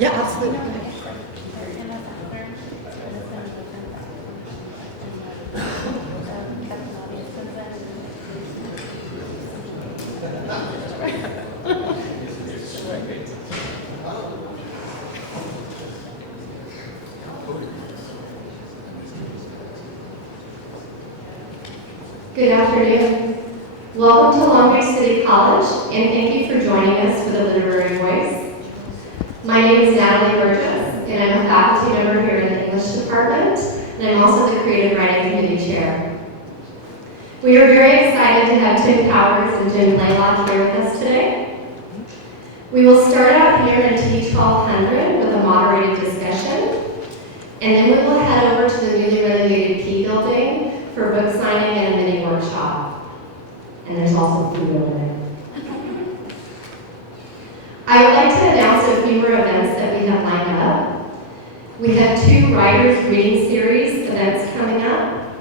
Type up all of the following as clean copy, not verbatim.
Yeah, absolutely. Good afternoon. Welcome to Long Beach City College, and thank you for joining us for the Literary Voice. My name is Natalie Burgess, and I'm a faculty member here in the English department, and I'm also the Creative Writing Committee Chair. We are very excited to have Tim Powers and Jim Blaylock here with us today. We will start out here in T1200 with a moderated discussion, and then we will head over to the newly renovated P building for book signing and a mini workshop. And there's also food over there. I would like to announce a few more events that we have lined up. We have 2 writers reading series events coming up.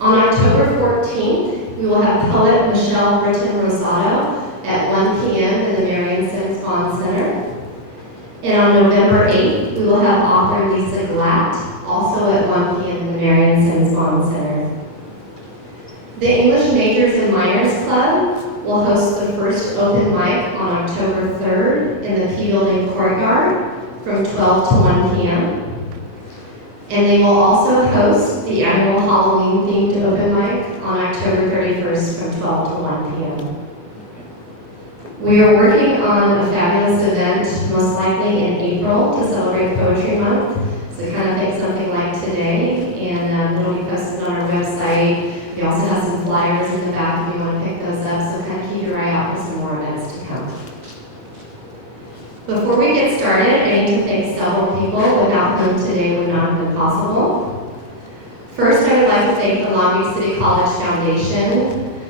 On October 14th, we will have poet Michelle Britton Rosado at 1 p.m. in the Marion Sims Bond Center. And on November 8th, we will have author Lisa Glatt, also at 1 p.m. in the Marion Sims Bond Center. The English Majors and Minors Club will host the first open mic on October 3rd in the P Building Courtyard from 12 to 1 p.m. And they will also host the annual Halloween-themed open mic on October 31st from 12 to 1 p.m. We are working on a fabulous event, most likely in April, to celebrate Poetry Month. So kind of think something like today, and it'll be posted on our website. We also have some flyers in the back if you want to pick those up, so kind of keep your eye out for some more events to come. Before we get started, I need to thank several people without whom today would not have been possible. First, I would like to thank the Long Beach City College Foundation.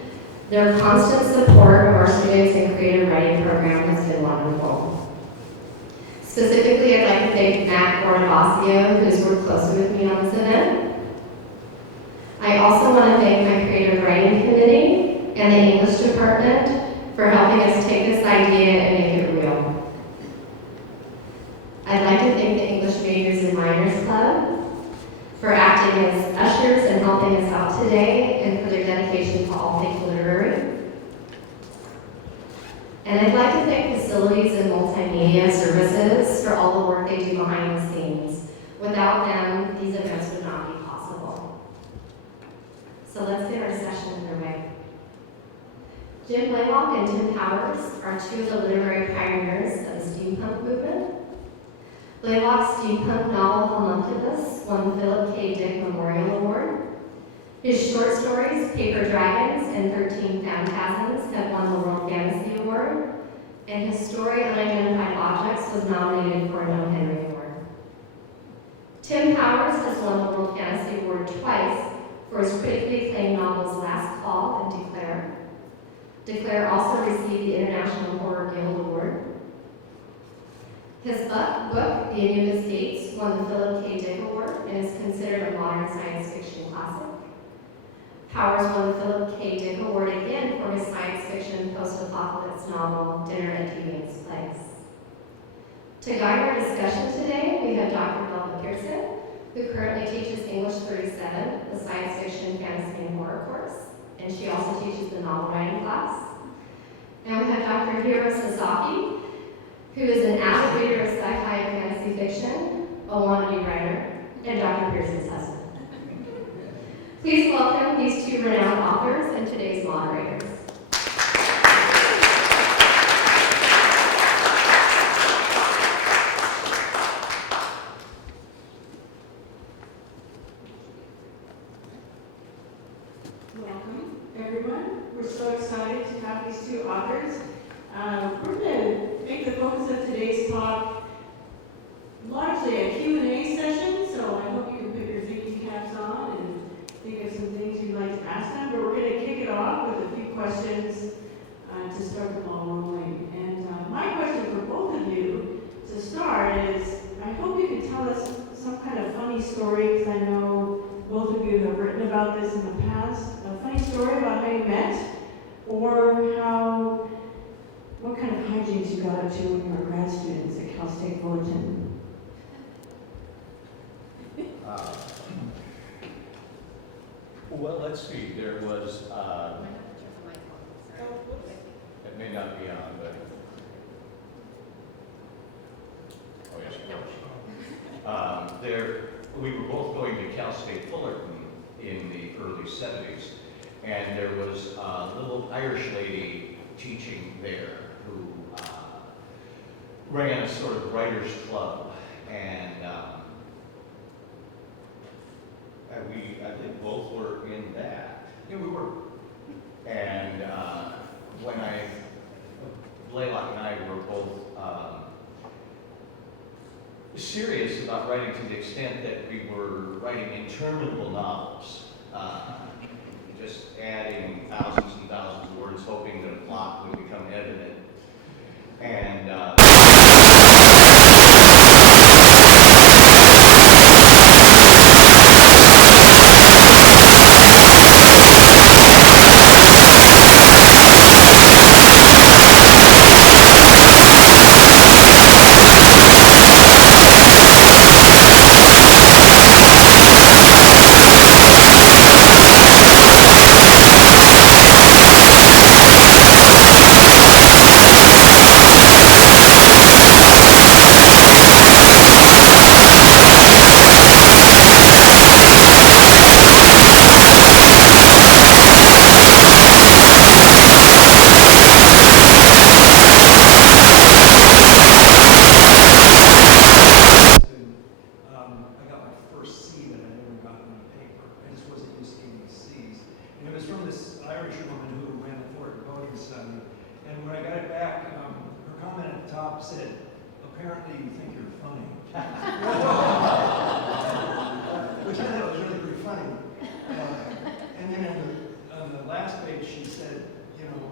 Their constant support of our students and creative writing program has been wonderful. Specifically, I'd like to thank Matt Gordavasio, who has worked closely with me on this event. I also want to thank my creative writing committee and the English department for helping us take this idea and make it real. I'd like to thank the English Majors and Minors Club for acting as ushers and helping us out today, and for their dedication to all things literary. And I'd like to thank Facilities and Multimedia Services for all the work they do behind the scenes. Without them, these events would not be possible. So let's get our session underway. Jim Blaylock and Tim Powers are 2 of the literary pioneers of the steampunk movement. Blaylock's steampunk novel Homunculus won the Philip K. Dick Memorial Award. His short stories, Paper Dragons and 13 Phantasms, have won the World Fantasy Award, and his story Unidentified Objects was nominated for an O. Henry Award. Tim Powers has won the World Fantasy Award twice for his critically acclaimed novels Last Call and Declare. Declare also received the International Horror Guild Award. His book, The Anubis Gates, won the Philip K. Dick Award and is considered a modern science fiction classic. Powers won the Philip K. Dick Award again for his science fiction post-apocalypse novel, Dinner at Deviant's Place. To guide our discussion today, we have Dr. Belva Pearson, who currently teaches English 37, the science fiction, fantasy, and horror course, and she also teaches the novel writing class. And we have Dr. Hiro Sasaki, who is an avid reader of sci-fi and fantasy fiction, a wannabe writer, and Dr. Pearson's husband. Please welcome these 2 renowned authors and today's moderators. Welcome, everyone. We're so excited to have these 2 authors. We're going to make the focus of today's talk largely a Q&A session, so I hope you can put your thinking caps on and think of some things you'd like to ask them. But we're going to kick it off with a few questions to start the ball rolling. And my question for both of you to start is, I hope you can tell us some kind of funny story, because I know both of you have written about this in the past. A funny story about how you met, or what kind of hijinks you got up to when you were grad students at Cal State Fullerton. Well, let's see, there was, it may not be on, but, oh yes, of course. We were both going to Cal State Fullerton in the early 70s, and there was a little Irish lady teaching there who ran a sort of writers club, and I think both were in that. Yeah, we were. And when Blaylock and I were both serious about writing to the extent that we were writing interminable novels, just adding thousands and thousands of words, hoping that a plot would become evident. And said, apparently you think you're funny. Which I thought was really pretty funny. And then on the last page she said, you know,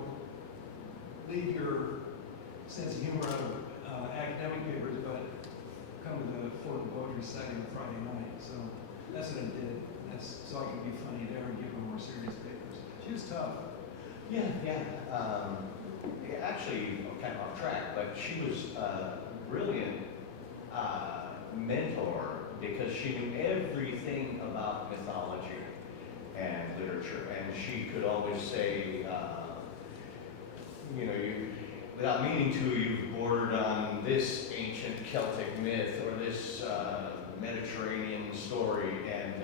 leave your sense of humor out of academic papers, but come to the Fort Poetry Society on Friday night. So that's what I did. That's so I could be funny there and give them more serious papers. She was tough. yeah. Actually, kind of off track, but she was a brilliant mentor because she knew everything about mythology and literature, and she could always say, you know, without meaning to, you've bordered on this ancient Celtic myth or this Mediterranean story, and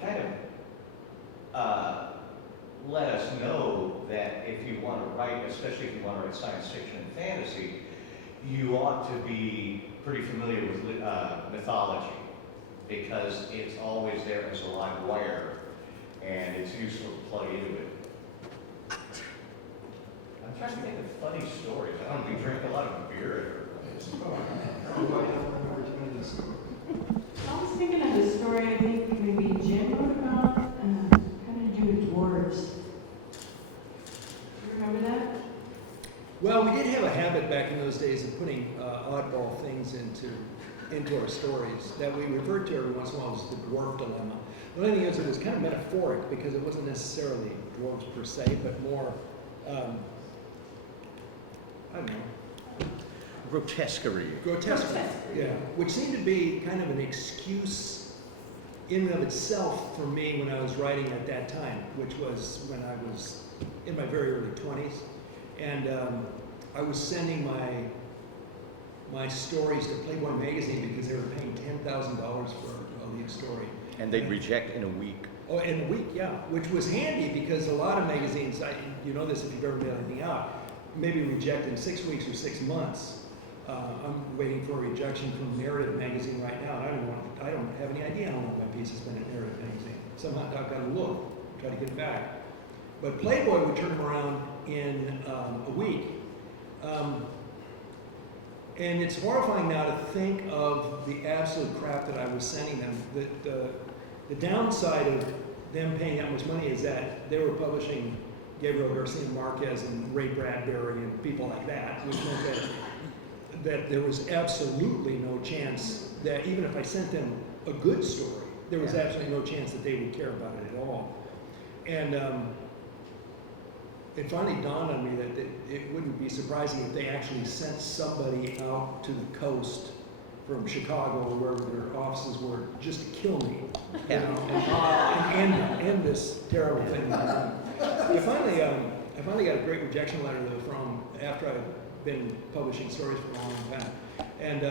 kind of let us know that if you want to write, especially if you want to write science fiction and fantasy, you ought to be pretty familiar with mythology, because it's always there as a live wire, and it's useful to plug into it. I'm trying to think of funny stories. I don't know if we drink a lot of beer at her place. I was thinking of a story I think maybe Jim wrote about, having to do with dwarves. You remember that? Well, we did have a habit back in those days of putting oddball things into our stories that we referred to every once in a while as the dwarf dilemma. The only thing is it was kind of metaphoric because it wasn't necessarily dwarves per se, but more, I don't know. Grotesquerie. Grotesquerie, yeah. Which seemed to be kind of an excuse in and of itself for me when I was writing at that time, which was when I was in my very early 20s. And I was sending my stories to Playboy magazine because they were paying $10,000 for a lead story. And they'd reject in a week. Oh, in a week, yeah. Which was handy because a lot of magazines, you know this if you've ever mailed anything out, maybe reject in 6 weeks or 6 months. I'm waiting for a rejection from Narrative magazine right now, and I don't have any idea how long my piece has been at Narrative magazine. Somehow I've got to look, try to get it back. But Playboy would turn them around in a week. And it's horrifying now to think of the absolute crap that I was sending them. The downside of them paying that much money is that they were publishing Gabriel Garcia Marquez and Ray Bradbury and people like that, which meant that there was absolutely no chance that even if I sent them a good story, there was absolutely no chance that they would care about it at all. And it finally dawned on me that it wouldn't be surprising if they actually sent somebody out to the coast from Chicago or wherever their offices were, just to kill me, you Yeah. know, and end this terrible thing. I finally got a great rejection letter though from after I'd been publishing stories for a long time, and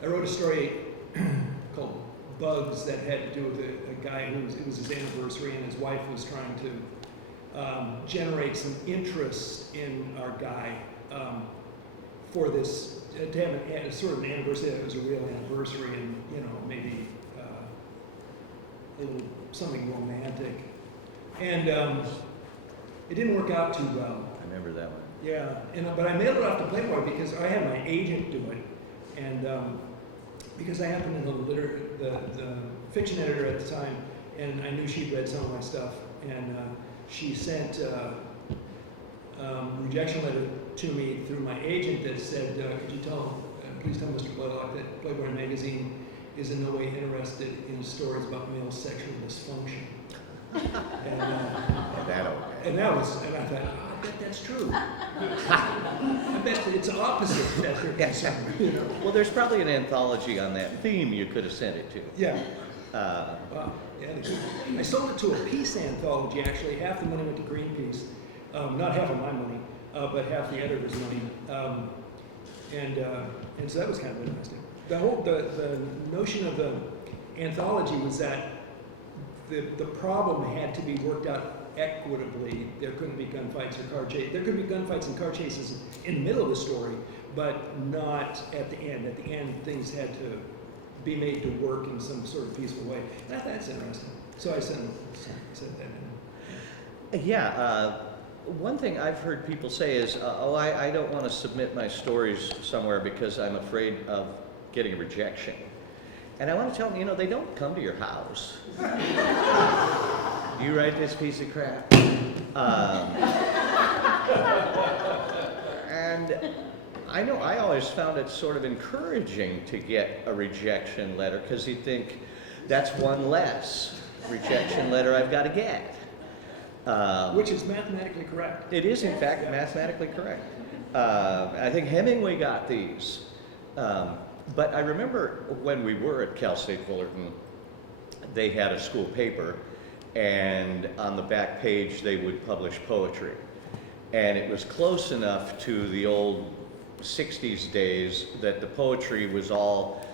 I wrote a story called Bugs that had to do with a guy it was his anniversary, and his wife was trying to generate some interest in our guy for this, to have a sort of an anniversary that was a real anniversary, and you know, maybe a little something romantic. And it didn't work out too well. I remember that one. Yeah, but I mailed it off to Playboy because I had my agent do it, and because I happened to know the fiction editor at the time, and I knew she'd read some of my stuff, and she sent a rejection letter to me through my agent that said, could you please tell Mr. Blaylock that Playboy magazine is in no way interested in stories about male sexual dysfunction. And I thought, I bet that's true. I bet it's opposite that they're concerned, you know. Well, there's probably an anthology on that theme you could have sent it to. Yeah. Wow. Yeah, I sold it to a peace anthology, actually. Half the money went to Greenpeace. Not half of my money, but half the editor's money. And so that was kind of interesting. The notion of the anthology was that the problem had to be worked out equitably. There couldn't be gunfights or car chases. There could be gunfights and car chases in the middle of the story, but not at the end. At the end, things had to be made to work in some sort of peaceful way. And I thought that's interesting. So I said that in. Yeah, one thing I've heard people say is, I don't want to submit my stories somewhere because I'm afraid of getting a rejection. And I want to tell them, they don't come to your house. You write this piece of crap. And I know I always found it sort of encouraging to get a rejection letter because you think that's one less rejection letter I've got to get. Which is mathematically correct. It is, in fact, mathematically correct. I think Hemingway got these. But I remember when we were at Cal State Fullerton, they had a school paper, and on the back page they would publish poetry. And it was close enough to the old 60s days that the poetry was all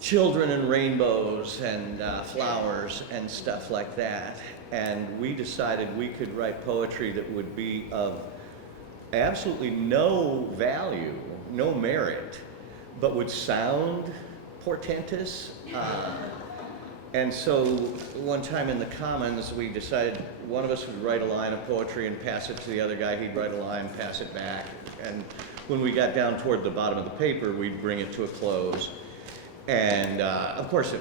children and rainbows and flowers and stuff like that. And we decided we could write poetry that would be of absolutely no value, no merit, but would sound portentous. And so one time in the Commons, we decided one of us would write a line of poetry and pass it to the other guy. He'd write a line, pass it back. And when we got down toward the bottom of the paper, we'd bring it to a close. And of course,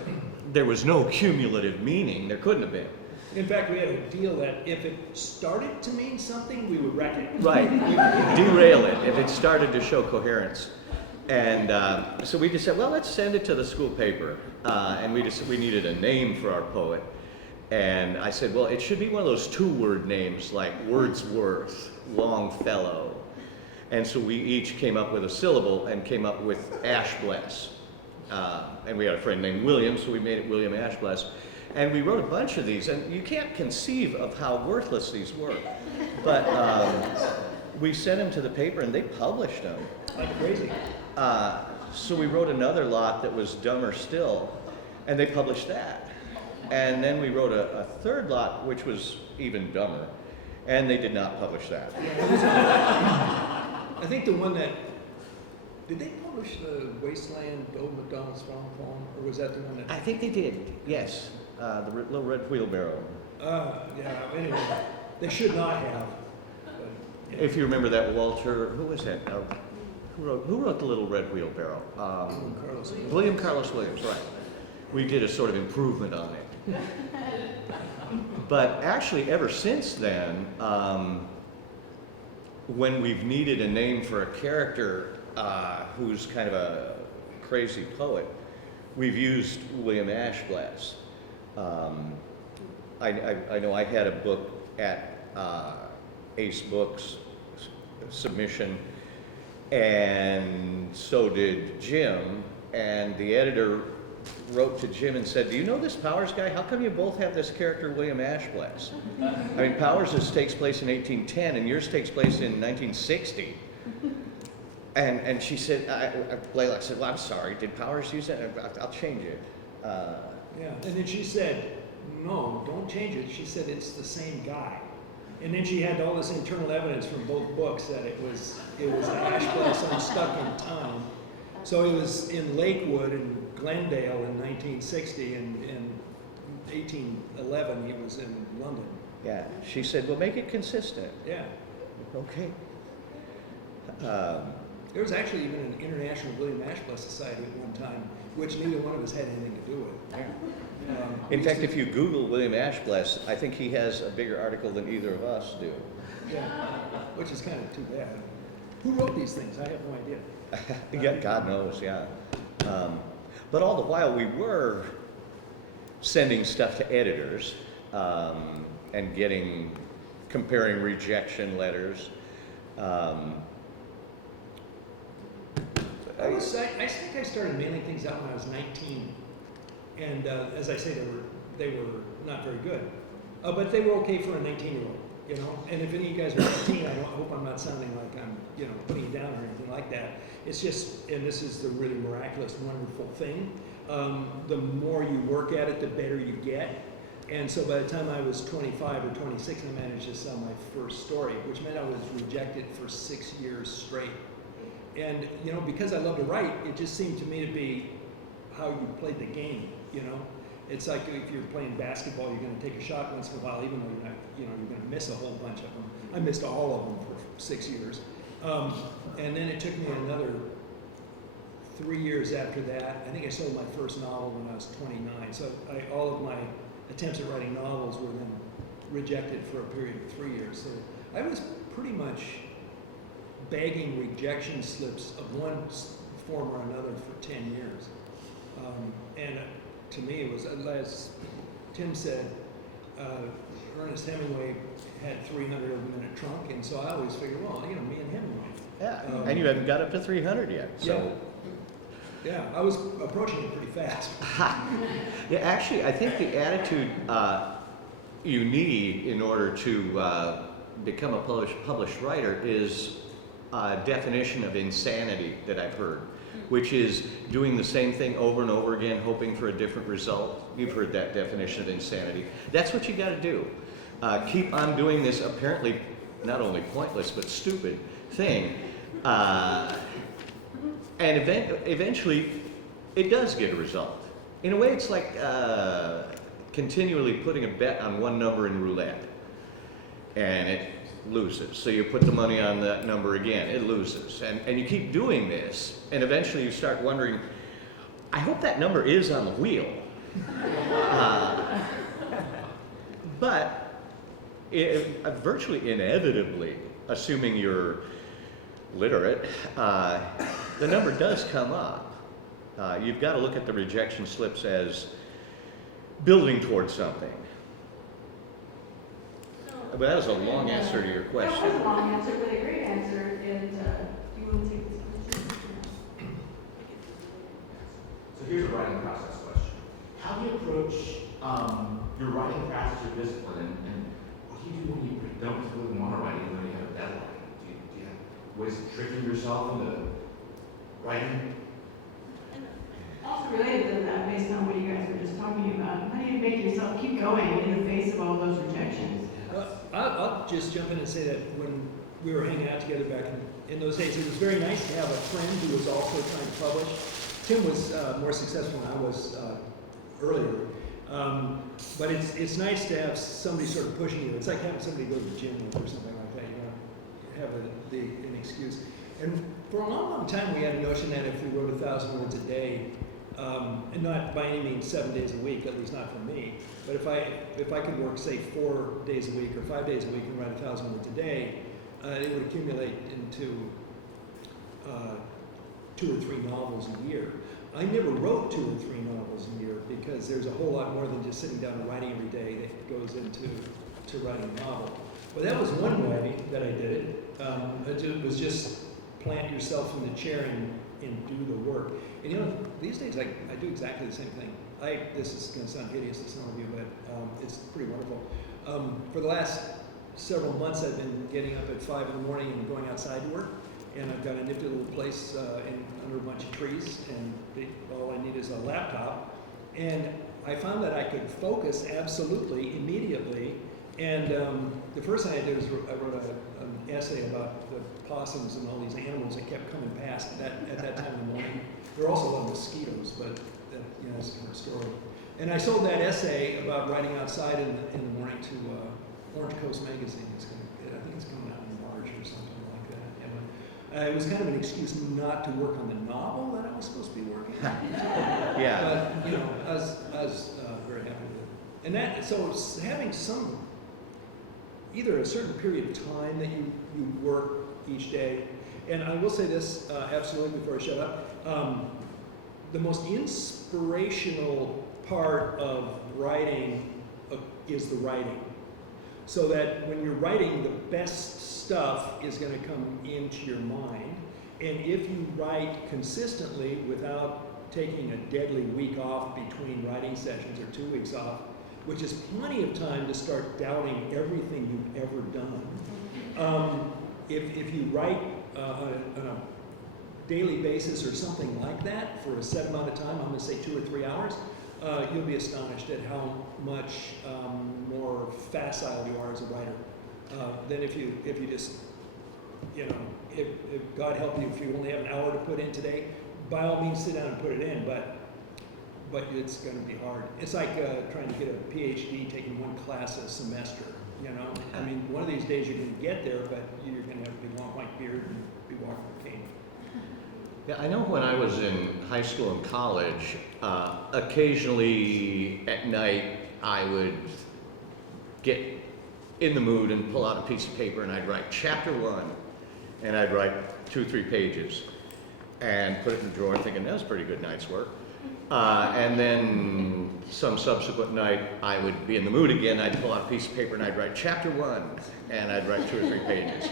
there was no cumulative meaning. There couldn't have been. In fact, we had a deal that if it started to mean something, we would wreck it. Right. Derail it if it started to show coherence. And so we just said, well, let's send it to the school paper. And we needed a name for our poet. And I said, well, it should be one of those two-word names like Wordsworth, Longfellow. And so we each came up with a syllable and came up with Ashbless. And we had a friend named William, so we made it William Ashbless. And we wrote a bunch of these, and you can't conceive of how worthless these were. But we sent them to the paper, and they published them. Like crazy. So we wrote another lot that was dumber still, and they published that. And then we wrote a third lot, which was even dumber, and they did not publish that. I think the one that, did they publish the Wasteland Bill McDonald's poem, or was that the one that? I think they did, yes. The Little Red Wheelbarrow. Yeah, anyway, they should not have. But, yeah. If you remember that Walter, who was that? Who wrote the Little Red Wheelbarrow? William Carlos Williams, right. We did a sort of improvement on it. But actually, ever since then, when we've needed a name for a character who's kind of a crazy poet, we've used William Ashbless. I know I had a book at Ace Books submission, and so did Jim, and the editor wrote to Jim and said, do you know this Powers guy? How come you both have this character, William Ashbless? I mean, Powers' takes place in 1810, and yours takes place in 1960. And she said, Blaylock said, well, I'm sorry, did Powers use that? I'll change it. Yeah, and then she said, no, don't change it. She said it's the same guy. And then she had all this internal evidence from both books that it was Ashbless on Stuck in Time. So he was in Lakewood and Glendale in 1960, and in 1811 he was in London. Yeah, she said, well, make it consistent. Yeah. Okay. There was actually even an International William Ashbless Society at one time, which neither one of us had anything to do with. In fact, if you Google William Ashbless, I think he has a bigger article than either of us do. Yeah, which is kind of too bad. Who wrote these things? I have no idea. Yeah, God knows, yeah. But all the while we were sending stuff to editors and comparing rejection letters. I think I started mailing things out when I was 19, and as I say, they were not very good, but they were okay for a 19-year-old, you know. And if any of you guys are 19, I hope I'm not sounding like I'm, putting you down or anything like that. It's just, and this is the really miraculous, wonderful thing. The more you work at it, the better you get. And so by the time I was 25 or 26, I managed to sell my first story, which meant I was rejected for 6 years straight. And, because I love to write, it just seemed to me to be how you played the game, It's like if you're playing basketball, you're going to take a shot once in a while, even though you're not, you're going to miss a whole bunch of them. I missed all of them for 6 years. And then it took me another 3 years after that. I think I sold my first novel when I was 29. So all of my attempts at writing novels were then rejected for a period of 3 years. So I was pretty much bagging rejection slips of one form or another for 10 years. And to me, it was, as Tim said, Ernest Hemingway had 300 of them in a trunk, and so I always figured, well, me and Hemingway. Yeah, and you haven't got up to 300 yet. So. Yeah, I was approaching it pretty fast. Yeah, actually, I think the attitude you need in order to become a published writer is a definition of insanity that I've heard, which is doing the same thing over and over again, hoping for a different result. You've heard that definition of insanity. That's what you got to do. Keep on doing this apparently not only pointless but stupid thing. And eventually, it does get a result. In a way, it's like continually putting a bet on one number in roulette, and it loses. So you put the money on that number again, it loses. And you keep doing this, and eventually you start wondering, I hope that number is on the wheel. But virtually inevitably, assuming you're literate, the number does come up. You've got to look at the rejection slips as building towards something. But that was a long answer to your question. That was a long answer, but a great answer. And do you want to take this question? So here's a writing process question. How do you approach your writing process or discipline, and what do you do when you don't really want to write even though you have a deadline? Do you have ways of tricking yourself into writing? Also related to that, based on what you guys were just talking about, how do you make yourself keep going in the face of all those rejections? I'll just jump in and say that when we were hanging out together back in those days, it was very nice to have a friend who was also trying to publish. Tim was more successful than I was earlier. But it's nice to have somebody sort of pushing you. It's like having somebody go to the gym with or something like that. You have an excuse. And for a long, long time, we had a notion that if we wrote 1,000 words a day, and not by any means 7 days a week, at least not for me, but if I could work, say, 4 days a week or 5 days a week and write 1,000 words a day, it would accumulate into 2 or 3 novels a year. I never wrote 2 or 3 novels a year because there's a whole lot more than just sitting down and writing every day that goes into writing a novel. But that was one way that I did it. It was just plant yourself in the chair and do the work. And you know, these days I do exactly the same thing. This is going to sound hideous to some of you, but it's pretty wonderful. For the last several months, I've been getting up at 5 in the morning and going outside to work. And I've got a nifty little place under a bunch of trees, and all I need is a laptop. And I found that I could focus absolutely immediately. And the first thing I did was I wrote an essay about the possums and all these animals that kept coming past at that time in the morning. There are also a lot of mosquitoes, but that, you know, that's a different story. And I sold that essay about writing outside in the morning to Orange Coast Magazine. I think it's coming out in March or something like that. And it was kind of an excuse not to work on the novel that I was supposed to be working on. Yeah. But, you know, I was very happy with it. And that, so it's having either a certain period of time that you work each day. And I will say this absolutely before I shut up. The most inspirational part of writing is the writing. So that when you're writing, the best stuff is going to come into your mind. And if you write consistently without taking a deadly week off between writing sessions or 2 weeks off, which is plenty of time to start doubting everything you've ever done. If you write on a daily basis or something like that for a set amount of time, I'm going to say 2 or 3 hours, you'll be astonished at how much more facile you are as a writer than if you just, you know, if God help you, if you only have an hour to put in today, by all means sit down and put it in, but it's going to be hard. It's like trying to get a PhD, taking one class a semester, you know? I mean, one of these days you're going to get there, but you're going to have a big long white beard and be walking with a cane. Yeah, I know when I was in high school and college, occasionally at night I would get in the mood and pull out a piece of paper and I'd write chapter 1 and I'd write 2 or 3 pages and put it in the drawer thinking that was a pretty good night's work. And then some subsequent night I would be in the mood again, I'd pull out a piece of paper and I'd write chapter 1 and I'd write 2 or 3 pages.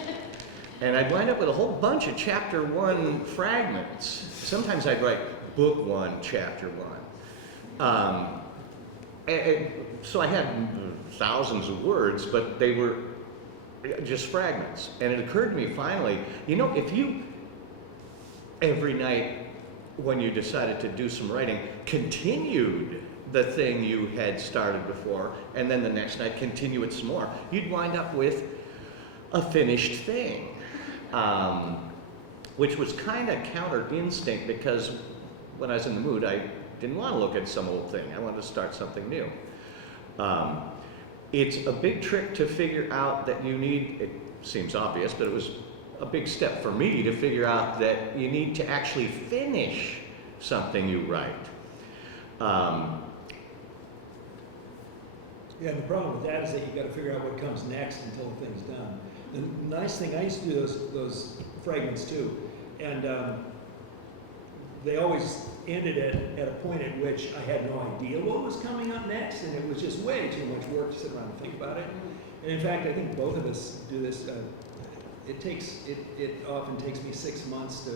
And I'd wind up with a whole bunch of chapter 1 fragments. Sometimes I'd write book 1, chapter 1. So I had thousands of words, but they were just fragments. And it occurred to me finally, you know, if you, every night when you decided to do some writing, continued the thing you had started before, and then the next night continue it some more, you'd wind up with a finished thing. Which was kind of counter instinct because when I was in the mood, I didn't want to look at some old thing. I wanted to start something new. It's a big trick to figure out that you need, it seems obvious, but it was a big step for me to figure out that you need to actually finish something you write. Yeah, and the problem with that is that you've got to figure out what comes next until the thing's done. The nice thing, I used to do those fragments too, and they always ended at a point at which I had no idea what was coming up next, and it was just way too much work to sit around and think about it. And in fact, I think both of us do this. It often takes me 6 months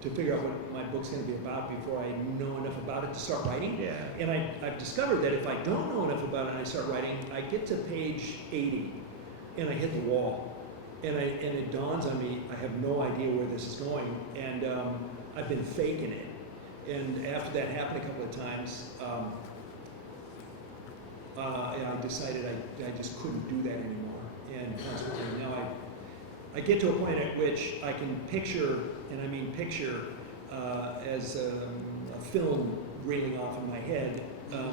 to figure out what my book's going to be about before I know enough about it to start writing. Yeah. And I've discovered that if I don't know enough about it and I start writing, I get to page 80 and I hit the wall. And it dawns on me, I have no idea where this is going. And I've been faking it. And after that happened a couple of times, I decided I just couldn't do that anymore. And consequently, now I get to a point at which I can picture, and I mean picture, as a film reeling off in my head,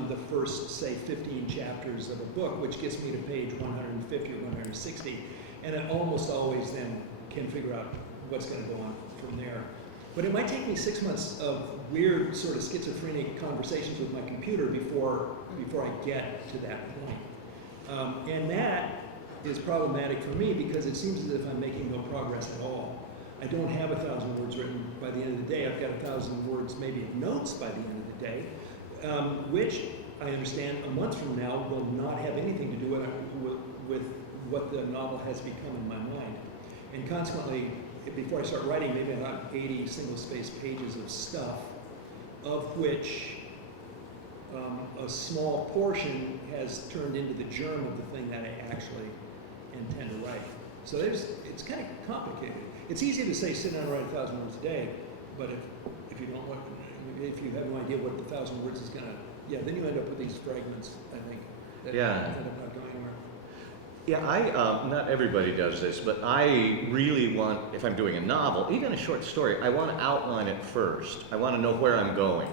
the first, say, 15 chapters of a book, which gets me to page 150 or 160. And I almost always then can figure out what's going to go on from there. But it might take me 6 months of weird, sort of schizophrenic conversations with my computer before I get to that point. And that is problematic for me because it seems as if I'm making no progress at all. I don't have 1,000 words written by the end of the day. I've got 1,000 words maybe of notes by the end of the day, which I understand a month from now will not have anything to do with what the novel has become in my mind. And consequently, before I start writing, maybe I have 80 single-spaced pages of stuff, of which a small portion has turned into the germ of the thing that I actually intend to write. So it's kind of complicated. It's easy to say sit down and write 1,000 words a day, but if you don't want, if you have no idea what the 1,000 words is gonna, then you end up with these fragments, I think, that end up not going anywhere. Yeah, not everybody does this, but I really want, if I'm doing a novel, even a short story, I want to outline it first. I want to know where I'm going.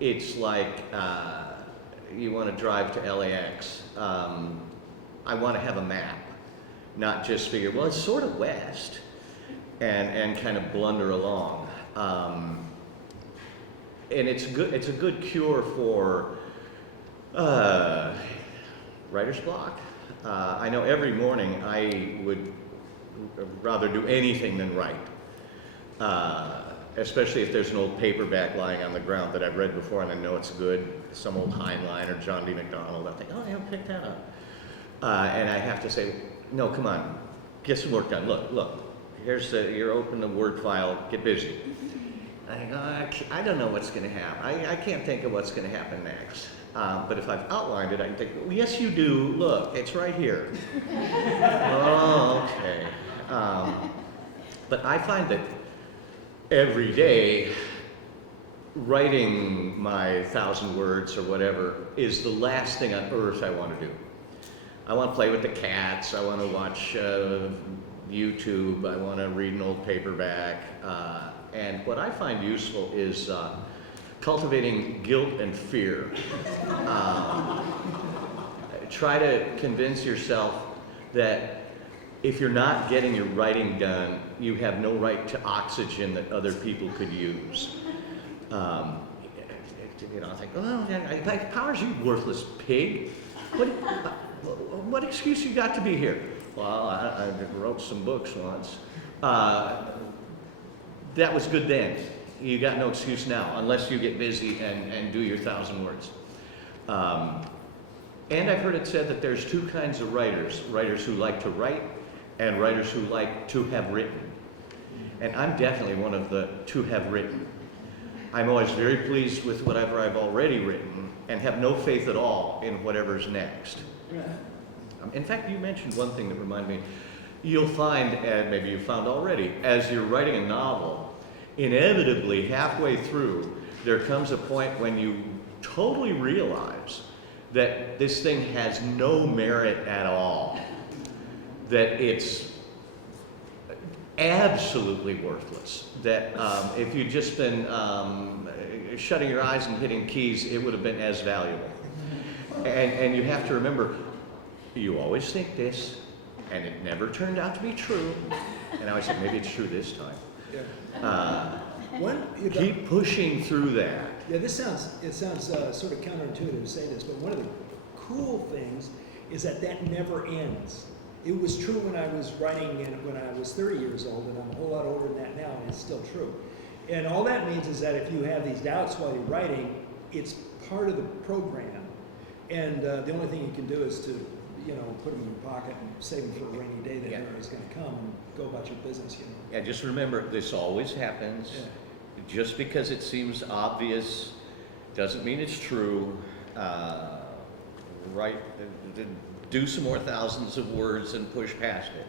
It's like you want to drive to LAX. I want to have a map, not just figure, well, it's sort of west, and kind of blunder along. And it's good. It's a good cure for writer's block. I know every morning I would rather do anything than write, especially if there's an old paperback lying on the ground that I've read before and I know it's good, some old Heinlein or John D. MacDonald. I think, oh, I haven't picked that up. And I have to say, no, come on, get some work done. Look, you're open the Word file, get busy. I think, I don't know what's going to happen. I can't think of what's going to happen next. But if I've outlined it, I can think, well, yes, you do. Look, it's right here. Oh, okay. But I find that every day, writing my 1,000 words or whatever is the last thing on earth I want to do. I want to play with the cats. I want to watch YouTube. I want to read an old paperback. And what I find useful is cultivating guilt and fear. Try to convince yourself that if you're not getting your writing done, you have no right to oxygen that other people could use. I think, oh, Powers, you worthless pig. What excuse you got to be here? Well, I wrote some books once. That was good then. You got no excuse now, unless you get busy and do your 1,000 words. And I've heard it said that there's two kinds of writers who like to write and writers who like to have written. And I'm definitely one of the to have written. I'm always very pleased with whatever I've already written and have no faith at all in whatever's next. In fact, you mentioned one thing that reminded me. You'll find, and maybe you found already, as you're writing a novel, inevitably halfway through, there comes a point when you totally realize that this thing has no merit at all, that it's absolutely worthless, that if you'd just been shutting your eyes and hitting keys, it would have been as valuable. And you have to remember, you always think this, and it never turned out to be true. And I always say, maybe it's true this time. Keep pushing through that. Yeah, it sounds sort of counterintuitive to say this, but one of the cool things is that never ends. It was true when I was writing and when I was 30 years old, and I'm a whole lot older than that now, and it's still true. And all that means is that if you have these doubts while you're writing, it's part of the program. And the only thing you can do is to, put them in your pocket and save them for a rainy day that is going to come and go about your business, Yeah, just remember, this always happens. Yeah. Just because it seems obvious doesn't mean it's true. Do some more thousands of words and push past it.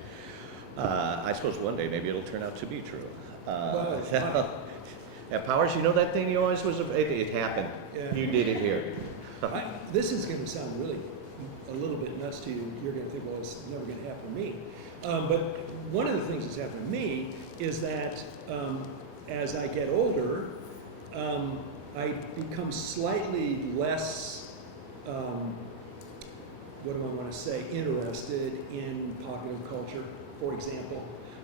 I suppose one day maybe it'll turn out to be true. Powers, that thing you always was, it happened. Yeah. You did it here. This is going to sound really a little bit nuts to you. You're going to think, well, it's never going to happen to me. But one of the things that's happened to me is that as I get older, I become slightly less, interested in popular culture, for example.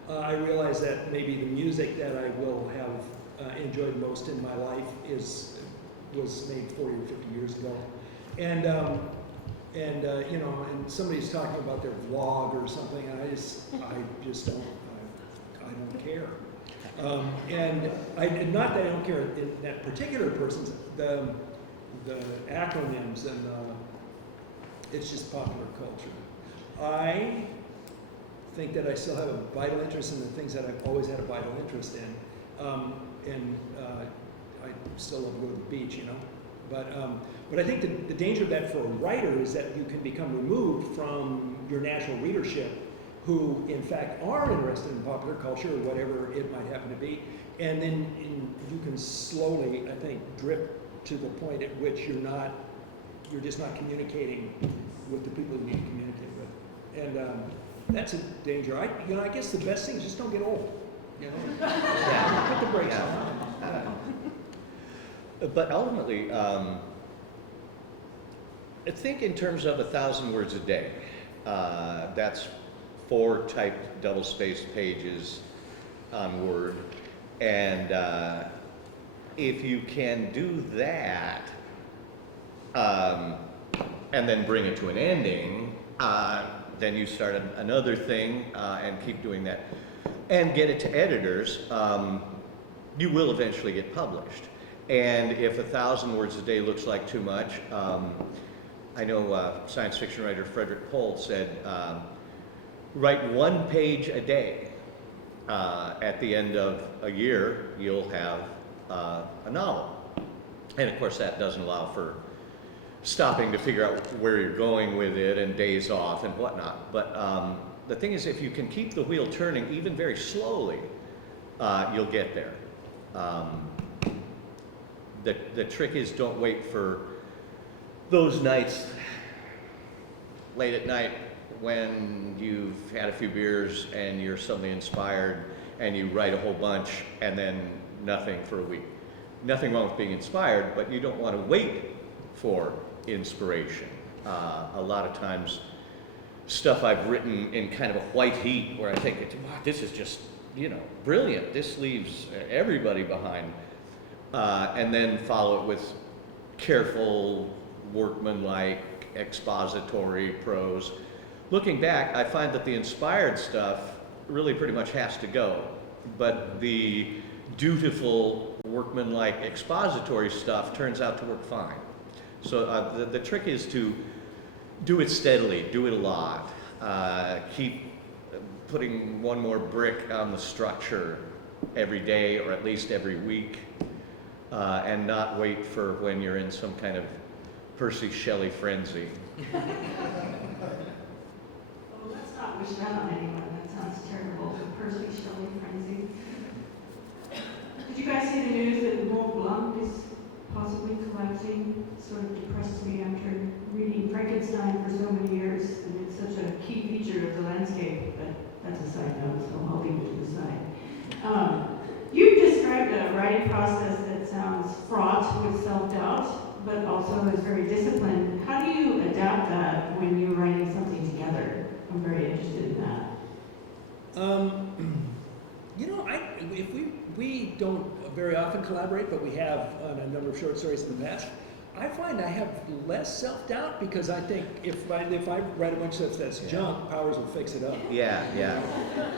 I realize that maybe the music that I will have enjoyed most in my life was made 40 or 50 years ago. And somebody's talking about their vlog or something, and I just don't care. And not that I don't care in that particular person's, the acronyms and it's just popular culture. I think that I still have a vital interest in the things that I've always had a vital interest in. I still love to go to the beach, you know. But I think the danger of that for a writer is that you can become removed from your natural readership, who in fact are interested in popular culture or whatever it might happen to be, and then you can slowly, I think, drip to the point at which you're just not communicating with the people you need to communicate with, and that's a danger. I guess the best thing is just don't get old. You know, Yeah. put the brakes Yeah. on. But ultimately, I think in terms of 1,000 words a day, that's 4 typed double-spaced pages on Word, and if you can do that, and then bring it to an ending, then you start another thing and keep doing that, and get it to editors, you will eventually get published. And if 1,000 words a day looks like too much, I know science fiction writer Frederick Pohl said, write 1 page a day. At the end of a year, you'll have a novel. And of course, that doesn't allow for stopping to figure out where you're going with it and days off and whatnot. But the thing is, if you can keep the wheel turning even very slowly, you'll get there. The trick is, don't wait for those nights late at night when you've had a few beers and you're suddenly inspired and you write a whole bunch and then nothing for a week. Nothing wrong with being inspired, but you don't want to wait for inspiration. A lot of times, stuff I've written in kind of a white heat where I think, wow, this is just, brilliant. This leaves everybody behind. And then follow it with careful, workmanlike, expository prose. Looking back, I find that the inspired stuff really pretty much has to go, but the dutiful, workmanlike, expository stuff turns out to work fine. So the trick is to do it steadily, do it a lot, keep putting one more brick on the structure every day or at least every week, and not wait for when you're in some kind of Percy Shelley frenzy. Well, let's not wish that on anyone. That sounds terrible. The Percy Shelley frenzy. Did you guys see the news that Mont Blanc is possibly collapsing? Sort of depressed me after reading Frankenstein for so many years, and it's such a key feature of the landscape. But that's a side note, so I'll leave it to the side. You've described a writing process that sounds fraught with self-doubt, but also is very disciplined. How do you adapt that when you're writing something together? I'm very interested in that. We don't very often collaborate, but we have on a number of short stories in the past. I find I have less self-doubt because I think if I write a bunch of stuff that's junk, Powers will fix it up. Yeah.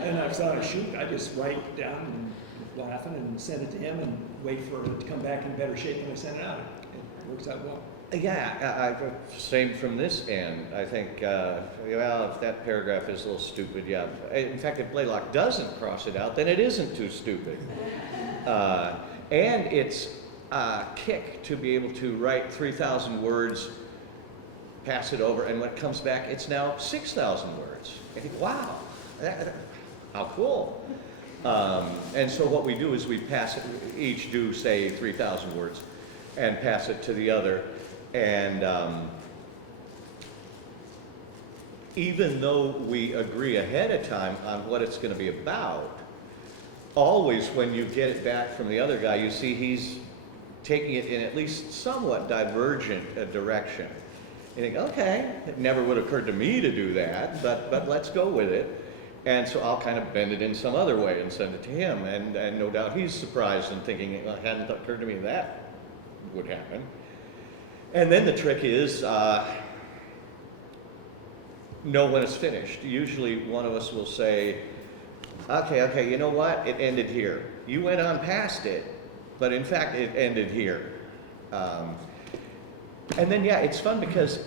And if I shoot, I just write it down and laughing and send it to him and wait for it to come back in better shape when I send it out. It works out well. Yeah, same from this end. I think, if that paragraph is a little stupid, yeah. In fact, if Blaylock doesn't cross it out, then it isn't too stupid. And it's a kick to be able to write 3,000 words, pass it over, and when it comes back, it's now 6,000 words. I think, wow, how cool. And so what we do is we pass it, each do, say, 3,000 words, and pass it to the other. And even though we agree ahead of time on what it's going to be about, always when you get it back from the other guy, you see he's taking it in at least somewhat divergent direction. You think, okay, it never would have occurred to me to do that, but let's go with it. And so I'll kind of bend it in some other way and send it to him. And no doubt he's surprised and thinking, it hadn't occurred to me that would happen. And then the trick is know when it's finished. Usually one of us will say, okay, you know what? It ended here. You went on past it, but in fact it ended here. And then, it's fun because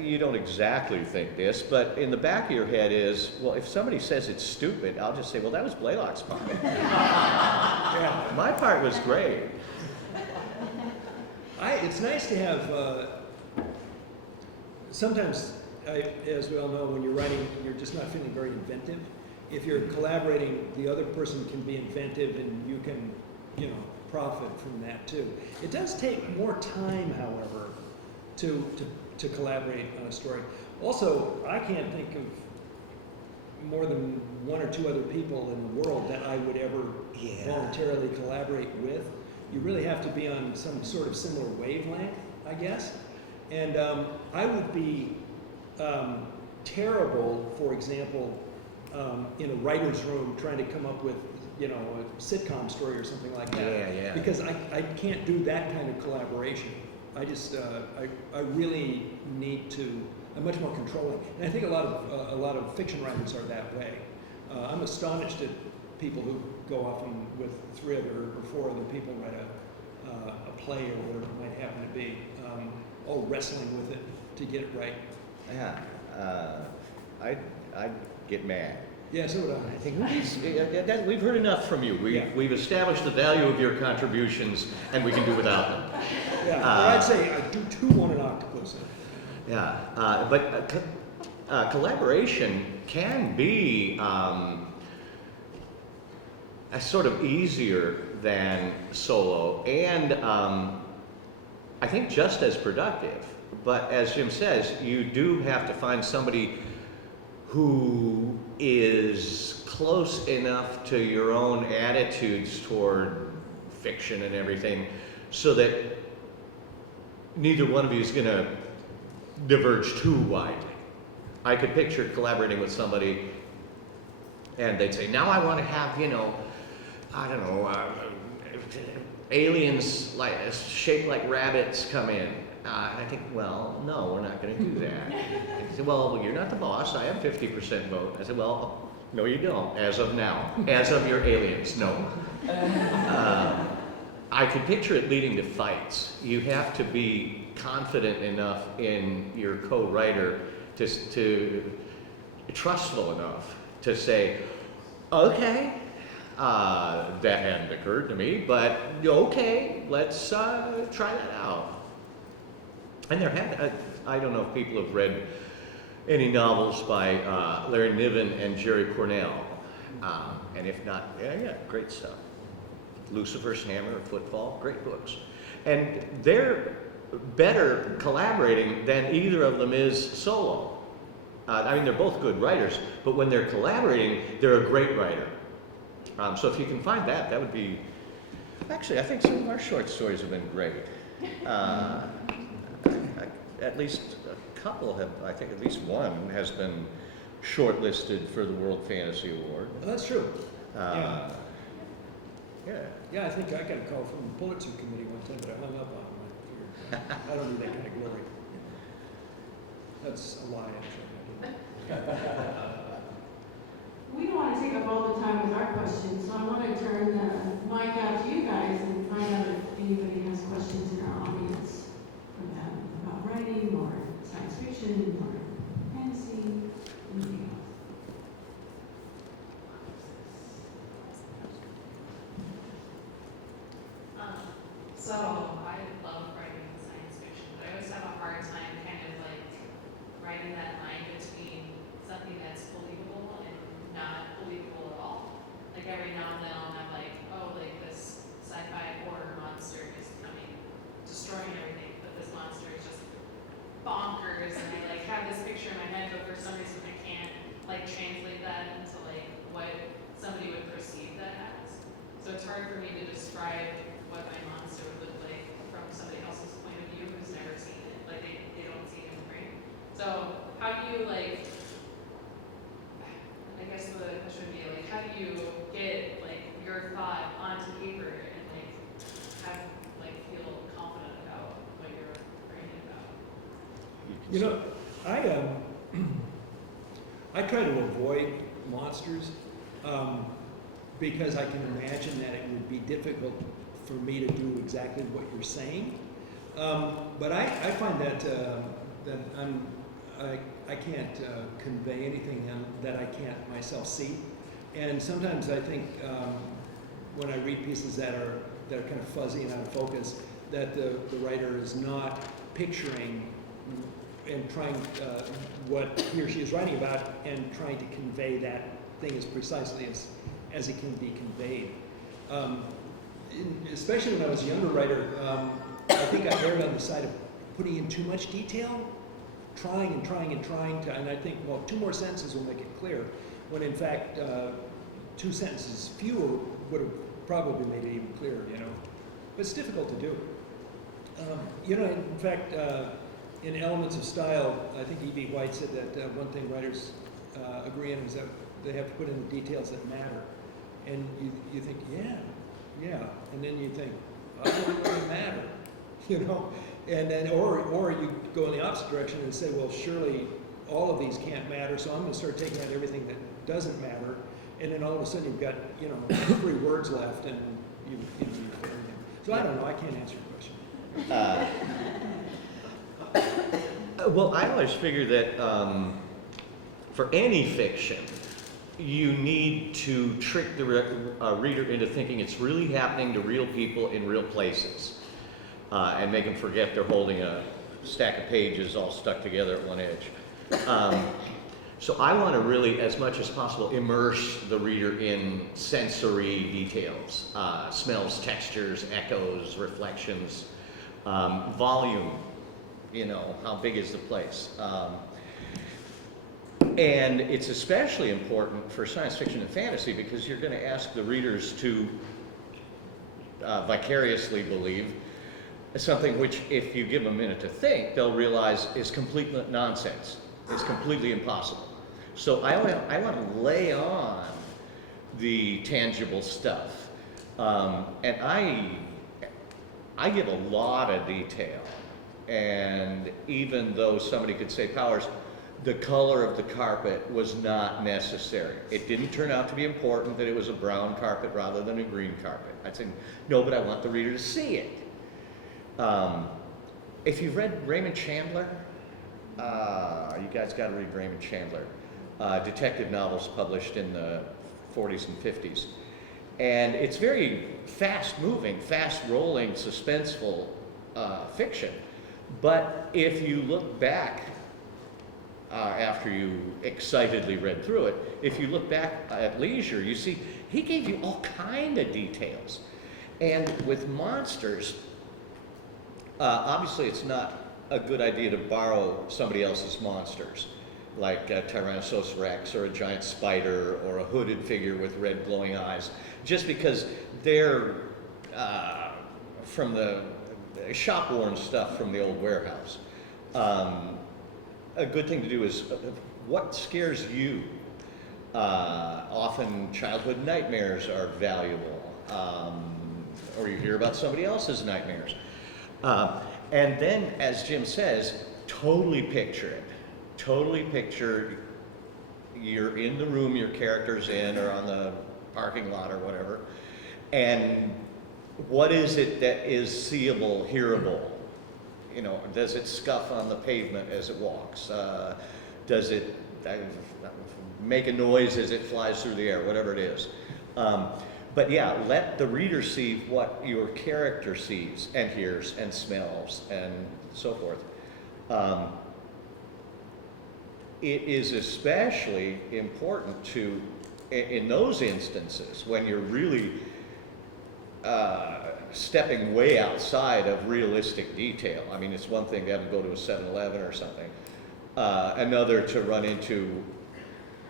you don't exactly think this, but in the back of your head is, well, if somebody says it's stupid, I'll just say, well, that was Blaylock's part. Yeah. My part was great. It's nice to have, sometimes, as we all know, when you're writing, you're just not feeling very inventive. If you're collaborating, the other person can be inventive and you can, profit from that too. It does take more time, however, to collaborate on a story. Also, I can't think of more than one or two other people in the world that I would ever voluntarily collaborate with. You really have to be on some sort of similar wavelength, I guess. And I would be terrible, for example, in a writer's room trying to come up with, a sitcom story or something like that. Yeah. Because I can't do that kind of collaboration. I just, I really need to, I'm much more controlling. And I think a lot of fiction writers are that way. I'm astonished at people who go off and with 3 other or 4 other people write a play or whatever it might happen to be, all wrestling with it to get it right. Yeah, I'd get mad. Yeah, so would I. I think we've heard enough from you. Yeah. We've established the value of your contributions, and we can do without them. Yeah, I'd say I do 2 want an octopus. Yeah, but collaboration can be a sort of easier than solo, and I think just as productive. But as Jim says, you do have to find somebody who is close enough to your own attitudes toward fiction and everything, so that neither one of you is going to diverge too widely. I could picture collaborating with somebody and they'd say, now I want to have, I don't know, aliens shaped like rabbits come in. And I think, well, no, we're not going to do that. He said, well, you're not the boss. I have 50% vote. I said, well, no, you don't, as of now. As of your aliens, no. I could picture it leading to fights. You have to be confident enough in your co-writer to trustful enough to say, okay, that hadn't occurred to me, but okay, let's try that out. And there have, I don't know if people have read any novels by Larry Niven and Jerry Cornell. And if not, yeah, great stuff. Lucifer's Hammer, Footfall, great books. And they're better collaborating than either of them is solo. I mean, they're both good writers, but when they're collaborating, they're a great writer. So if you can find that, that would be, actually, I think some of our short stories have been great. At least a couple have, I think at least one has been shortlisted for the World Fantasy Award. Oh, that's true. Yeah. Yeah, I think I got a call from the Pulitzer Committee one time that I hung up on. I don't need that kind of glory. That's a lie, actually. We don't want to take up all the time with our questions, so I want to turn the mic out to you guys and find out if anybody has questions in our audience for them about writing or science fiction or fantasy, anything else. So I love writing science fiction, but I always have a hard time kind of like writing that line between something that's believable and not believable at all. Like every now and then I'll have like, oh, like this sci-fi horror monster is coming, destroying everything, but this monster is just bonkers, and I like have this picture in my head, but for some reason I can't like translate that into like what somebody would perceive that as. So it's hard for me to describe what my monster would look like from somebody else's point of view who's never seen it. Like they don't see him, right? So how do you like, I guess the question would be like, how do you get like your thought onto paper and like have like feel confident about what you're writing about? I try to avoid monsters because I can imagine that it would be difficult for me to do exactly what you're saying. But I find that that I can't convey anything that I can't myself see. And sometimes I think when I read pieces that are kind of fuzzy and out of focus, that the writer is not picturing and trying what he or she is writing about and trying to convey that thing as precisely as it can be conveyed. Especially when I was a younger writer, I think I erred on the side of putting in too much detail, trying to, and I think, well, 2 more sentences will make it clear, when in fact, 2 sentences fewer would have probably made it even clearer, you know. But it's difficult to do. You know, in fact, in Elements of Style, I think E.B. White said that one thing writers agree on is that they have to put in the details that matter. And you think, yeah, and then you think, oh, it doesn't really matter, you know? And then, or you go in the opposite direction and say, well, surely all of these can't matter, so I'm going to start taking out everything that doesn't matter, and then all of a sudden you've got, you know, 3 words left, and you fit everything. So I don't know, I can't answer your question. Well, I always figure that for any fiction, you need to trick the reader into thinking it's really happening to real people in real places, and make them forget they're holding a stack of pages all stuck together at one edge. So I want to really, as much as possible, immerse the reader in sensory details, smells, textures, echoes, reflections, volume, you know, how big is the place. And it's especially important for science fiction and fantasy because you're going to ask the readers to vicariously believe something which, if you give them a minute to think, they'll realize is complete nonsense. It's completely impossible. So I want to lay on the tangible stuff. And I give a lot of detail. And even though somebody could say, Powers, the color of the carpet was not necessary. It didn't turn out to be important that it was a brown carpet rather than a green carpet. I'd say, no, but I want the reader to see it. If you've read Raymond Chandler, you guys got to read Raymond Chandler. Detective novels published in the 40s and 50s. And it's very fast-moving, fast-rolling, suspenseful fiction. But if you look back after you excitedly read through it, if you look back at leisure, you see he gave you all kind of details. And with monsters, obviously it's not a good idea to borrow somebody else's monsters, like a Tyrannosaurus Rex or a giant spider or a hooded figure with red glowing eyes, just because they're from the shop-worn stuff from the old warehouse. A good thing to do is, what scares you? Often childhood nightmares are valuable, or you hear about somebody else's nightmares. And then, as Jim says, totally picture it. Totally picture you're in the room your character's in, or on the parking lot or whatever, and what is it that is seeable, hearable? You know, does it scuff on the pavement as it walks? Does it make a noise as it flies through the air? Whatever it is. But yeah, let the reader see what your character sees and hears and smells and so forth. It is especially important to, in those instances, when you're really stepping way outside of realistic detail. I mean, it's one thing to have to go to a 7-Eleven or something. Another to run into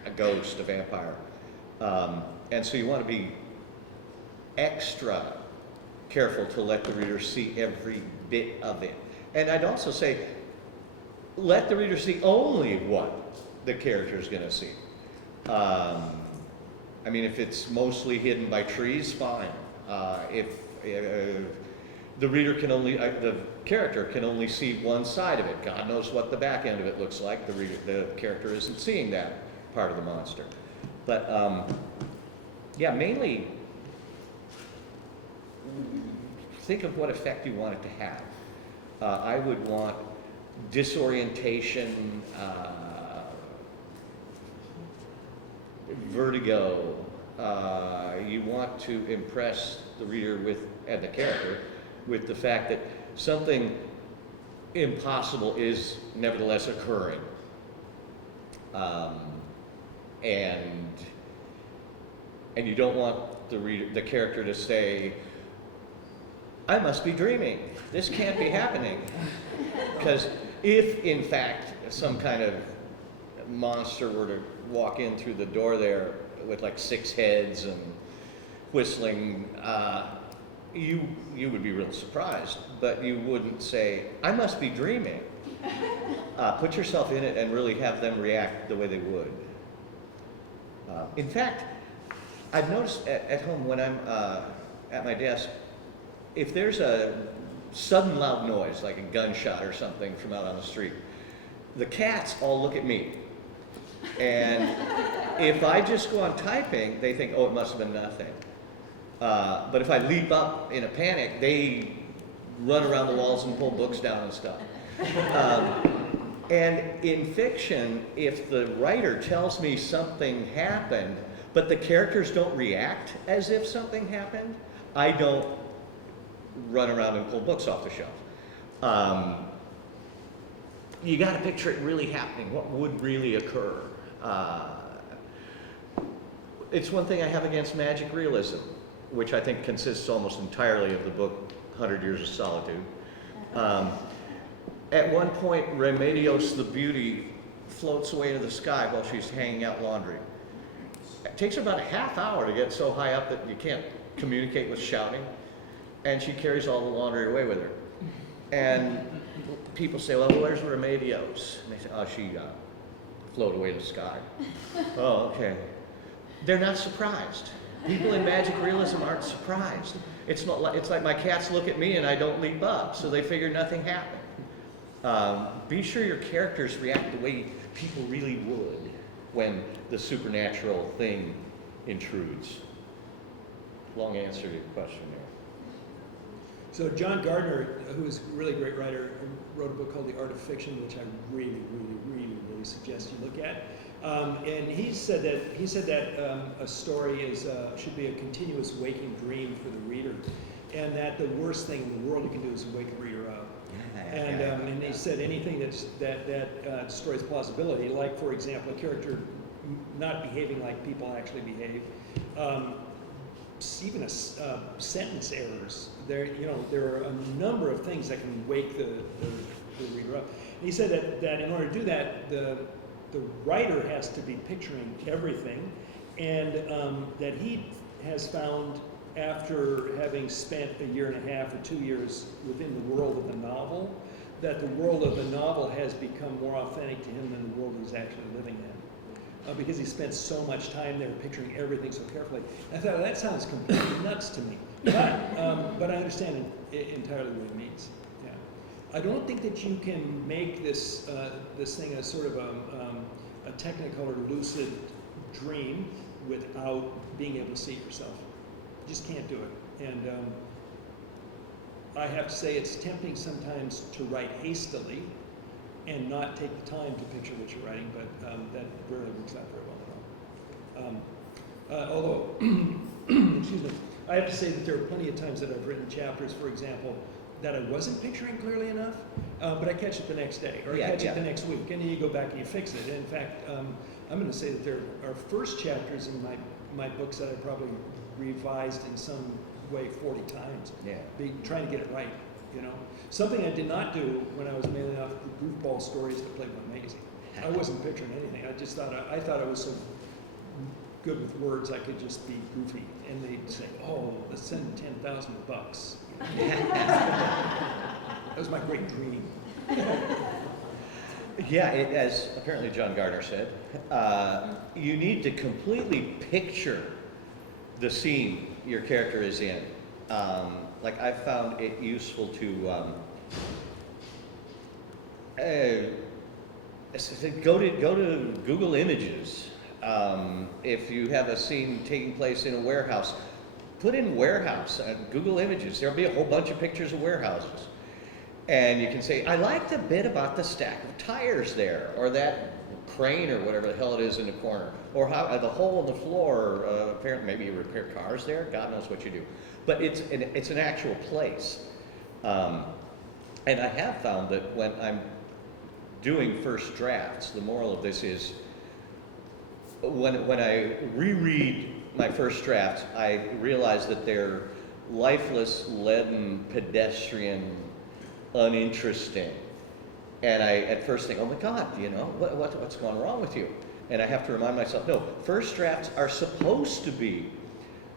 a ghost, a vampire. And so you want to be extra careful to let the reader see every bit of it. And I'd also say, let the reader see only what the character is going to see. I mean, if it's mostly hidden by trees, fine. If the reader can only, the character can only see one side of it. God knows what the back end of it looks like. The character isn't seeing that part of the monster. But yeah, mainly think of what effect you want it to have. I would want disorientation, vertigo. You want to impress the reader and the character with the fact that something impossible is nevertheless occurring. And you don't want the character to say, I must be dreaming. This can't be happening. Because if, in fact, some kind of monster were to walk in through the door there with like 6 heads and whistling, you would be real surprised, but you wouldn't say, I must be dreaming. Put yourself in it and really have them react the way they would. In fact, I've noticed at home when I'm at my desk, if there's a sudden loud noise, like a gunshot or something from out on the street, the cats all look at me. And if I just go on typing, they think, oh, it must have been nothing. But if I leap up in a panic, they run around the walls and pull books down and stuff. And in fiction, if the writer tells me something happened, but the characters don't react as if something happened, I don't run around and pull books off the shelf. You got to picture it really happening. What would really occur? It's one thing I have against magic realism, which I think consists almost entirely of the book 100 Years of Solitude. At one point, Remedios the beauty floats away to the sky while she's hanging out laundry. It takes her about a half hour to get so high up that you can't communicate with shouting, and she carries all the laundry away with her. And people say, well, where's Remedios? And they say, oh, she floated away to the sky. Oh, okay. They're not surprised. People in magic realism aren't surprised. It's like my cats look at me and I don't leap up, so they figure nothing happened. Be sure your characters react the way people really would when the supernatural thing intrudes. Long answer to your question there. So John Gardner, who is a really great writer, wrote a book called The Art of Fiction, which I really suggest you look at. And he said that a story should be a continuous waking dream for the reader, and that the worst thing in the world you can do is wake a reader up. And he said anything that destroys plausibility, like for example a character not behaving like people actually behave, even sentence errors. There are a number of things that can wake the reader up. And he said that in order to do that, the writer has to be picturing everything, and that he has found, after having spent a year and a half or 2 years within the world of the novel, that the world of the novel has become more authentic to him than the world he's actually living in. Because he spent so much time there picturing everything so carefully. I thought, that sounds completely nuts to me. But I understand entirely what it means. Yeah. I don't think that you can make this thing a sort of a technicolor lucid dream without being able to see it yourself. You just can't do it. And I have to say it's tempting sometimes to write hastily and not take the time to picture what you're writing, but that rarely works out very well at all. Although, excuse me, I have to say that there are plenty of times that I've written chapters, for example, that I wasn't picturing clearly enough, but I catch it the next day, or I catch it the next week, and then you go back and you fix it. And in fact, I'm going to say that there are first chapters in my books that I probably revised in some way 40 times, trying to get it right, you know. Something I did not do when I was mailing off goofball stories to Playboy magazine. I wasn't picturing anything. I just thought I was so good with words I could just be goofy, and they'd say, "Oh, let's send $10,000." That was my great dream. Yeah, as apparently John Gardner said, you need to completely picture the scene your character is in. Like I've found it useful to go to Google Images. If you have a scene taking place in a warehouse, put in warehouse, Google Images. There'll be a whole bunch of pictures of warehouses. And you can say, I liked a bit about the stack of tires there, or that crane or whatever the hell it is in the corner, or how the hole in the floor, apparently maybe you repair cars there, God knows what you do. But it's an actual place. And I have found that when I'm doing first drafts, the moral of this is, when I reread my first drafts, I realize that they're lifeless, leaden, pedestrian, uninteresting. And I at first think, oh my God, you know, what's going wrong with you? And I have to remind myself, no, first drafts are supposed to be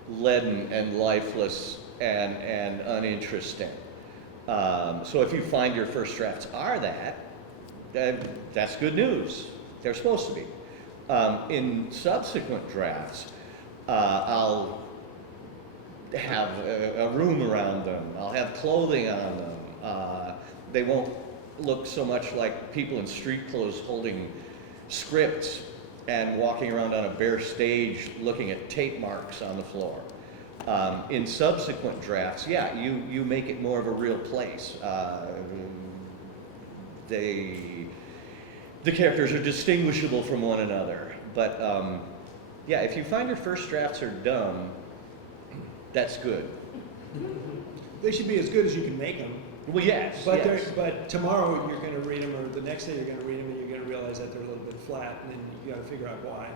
leaden and lifeless and uninteresting. So if you find your first drafts are that's good news. They're supposed to be. In subsequent drafts, I'll have a room around them. I'll have clothing on them. They won't look so much like people in street clothes holding scripts and walking around on a bare stage looking at tape marks on the floor. In subsequent drafts, yeah, you make it more of a real place. The characters are distinguishable from one another. But yeah, if you find your first drafts are dumb, that's good. They should be as good as you can make them. Well, yes, But yes. but tomorrow you're going to read them, or the next day you're going to read them, and you're going to realize that they're a little bit flat, and then you got to figure out why.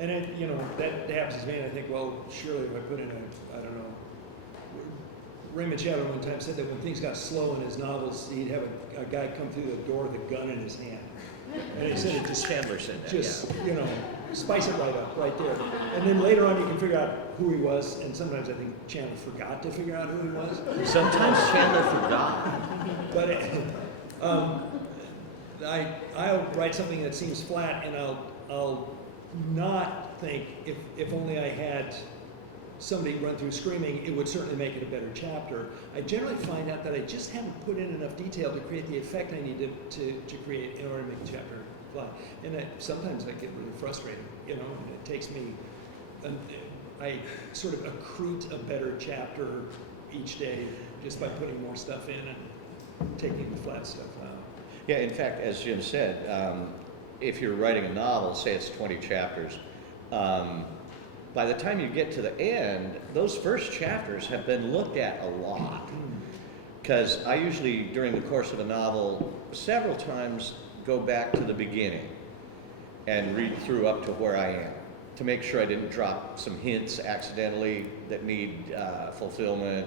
And it, you know, that happens to me, and I think, well, surely if I put in I don't know. Raymond Chandler one time said that when things got slow in his novels, he'd have a guy come through the door with a gun in his hand. And he said it just, Chandler said that, just you know, spice it right up, right there. And then later on you can figure out who he was, and sometimes I think Chandler forgot to figure out who he was. yeah. Sometimes Chandler forgot. But I'll write something that seems flat, and I'll not think if only I had somebody run through screaming, it would certainly make it a better chapter. I generally find out that I just haven't put in enough detail to create the effect I need to create in order to make the chapter fly. And sometimes I get really frustrated, you know, and it takes me, I sort of accrete a better chapter each day just by putting more stuff in and taking the flat stuff out. Yeah, in fact, as Jim said, if you're writing a novel, say it's 20 chapters, by the time you get to the end, those first chapters have been looked at a lot. Because I usually, during the course of a novel, several times go back to the beginning and read through up to where I am to make sure I didn't drop some hints accidentally that need fulfillment,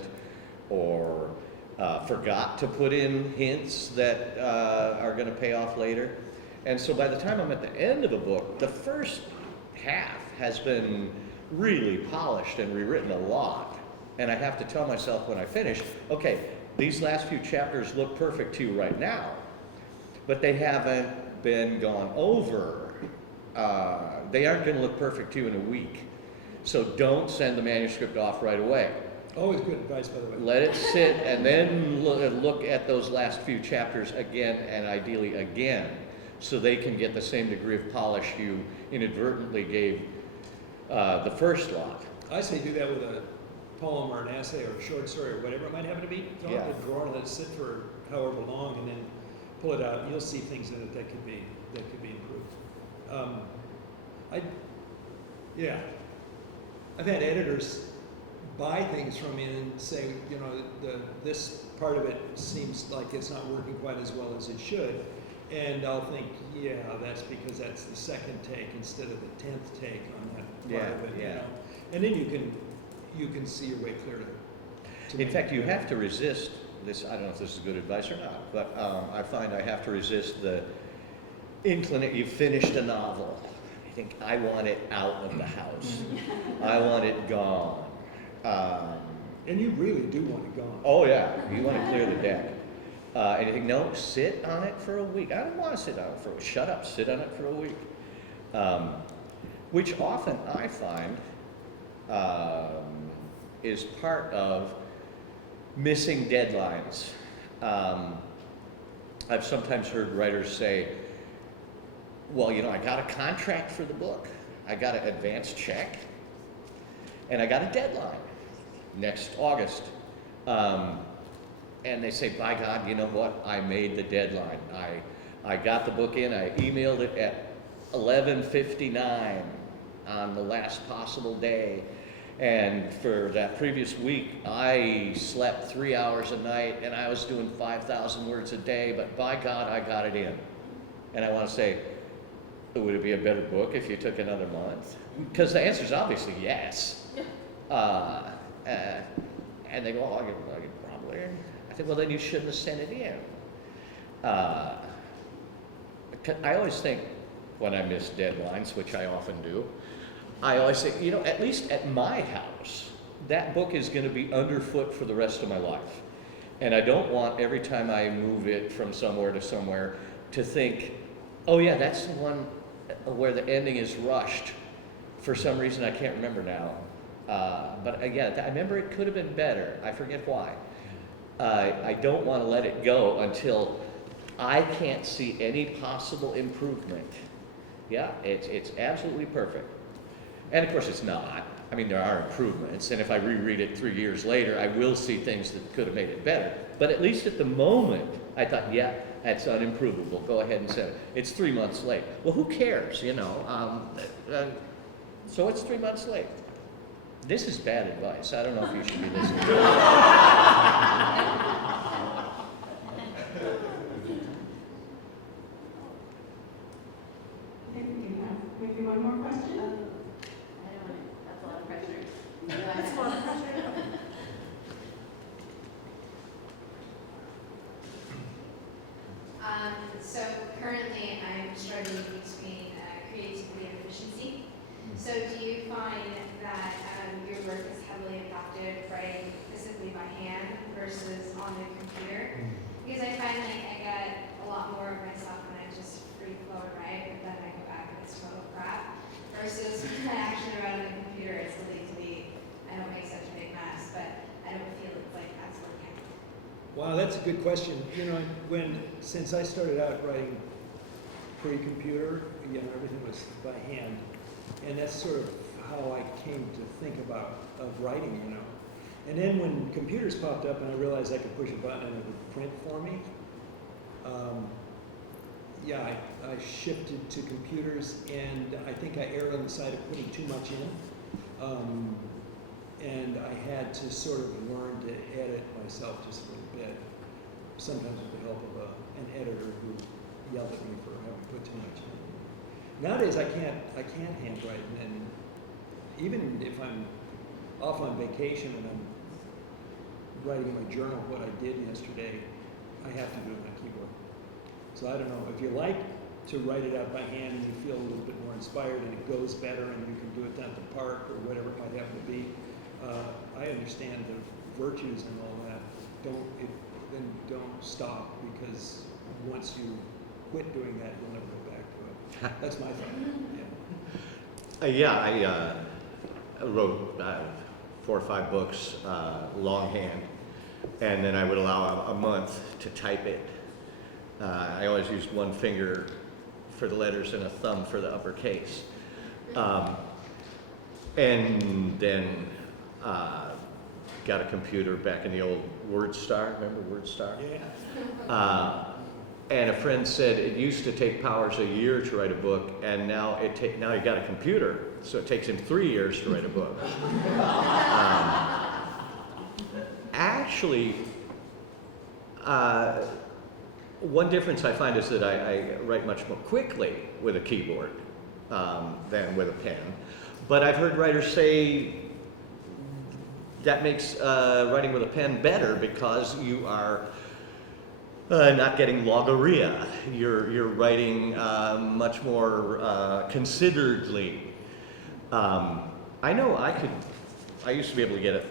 or forgot to put in hints that are going to pay off later. And so by the time I'm at the end of a book, the first half has been really polished and rewritten a lot. And I have to tell myself when I finish, okay, these last few chapters look perfect to you right now, but they haven't been gone over. They aren't going to look perfect to you in a week. So don't send the manuscript off right away. Always good advice, by the way. Let it sit and then look at those last few chapters again, and ideally again, so they can get the same degree of polish you inadvertently gave the first lot. I say do that with a poem or an essay or a short story or whatever it might happen to be. Throw it in the drawer and let it sit for however long, and then pull it out, and you'll see things in it that could be improved. I've had editors buy things from me and say, you know, this part of it seems like it's not working quite as well as it should. And I'll think, yeah, that's because that's the second take instead of the 10th take on that part of it. Yeah. You know? And then you can see your way clear to In fact, you have to resist this. I don't know if this is good advice or not, but I find I have to resist the inclination. You finished a novel. I think, I want it out of the house. I want it gone. And you really do want it gone. Oh yeah, you want to clear the deck. And you think, no, sit on it for a week. I don't want to sit on it for a week. Shut up, sit on it for a week. Which often I find is part of missing deadlines. I've sometimes heard writers say, well, you know, I got a contract for the book. I got an advance check. And I got a deadline next August. and they say, by God, you know what? I made the deadline. I got the book in, I emailed it at 11:59 on the last possible day. And for that previous week, I slept 3 hours a night and I was doing 5,000 words a day, but by God, I got it in. And I want to say, would it be a better book if you took another month? Because the answer is obviously yes. And they go, oh, I could probably. I think, well, then you shouldn't have sent it in. I always think when I miss deadlines, which I often do, I always say, you know, at least at my house, that book is going to be underfoot for the rest of my life. And I don't want every time I move it from somewhere to somewhere to think, oh yeah, that's the one where the ending is rushed. For some reason I can't remember now. But again, I remember it could have been better. I forget why. I don't want to let it go until I can't see any possible improvement. Yeah, it's absolutely perfect. And of course it's not. I mean, there are improvements, and if I reread it 3 years later, I will see things that could have made it better. But at least at the moment, I thought, yeah, that's unimprovable. Go ahead and send it. It's 3 months late. Well, who cares, you know? So it's 3 months late. This is bad advice. I don't know if you should be listening to it. I think we can have maybe one more question. I don't want it. That's a lot of pressure. That's a lot of pressure. So currently I'm struggling between creativity and efficiency. So do you find that your work is heavily adopted writing physically by hand versus on the computer? Because I find like I get a lot more of myself when I just free flow write, but then I go back and it's total crap. Versus when I actually write on the computer, it's easy. I don't make such a big mess, but I don't feel it's like that's working. Wow, that's a good question. You know, since I started out writing pre-computer, you know, everything was by hand. And that's sort of how I came to think of writing, you know. And then when computers popped up and I realized I could push a button and it would print for me, I shifted to computers, and I think I erred on the side of putting too much in. And I had to sort of learn to edit myself just a little bit, sometimes with the help of an editor who yelled at me for having put too much in. Nowadays I can't handwrite, and even if I'm off on vacation and I'm writing in my journal what I did yesterday, I have to do it on my keyboard. So I don't know, if you like to write it out by hand and you feel a little bit more inspired and it goes better and you can do it down at the park or whatever it might happen to be, I understand the virtues and all that. Then don't stop, because once you quit doing that, you'll never go back to it. That's my thought. Yeah. I wrote 4 or 5 books longhand, and then I would allow a month to type it. I always used one finger for the letters and a thumb for the uppercase. And then got a computer back in the old WordStar. Remember WordStar? Yeah. And a friend said it used to take Powers a year to write a book, and now you got a computer, so it takes him 3 years to write a book. Actually, one difference I find is that I write much more quickly with a keyboard than with a pen. But I've heard writers say that makes writing with a pen better because you are not getting logorrhea. You're writing much more consideredly. I know I used to be able to get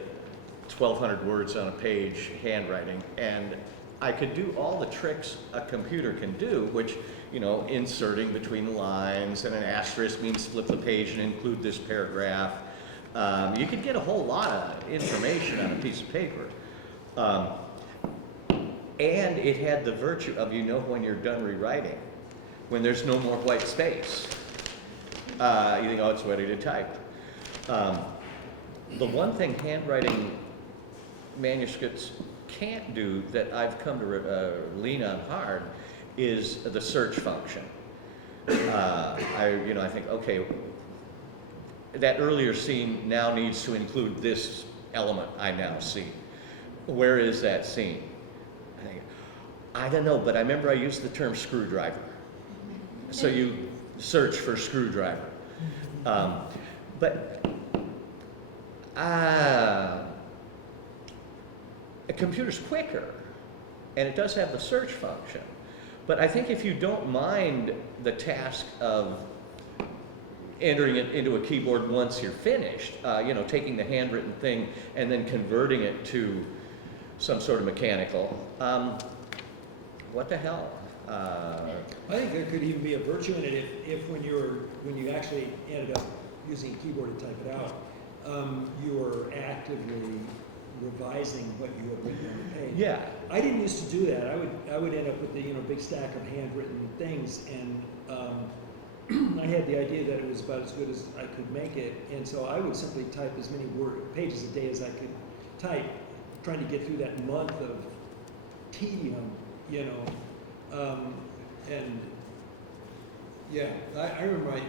1,200 words on a page handwriting, and I could do all the tricks a computer can do, which, you know, inserting between the lines, and an asterisk means flip the page and include this paragraph. You could get a whole lot of information on a piece of paper. And it had the virtue of, you know, when you're done rewriting, when there's no more white space, you think, oh, it's ready to type. The one thing handwriting manuscripts can't do that I've come to lean on hard is the search function. I think, okay, that earlier scene now needs to include this element I now see. Where is that scene? I don't know, but I remember I used the term screwdriver. So you search for screwdriver. But a computer's quicker, and it does have the search function. But I think if you don't mind the task of entering it into a keyboard once you're finished, taking the handwritten thing and then converting it to some sort of mechanical, what the hell? I think there could even be a virtue in it if when you actually ended up using a keyboard to type it out, you were actively revising what you had written on the page. Yeah. I didn't used to do that. I would end up with the big stack of handwritten things, and I had the idea that it was about as good as I could make it, and so I would simply type as many pages a day as I could type, trying to get through that month of tedium, and yeah, I remember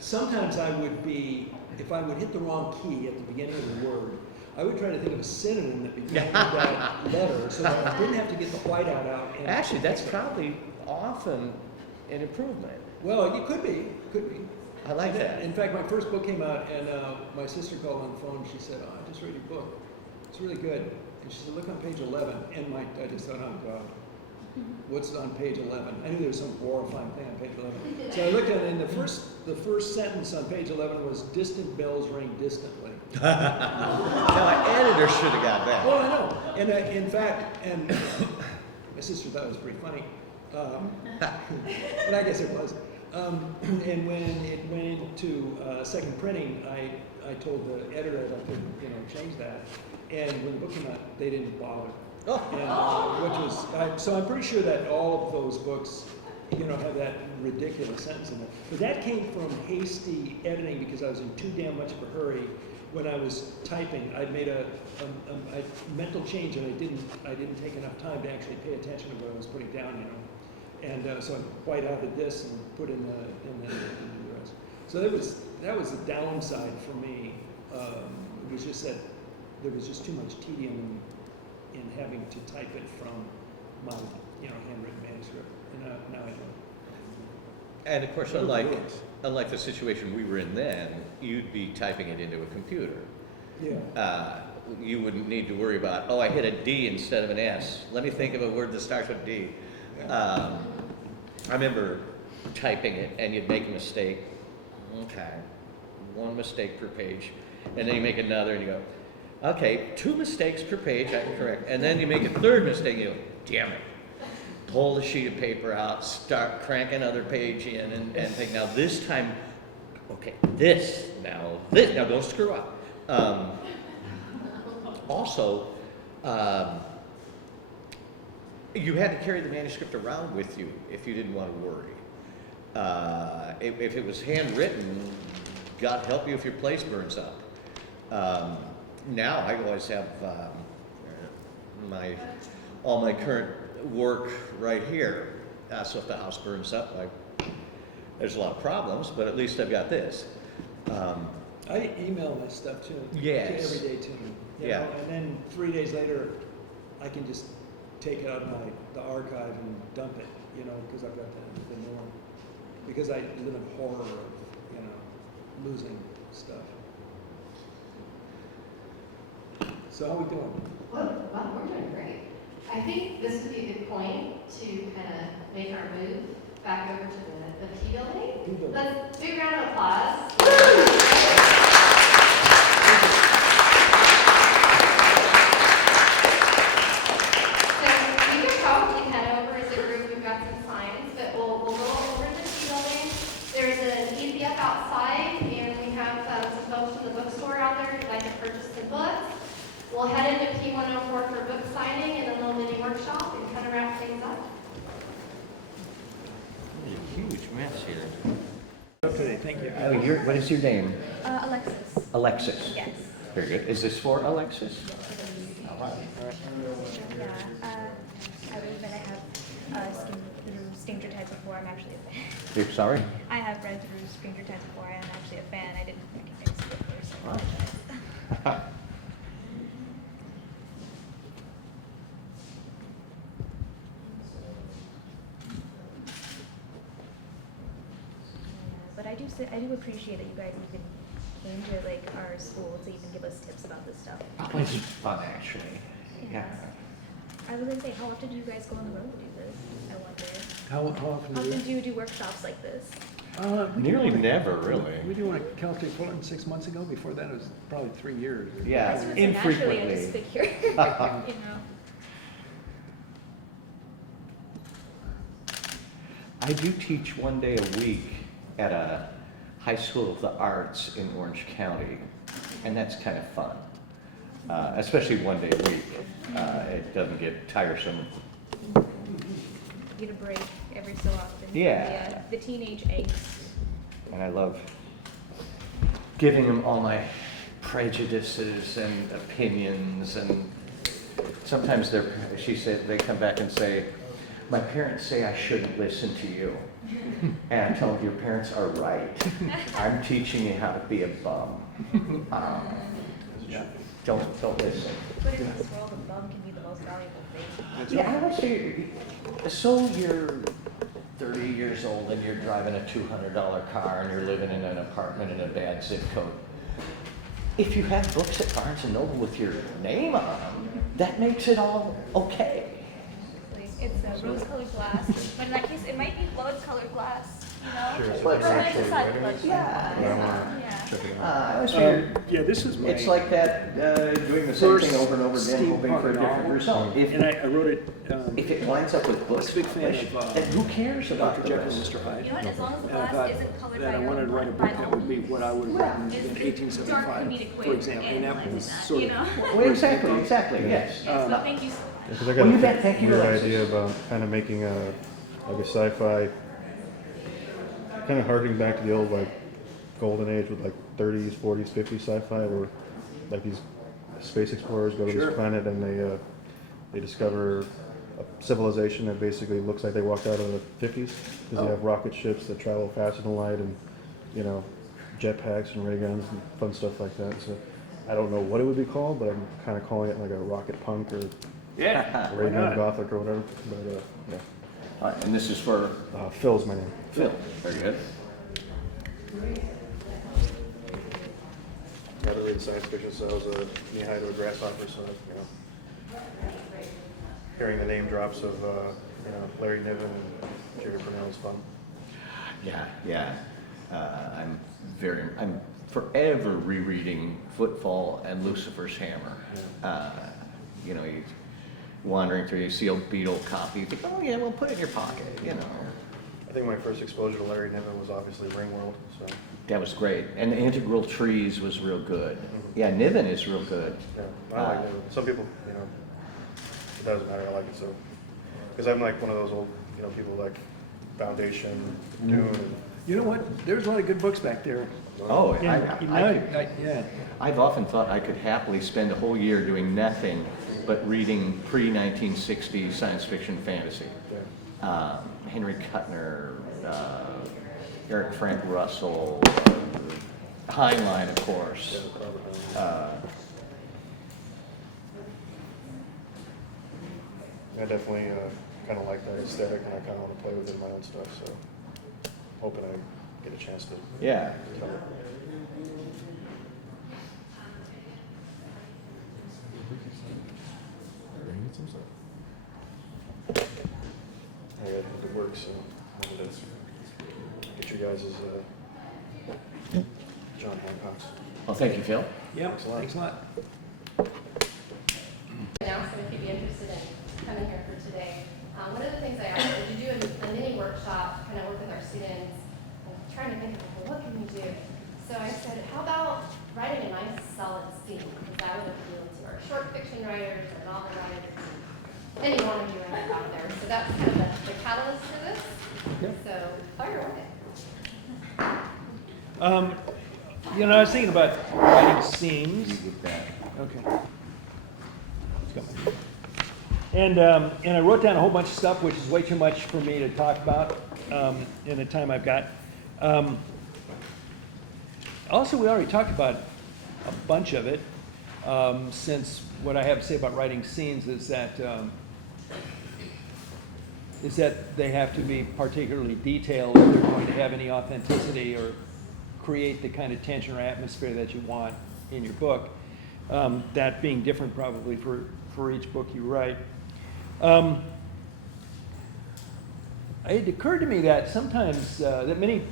sometimes I would be, if I would hit the wrong key at the beginning of the word, I would try to think of a synonym that began with that letter so that I didn't have to get the whiteout out. And Actually, that's probably often an improvement. Well, it could be. I like that. In fact, my first book came out, and my sister called on the phone. She said, "Oh, I just read your book. It's really good." And she said, "Look on page 11." And I just thought, "Oh God, what's on page 11?" I knew there was some horrifying thing on page 11. So I looked at it, and the first sentence on page 11 was "Distant bells ring distantly." Now, an editor should have got that. Well, I know. And in fact, my sister thought it was pretty funny. But I guess it was. And when it went into second printing, I told the editor that I could, change that. And when the book came out, they didn't bother. And so I'm pretty sure that all of those books, have that ridiculous sentence in it. But that came from hasty editing because I was in too damn much of a hurry. When I was typing, I made a mental change, and I didn't take enough time to actually pay attention to what I was putting down, And so I white outed this and put in the rest. So that was the downside for me. It was just that there was just too much tedium in having to type it from my handwritten manuscript, and now I don't. And of course, unlike the situation we were in then, you'd be typing it into a computer. Yeah. You wouldn't need to worry about, I hit a D instead of an S. Let me think of a word that starts with D. I remember typing it, and you'd make a mistake. Okay, one mistake per page. And then you make another, and you go, okay, 2 mistakes per page, I can correct. And then you make a third mistake, and you go, damn it. Pull the sheet of paper out, start crank another page in, and think, now this time, okay, now don't screw up. Also, you had to carry the manuscript around with you if you didn't want to worry. If it was handwritten, God help you if your place burns up. Now I always have all my current work right here. So if the house burns up, there's a lot of problems, but at least I've got this. I email my stuff to Yes. every day to him. Yeah. And then 3 days later, I can just take it out of the archive and dump it, because I've got the new one. Because I live in horror of, losing stuff. So how are we doing? Well, we're doing great. I think this would be a good point to kind of make our move back over to the P building. Let's do a round of applause. So we could probably head over as a group. We've got some signs, but we'll go over to the P building. There's an easy up outside, and we have some folks from the bookstore out there who'd like to purchase some books. We'll head into P104 for book signing and a little mini workshop and kind of wrap things up. There's a huge mess here. Okay, thank you. What is your name? Alexis. Alexis. Yes. Very good. Is this for Alexis? I believe that I have skimmed through Stranger Tides before. I'm actually a fan. You're sorry? I have read through Stranger Tides before. I am actually a fan. I didn't recognize you at first. I apologize. But I do appreciate that you guys even came to like our school to even give us tips about this stuff. Oh, it's fun, actually. Yeah. I was gonna say, how often do you guys go on the road to do this? I wonder. How often How often do you do workshops like this? Nearly never, really. We do one at Celtic Fullerton 6 months ago. Before that, it was probably 3 years. Yeah, So naturally, I just infrequently. figure, you know. I do teach one day a week at a high school of the arts in Orange County, and that's kind of fun, especially one day a week. It doesn't get tiresome. Get a break every so often. Yeah. The teenage angst. And I love giving them all my prejudices and opinions, and sometimes she said, they come back and say, my parents say I shouldn't listen to you. And I tell them, your parents are right. I'm teaching you how to be a bum. Don't listen. But in this world, a bum can be the most valuable thing. Yeah, I would say, so you're 30 years old and you're driving a $200 car and you're living in an apartment in a bad zip code. If you have books at Barnes & Noble with your name on them, that makes it all okay. It's a rose-colored glass, but in that case, it might be blood-colored glass, you know? Sure. But Exactly. romanticize blood. Yeah. Yeah. I always figured Yeah, this is my it's like that, doing the same thing first over and over again, hoping for a steampunk different novel. result. And I wrote it. If it winds up with books, I was a big fan of then who cares about Dr. the Jekyll and rest? Mr. Hyde. You know what, as long as the And I glass thought isn't colored that by I your wanted own to write a blood, book that would be what I would have written It's in dark 1875, comedic for wit example. and And that like was that, sort you of. know? Well, exactly, yes. So thank you so much. Because I Well, got you a bet. Thank you, weird Alexis. idea about kind of making a sci-fi, kind of harkening back to the old like golden age with like 30s, 40s, 50s sci-fi, where like these space explorers go to Sure. this planet and they discover a civilization that basically looks like they walked out of the 50s, because Oh. they have rocket ships that travel faster than light and jetpacks and ray guns and fun stuff like that. So I don't know what it would be called, but I'm kind of calling it like a rocket punk or Yeah, why ray gun not? gothic or whatever. But yeah. All right, and this is for Phil's my name. Phil. Very good. Got to read science fiction, so I was a knee-high to a grasshopper, so, hearing the name drops of, Larry Niven and Jerry Purnell is fun. Yeah. I'm forever rereading Footfall and Lucifer's Hammer. You wandering through, you see a Beatle copy, you think, oh yeah, well, put it in your pocket, I think my first exposure to Larry Niven was obviously Ringworld, so, That was great. And the Integral Trees was real good. Yeah, Niven is real good. yeah, I like Niven. Some people, it doesn't matter, I like it, so, because I'm like one of those old, people like Foundation, Dune, and You know what? There's a lot of good books back there. Oh, Yeah. I've often thought I could happily spend a whole year doing nothing but reading pre-1960 science fiction fantasy. Henry Kuttner, Eric Frank Russell, Heinlein, of course. I definitely kind of like that aesthetic, and I kind of want to play with it in my own stuff, so hoping I get a chance to. Yeah. tell it. I got to work, so I wanted to get you guys' John Hancock's. Well, thank you, Phil. Yep, thanks a lot. Announcement if you'd be interested in coming here for today. One of the things I asked was to do a mini workshop, kind of work with our students, and trying to think of, well, what can we do? So I said, how about writing a nice solid scene? Because that would appeal to our short fiction writers, our novel writers, any one of you out there. So that's kind of the catalyst for this. So fire away. I was thinking about writing scenes. You get that. Okay. it's coming. And I wrote down a whole bunch of stuff, which is way too much for me to talk about in the time I've got. Also, we already talked about a bunch of it, since what I have to say about writing scenes is that they have to be particularly detailed if they're going to have any authenticity or create the kind of tension or atmosphere that you want in your book. That being different probably for each book you write. It occurred to me that sometimes, that many,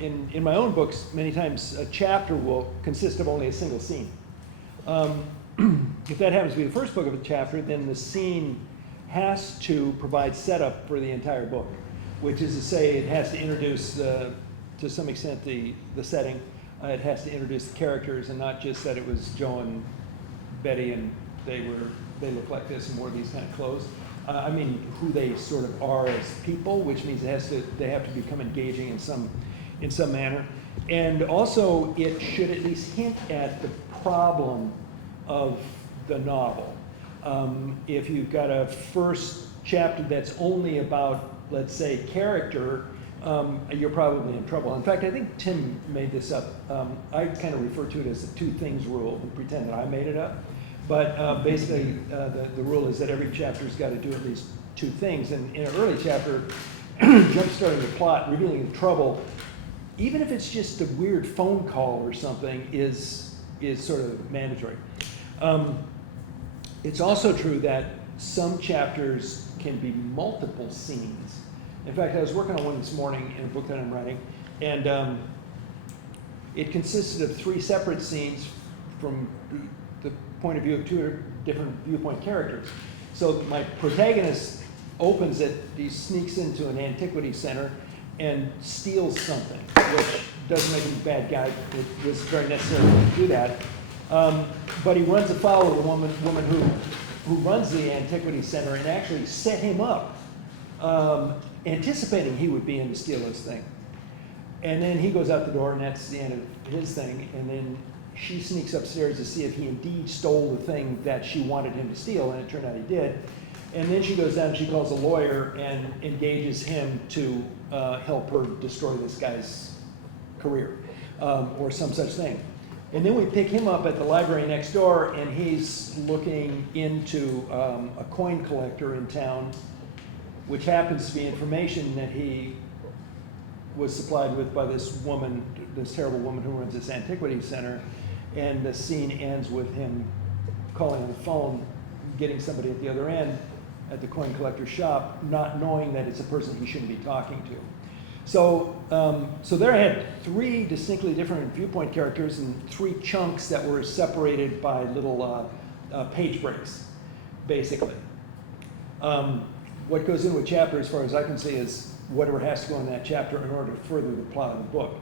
in my own books, many times a chapter will consist of only a single scene. If that happens to be the first book of a chapter, then the scene has to provide setup for the entire book, which is to say it has to introduce, to some extent, the setting. It has to introduce the characters, and not just that it was Joe and Betty and they look like this and wore these kind of clothes. I mean, who they sort of are as people, which means they have to become engaging in some manner. And also, it should at least hint at the problem of the novel. If you've got a first chapter that's only about, let's say, character, you're probably in trouble. In fact, I think Tim made this up. I kind of refer to it as the two things rule and pretend that I made it up. But basically, the rule is that every chapter's got to do at least two things. And in an early chapter, jump-starting the plot, revealing the trouble, even if it's just a weird phone call or something, is sort of mandatory. It's also true that some chapters can be multiple scenes. In fact, I was working on one this morning in a book that I'm writing, and it consisted of 3 separate scenes from the point of view of 2 different viewpoint characters. So my protagonist opens it, he sneaks into an antiquity center and steals something, which doesn't make him a bad guy. It was very necessary to do that. But he runs afoul of the woman who runs the antiquity center and actually set him up, anticipating he would be in to steal this thing. And then he goes out the door, and that's the end of his thing. And then she sneaks upstairs to see if he indeed stole the thing that she wanted him to steal, and it turned out he did. And then she goes down and she calls a lawyer and engages him to help her destroy this guy's career, or some such thing. And then we pick him up at the library next door, and he's looking into a coin collector in town, which happens to be information that he was supplied with by this woman, this terrible woman who runs this antiquity center. And the scene ends with him calling on the phone, getting somebody at the other end at the coin collector's shop, not knowing that it's a person he shouldn't be talking to. So, so there I had 3 distinctly different viewpoint characters and 3 chunks that were separated by little page breaks, basically. What goes into a chapter, as far as I can see, is whatever has to go in that chapter in order to further the plot of the book.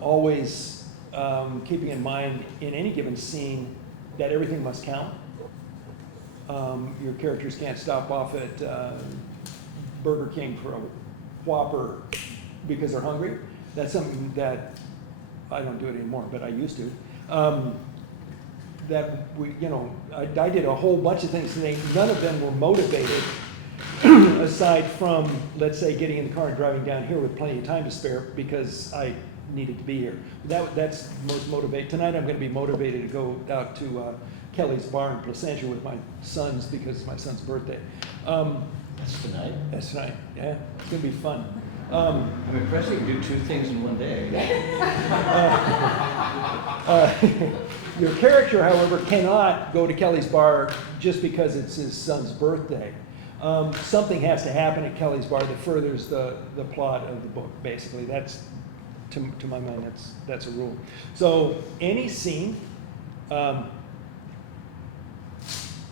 Always keeping in mind in any given scene that everything must count. Your characters can't stop off at Burger King for a Whopper because they're hungry. That's something that I don't do it anymore, but I used to. That I did a whole bunch of things today. None of them were motivated, aside from, let's say, getting in the car and driving down here with plenty of time to spare because I needed to be here. That's most motivated. Tonight I'm going to be motivated to go out to Kelly's Bar in Placentia with my sons because it's my son's birthday. That's tonight. That's tonight, yeah. It's going to be fun. I'm impressed you can do 2 things in one day. Your character, however, cannot go to Kelly's Bar just because it's his son's birthday. Something has to happen at Kelly's Bar that furthers the plot of the book, basically. That's, to my mind, that's a rule. So any scene,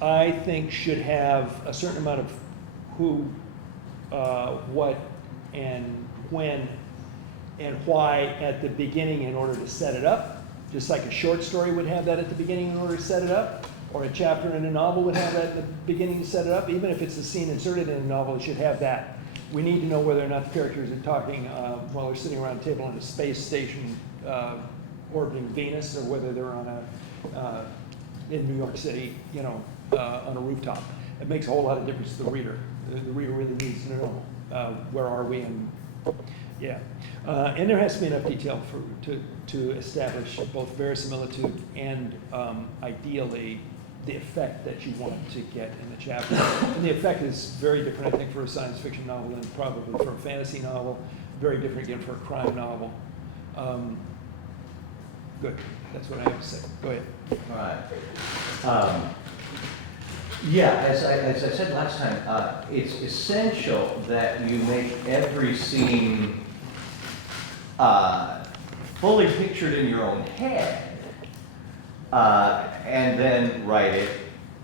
I think, should have a certain amount of who, what, and when, and why at the beginning in order to set it up. Just like a short story would have that at the beginning in order to set it up, or a chapter in a novel would have that at the beginning to set it up. Even if it's a scene inserted in a novel, it should have that. We need to know whether or not the characters are talking while they're sitting around a table on a space station orbiting Venus, or whether they're on in New York City, on a rooftop. It makes a whole lot of difference to the reader. The reader really needs to know where are we, and yeah. And there has to be enough detail to establish both verisimilitude and ideally the effect that you want to get in the chapter. And the effect is very different, I think, for a science fiction novel than probably for a fantasy novel. Very different again for a crime novel. Good. That's what I have to say. Go ahead. All right. Yeah, as I said last time, it's essential that you make every scene fully pictured in your own head, and then write it.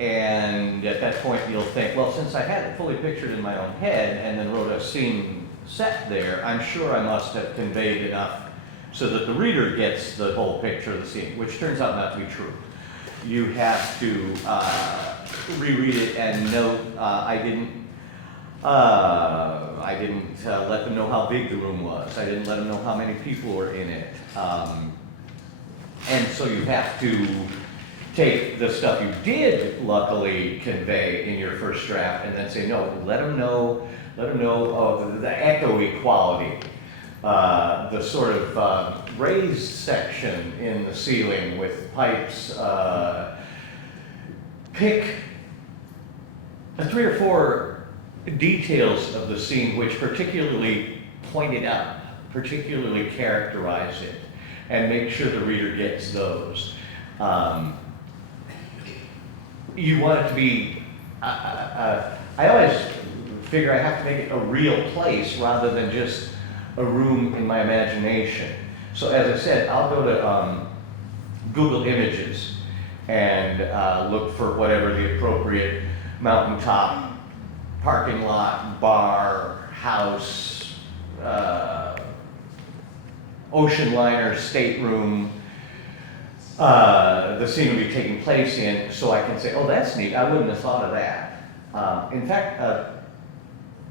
And at that point, you'll think, well, since I had it fully pictured in my own head and then wrote a scene set there, I'm sure I must have conveyed enough so that the reader gets the whole picture of the scene, which turns out not to be true. You have to reread it and note, I didn't let them know how big the room was. I didn't let them know how many people were in it. And so you have to take the stuff you did luckily convey in your first draft and then say, no, let them know of the echoey quality. The sort of raised section in the ceiling with pipes. Pick 3 or 4 details of the scene which particularly point it out, particularly characterize it, and make sure the reader gets those. You want it to be, I always figure I have to make it a real place rather than just a room in my imagination. So as I said, I'll go to Google Images and look for whatever the appropriate mountaintop, parking lot, bar, house, ocean liner, stateroom, the scene will be taking place in, so I can say, oh, that's neat, I wouldn't have thought of that. In fact,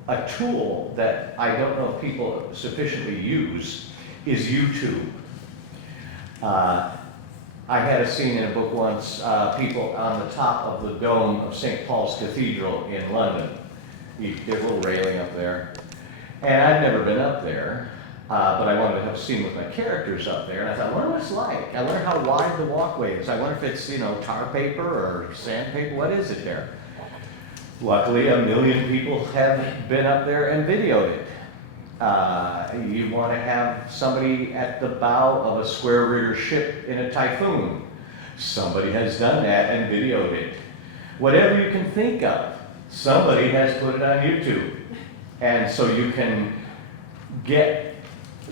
a tool that I don't know if people sufficiently use is YouTube. I had a scene in a book once, people on the top of the dome of St. Paul's Cathedral in London. There's a little railing up there. And I'd never been up there, but I wanted to have a scene with my characters up there. And I thought, I wonder what it's like. I wonder how wide the walkway is. I wonder if it's, tar paper or sandpaper. What is it there? Luckily, 1 million people have been up there and videoed it. You want to have somebody at the bow of a square rigger ship in a typhoon. Somebody has done that and videoed it. Whatever you can think of, somebody has put it on YouTube. And so you can get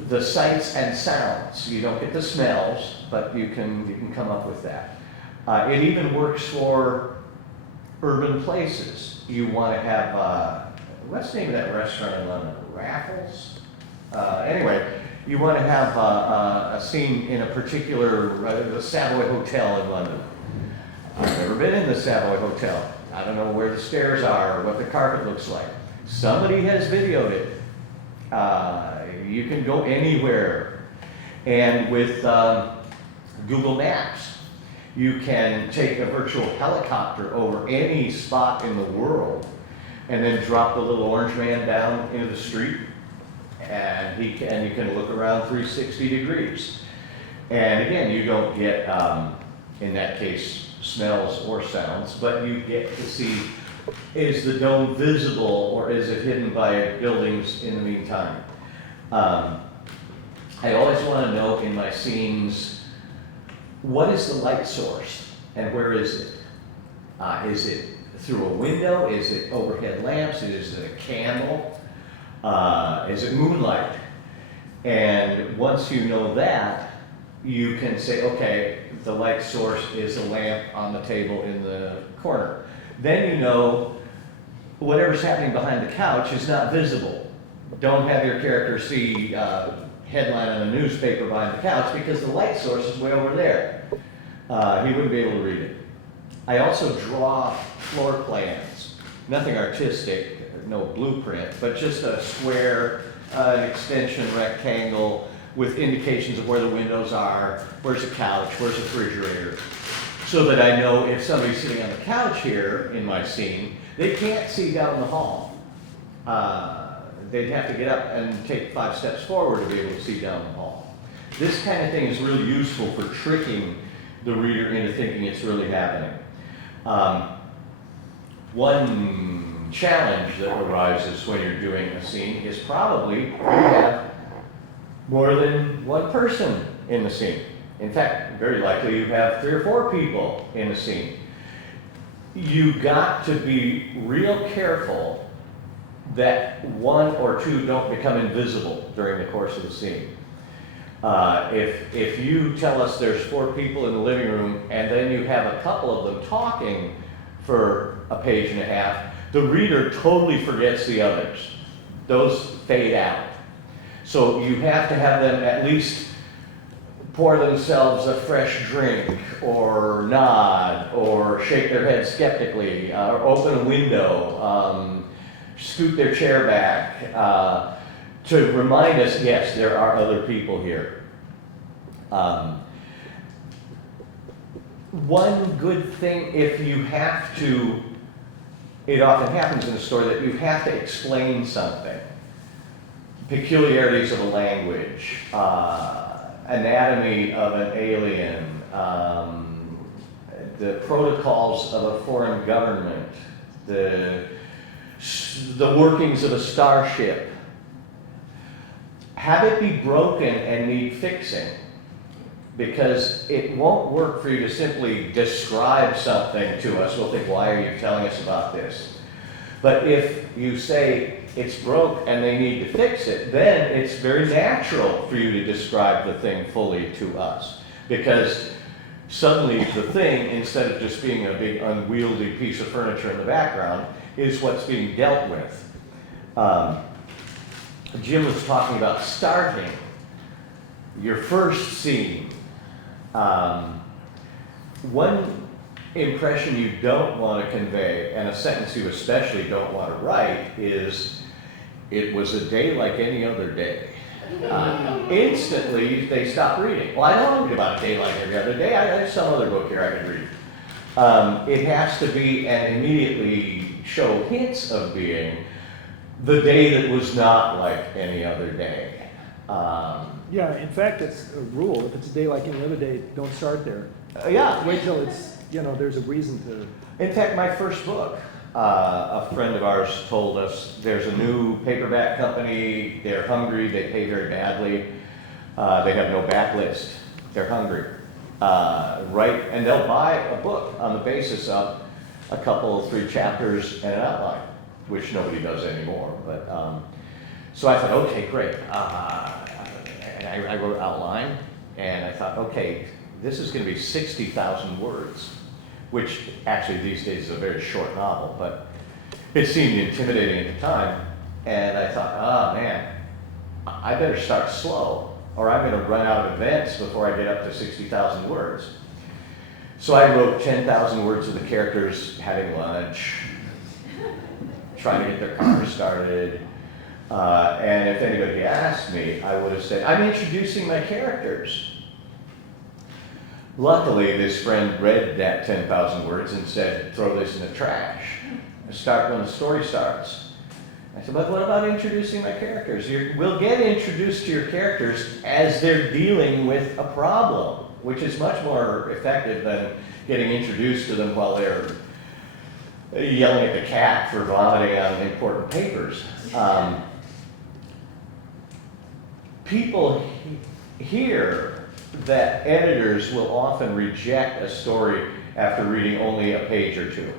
the sights and sounds. You don't get the smells, but you can come up with that. It even works for urban places. You want to have, what's the name of that restaurant in London? Raffles? Anyway, you want to have a scene in a particular, the Savoy Hotel in London. I've never been in the Savoy Hotel. I don't know where the stairs are or what the carpet looks like. Somebody has videoed it. You can go anywhere. And with Google Maps, you can take a virtual helicopter over any spot in the world and then drop the little orange man down into the street, and you can look around 360 degrees. And again, you don't get, in that case, smells or sounds, but you get to see, is the dome visible or is it hidden by buildings in the meantime? I always want to know in my scenes, what is the light source and where is it? Is it through a window? Is it overhead lamps? Is it a candle? Is it moonlight? And once you know that, you can say, okay, the light source is a lamp on the table in the corner. Then you know whatever's happening behind the couch is not visible. Don't have your character see headline on a newspaper behind the couch because the light source is way over there. He wouldn't be able to read it. I also draw floor plans, nothing artistic, no blueprint, but just a square, an extension rectangle with indications of where the windows are, where's the couch, where's the refrigerator. So so that I know if somebody's sitting on the couch here in my scene, they can't see down the hall. They'd have to get up and take 5 steps forward to be able to see down the hall. This kind of thing is really useful for tricking the reader into thinking it's really happening. One challenge that arises when you're doing a scene is probably you have more than one person in the scene. In fact, very likely you have 3 or 4 people in the scene. You got to be real careful that 1 or 2 don't become invisible during the course of the scene. If you tell us there's 4 people in the living room and then you have a couple of them talking for a page and a half, the reader totally forgets the others. Those fade out. So you have to have them at least pour themselves a fresh drink, or nod, or shake their head skeptically, or open a window, scoot their chair back, to remind us, yes, there are other people here. One good thing, if you have to, it often happens in a story that you have to explain something. Peculiarities of a language, anatomy of an alien, the protocols of a foreign government, the workings of a starship. Have it be broken and need fixing, because it won't work for you to simply describe something to us. We'll think, why are you telling us about this? But if you say it's broke and they need to fix it, then it's very natural for you to describe the thing fully to us. Because suddenly the thing, instead of just being a big unwieldy piece of furniture in the background, is what's being dealt with. Jim was talking about starting your first scene. One impression you don't want to convey, and a sentence you especially don't want to write, is, "It was a day like any other day." Instantly, they stop reading. Well, I don't want to read about a day like every other day. I have some other book here I could read. It has to be, and immediately show hints of being, the day that was not like any other day. Yeah, in fact, it's a rule. If it's a day like any other day, don't start there. Yeah. Wait till it's, there's a reason to. In fact, my first book, a friend of ours told us there's a new paperback company, they're hungry, they pay very badly, they have no backlist, they're hungry. And they'll buy a book on the basis of a couple, 3 chapters and an outline, which nobody does anymore. But so I thought, okay, great. And I wrote outline, and I thought, okay, this is going to be 60,000 words, which actually these days is a very short novel, but it seemed intimidating at the time. And I thought, oh man, I better start slow, or I'm going to run out of events before I get up to 60,000 words. So I wrote 10,000 words of the characters having lunch, trying to get their car started. And if anybody asked me, I would have said, I'm introducing my characters. Luckily, this friend read that 10,000 words and said, throw this in the trash. Start when the story starts. I said, but what about introducing my characters? We'll get introduced to your characters as they're dealing with a problem, which is much more effective than getting introduced to them while they're yelling at the cat for vomiting on important papers. People hear that editors will often reject a story after reading only a page or 2.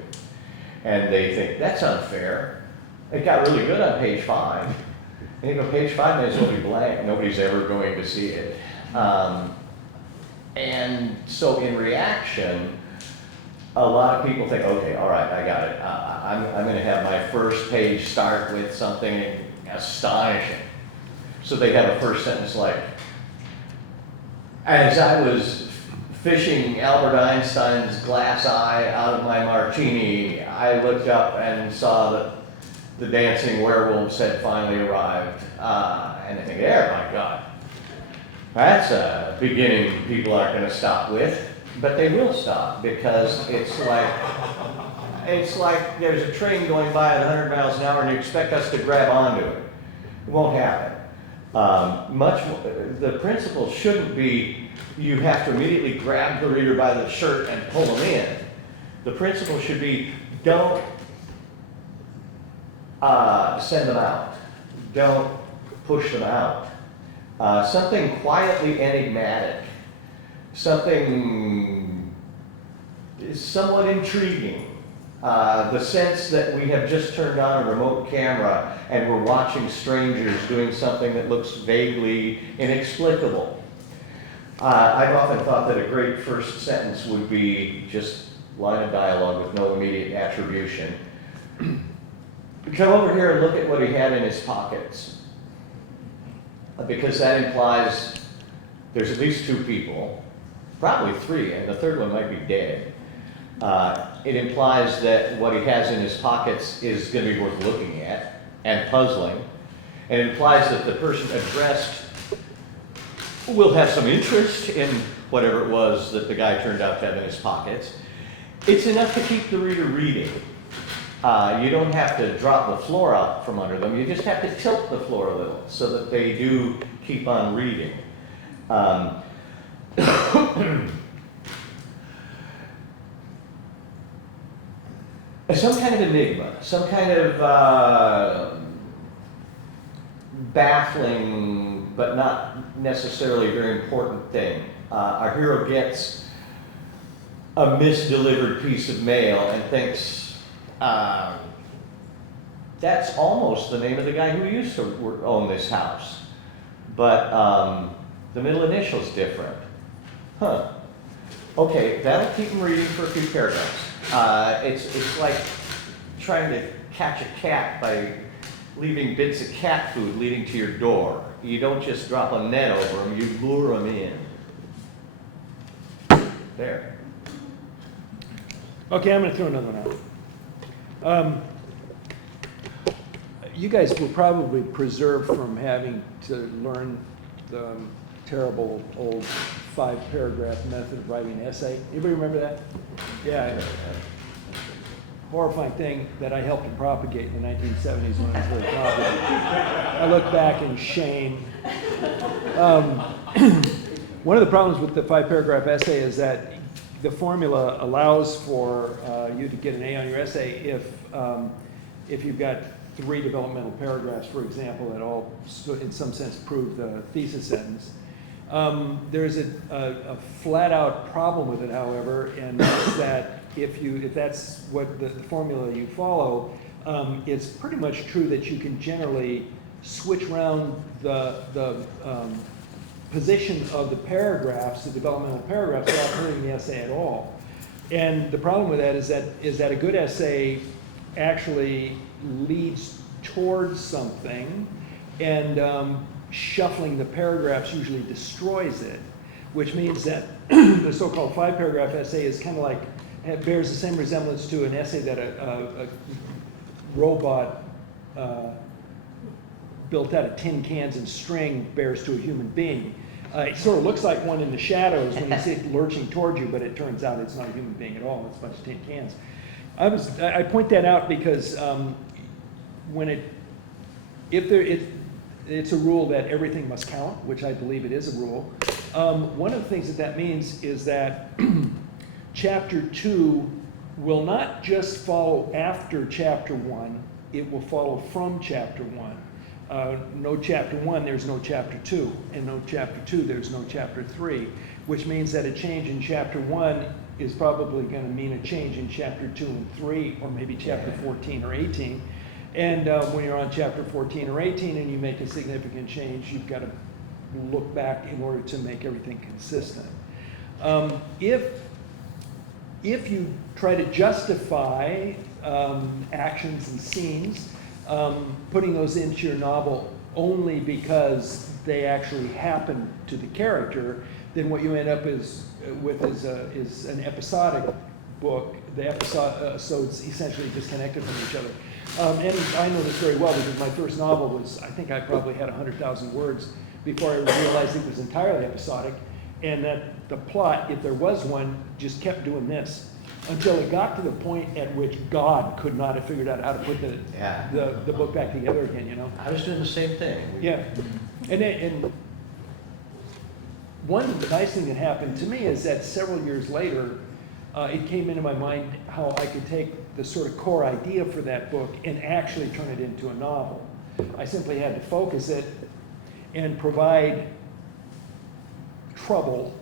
And they think, that's unfair. It got really good on page 5. And page 5 may as well be blank. Nobody's ever going to see it. And so in reaction, a lot of people think, okay, all right, I got it. I'm going to have my first page start with something astonishing. So they have a first sentence like, as I was fishing Albert Einstein's glass eye out of my martini, I looked up and saw that the dancing werewolves had finally arrived. And I think, my God, that's a beginning people aren't going to stop with. but they will stop because it's like there's a train going by at 100 miles an hour and you expect us to grab onto it. It won't happen. The principle shouldn't be you have to immediately grab the reader by the shirt and pull them in. The principle should be don't send them out. Don't push them out. Something quietly enigmatic, something somewhat intriguing. The sense that we have just turned on a remote camera and we're watching strangers doing something that looks vaguely inexplicable. I've often thought that a great first sentence would be just line of dialogue with no immediate attribution. Come over here and look at what he had in his pockets. Because that implies there's at least 2 people, probably 3, and the third one might be dead. It implies that what he has in his pockets is going to be worth looking at and puzzling. And it implies that the person addressed will have some interest in whatever it was that the guy turned out to have in his pockets. It's enough to keep the reader reading. You don't have to drop the floor out from under them. You just have to tilt the floor a little so that they do keep on reading. Some kind of enigma, some kind of baffling but not necessarily very important thing. Our hero gets a misdelivered piece of mail and thinks, that's almost the name of the guy who used to own this house. But the middle initial's different. Huh. Okay, that'll keep him reading for a few paragraphs. It's like trying to catch a cat by leaving bits of cat food leading to your door. You don't just drop a net over them, you lure them in. There. Okay, I'm going to throw another one out. You guys were probably preserved from having to learn the terrible old 5-paragraph method of writing an essay. Anybody remember that? Yeah. Horrifying thing that I helped to propagate in the 1970s when I was very popular. I look back in shame. One of the problems with the 5-paragraph essay is that the formula allows for you to get an A on your essay if you've got 3 developmental paragraphs, for example, that all, in some sense, prove the thesis sentence. There's a flat-out problem with it, however, and that's that if that's what the formula you follow, it's pretty much true that you can generally switch around the position of the paragraphs, the developmental paragraphs, without hurting the essay at all. And the problem with that is that a good essay actually leads towards something, and shuffling the paragraphs usually destroys it, which means that the so-called 5-paragraph essay is kind of like, it bears the same resemblance to an essay that a robot built out of tin cans and string bears to a human being. It sort of looks like one in the shadows when you see it lurching toward you, but it turns out it's not a human being at all. It's a bunch of tin cans. I point that out because it's a rule that everything must count, which I believe it is a rule. One of the things that means is that Chapter 2 will not just follow after Chapter 1, it will follow from Chapter 1. No Chapter 1, there's no Chapter 2, and no Chapter 2, there's no Chapter 3, which means that a change in Chapter 1 is probably going to mean a change in Chapter 2 and 3, or maybe Chapter 14 or 18. And when you're on Chapter 14 or 18 and you make a significant change, you've got to look back in order to make everything consistent. If you try to justify actions and scenes, putting those into your novel only because they actually happen to the character, then what you end up is an episodic book. The episodes essentially disconnected from each other. And I know this very well because my first novel was, I think I probably had 100,000 words before I realized it was entirely episodic. And that the plot, if there was one, just kept doing this until it got to the point at which God could not have figured out how to put Yeah. the book back together again, you know? I was doing the same thing. Yeah. And one nice thing that happened to me is that several years later, it came into my mind how I could take the sort of core idea for that book and actually turn it into a novel. I simply had to focus it and provide trouble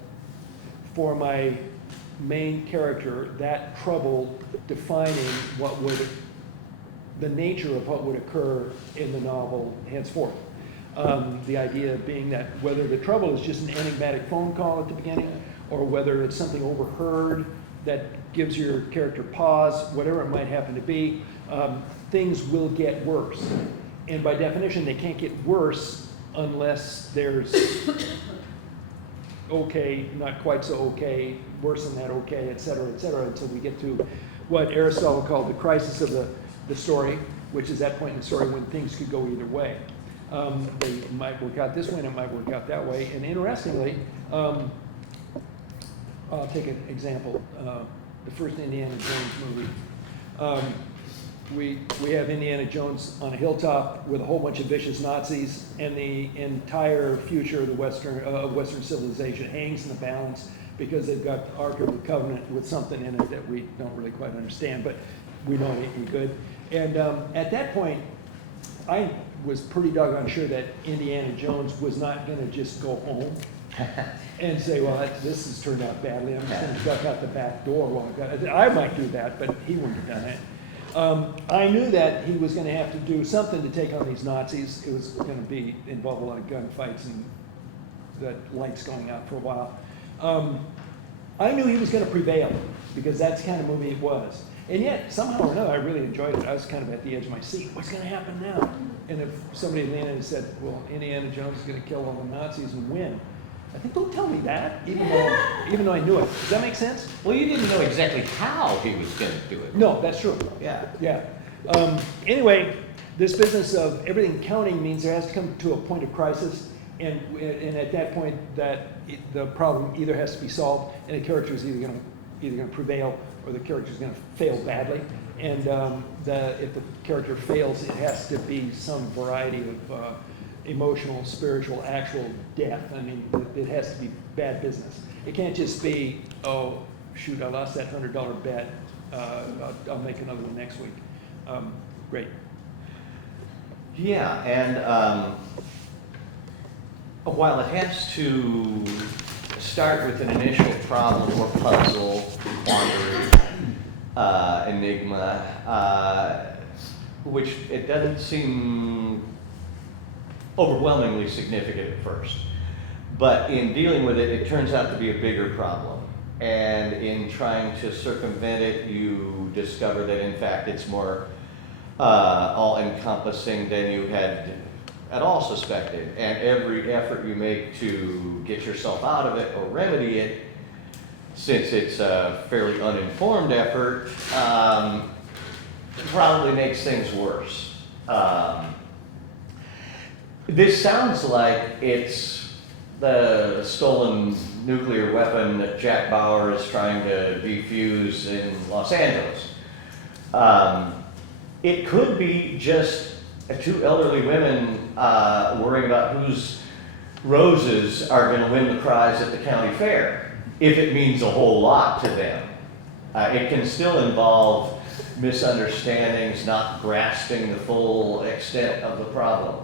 for my main character, that trouble defining what would, the nature of what would occur in the novel henceforth. The idea being that whether the trouble is just an enigmatic phone call at the beginning, or whether it's something overheard that gives your character pause, whatever it might happen to be, things will get worse. And by definition, they can't get worse unless there's okay, not quite so okay, worse than that okay, et cetera, until we get to what Aristotle called the crisis of the story, which is that point in the story when things could go either way. They might work out this way and it might work out that way. And interestingly, I'll take an example. The first Indiana Jones movie. We have Indiana Jones on a hilltop with a whole bunch of vicious Nazis, and the entire future of the Western civilization hangs in the balance because they've got Ark of the Covenant with something in it that we don't really quite understand, but we know it ain't good. And at that point, I was pretty doggone sure that Indiana Jones was not going to just go home and say, well, this has turned out badly. I'm just going to duck out the back door. Well, I might do that, but he wouldn't have done it. I knew that he was going to have to do something to take on these Nazis. It was going to involve a lot of gunfights and the lights going out for a while. I knew he was going to prevail because that's the kind of movie it was. And yet, somehow or another, I really enjoyed it. I was kind of at the edge of my seat. What's going to happen now? And if somebody leaned in and said, well, Indiana Jones is going to kill all the Nazis and win, I think, don't tell me that, even though I knew it. Does that make sense? Well, you didn't know exactly how he was going to do it. No, that's true. Yeah. Yeah. Anyway, this business of everything counting means there has to come to a point of crisis, and at that point, the problem either has to be solved, and the character is either going to prevail or the character is going to fail badly. And if the character fails, it has to be some variety of emotional, spiritual, actual death. I mean, it has to be bad business. It can't just be, oh, shoot, I lost that $100 bet. I'll make another one next week. Great. Yeah, and while it has to start with an initial problem or puzzle, quandary, enigma, which it doesn't seem overwhelmingly significant at first. But in dealing with it, it turns out to be a bigger problem. And in trying to circumvent it, you discover that in fact it's more all-encompassing than you had at all suspected. And every effort you make to get yourself out of it or remedy it, since it's a fairly uninformed effort, probably makes things worse. This sounds like it's the stolen nuclear weapon that Jack Bauer is trying to defuse in Los Angeles. It could be just two elderly women worrying about whose roses are going to win the prize at the county fair, if it means a whole lot to them. It can still involve misunderstandings, not grasping the full extent of the problem.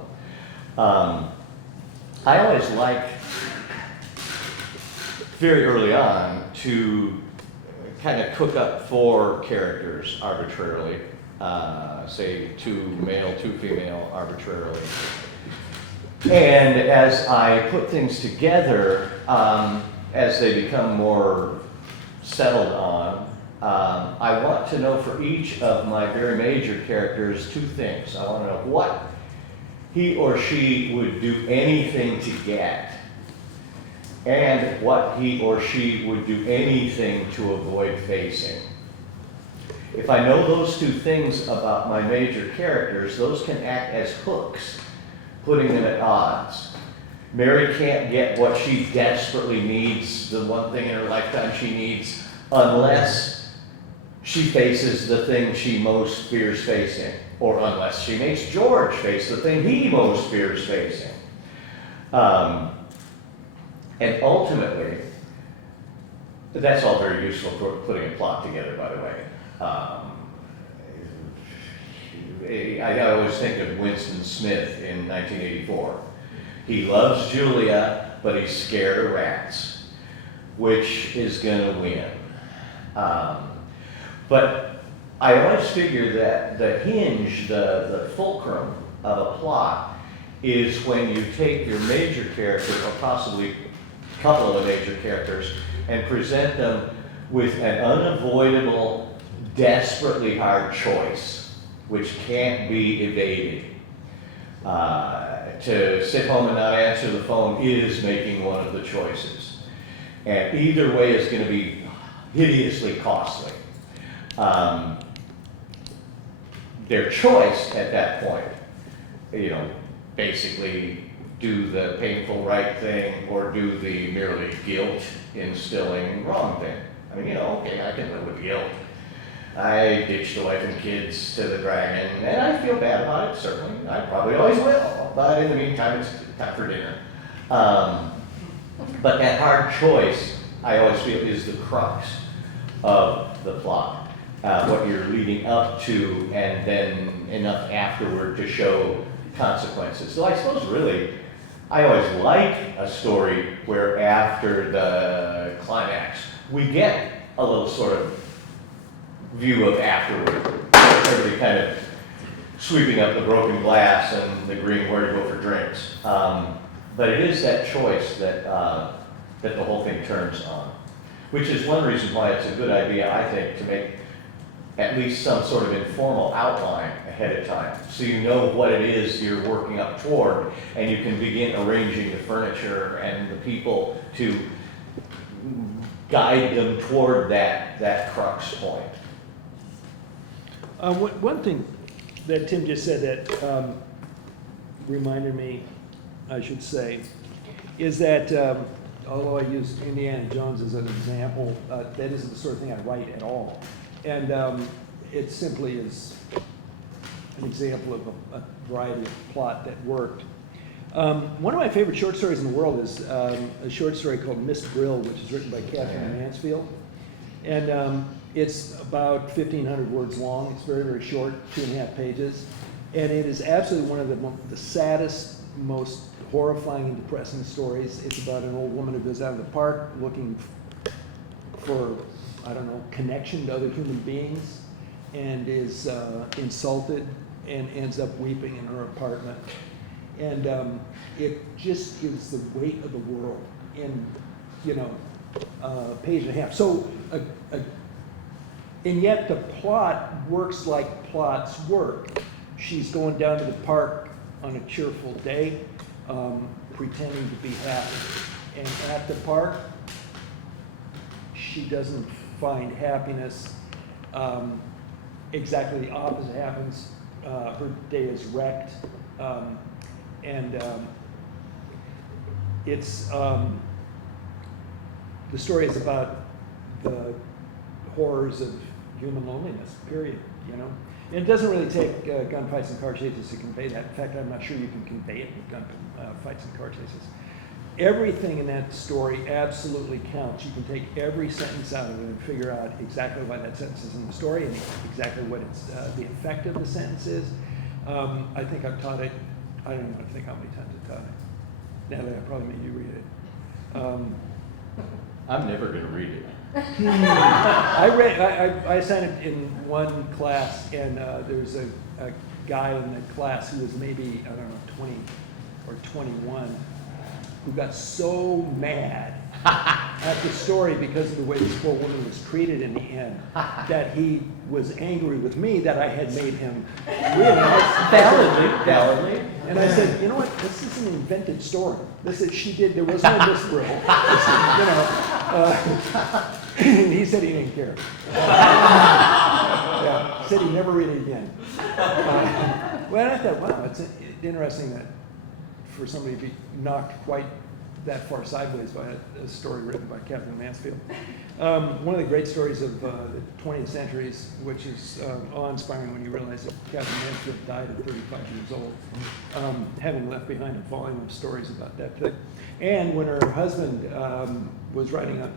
I always like, very early on, to kind of cook up 4 characters arbitrarily, say 2 male, 2 female arbitrarily. And as I put things together, as they become more settled on, I want to know for each of my very major characters 2 things. I want to know what he or she would do anything to get, and what he or she would do anything to avoid facing. If I know those 2 things about my major characters, those can act as hooks, putting them at odds. Mary can't get what she desperately needs, the one thing in her lifetime she needs, unless she faces the thing she most fears facing, or unless she makes George face the thing he most fears facing. And ultimately, that's all very useful for putting a plot together, by the way. I always think of Winston Smith in 1984. He loves Julia, but he's scared of rats. Which is going to win? But I always figure that the hinge, the fulcrum of a plot is when you take your major character, or possibly a couple of the major characters, and present them with an unavoidable, desperately hard choice, which can't be evaded. To sit home and not answer the phone is making one of the choices. And either way is going to be hideously costly. Their choice at that point, basically do the painful right thing or do the merely guilt instilling wrong thing. I mean, okay, I can live with guilt. I ditched the wife and kids to the dragon, and I feel bad about it, certainly. I probably always will, but in the meantime, it's time for dinner. But that hard choice, I always feel, is the crux of the plot. What you're leading up to, and then enough afterward to show consequences. So I suppose really, I always like a story where after the climax, we get a little sort of view of afterward. Everybody kind of sweeping up the broken glass and agreeing where to go for drinks. But it is that choice that the whole thing turns on. Which is one reason why it's a good idea, I think, to make at least some sort of informal outline ahead of time. So you know what it is you're working up toward, and you can begin arranging the furniture and the people to guide them toward that crux point. One thing that Tim just said that reminded me, I should say, is that although I used Indiana Jones as an example, that isn't the sort of thing I write at all. And it simply is an example of a variety of plot that worked. One of my favorite short stories in the world is a short story called Miss Brill, which is written by Catherine Mansfield. And it's about 1,500 words long. It's very, very short, 2.5 pages. And it is absolutely one of the saddest, most horrifying and depressing stories. It's about an old woman who goes out in the park looking for, I don't know, connection to other human beings, and is insulted and ends up weeping in her apartment. And it just gives the weight of the world in, a page and a half. So, and yet the plot works like plots work. She's going down to the park on a cheerful day, pretending to be happy. And at the park, she doesn't find happiness. Exactly the opposite happens. Her day is wrecked. It's the story is about the horrors of human loneliness, period, And it doesn't really take gunfights and car chases to convey that. In fact, I'm not sure you can convey it with gunfights and car chases. Everything in that story absolutely counts. You can take every sentence out of it and figure out exactly why that sentence is in the story and exactly what the effect of the sentence is. I think I've taught it, I don't know how many times I've taught it. Natalie, I probably made you read it. I'm never going to read it. I assigned it in one class, and there was a guy in the class who was maybe, 20 or 21, who got so mad at the story because of the way this poor woman was treated in the end, that he was angry with me that I had made him read it. Validly. And I said, you know what, this is an invented story. There was no Miss Brill. And he said he didn't care. Yeah, said he'd never read it again. Well, I thought, wow, it's interesting that for somebody to be knocked quite that far sideways by a story written by Catherine Mansfield. One of the great stories of the 20th centuries, which is awe-inspiring when you realize that Catherine Mansfield died at 35 years old, having left behind a volume of stories about that thing. And when her husband was writing a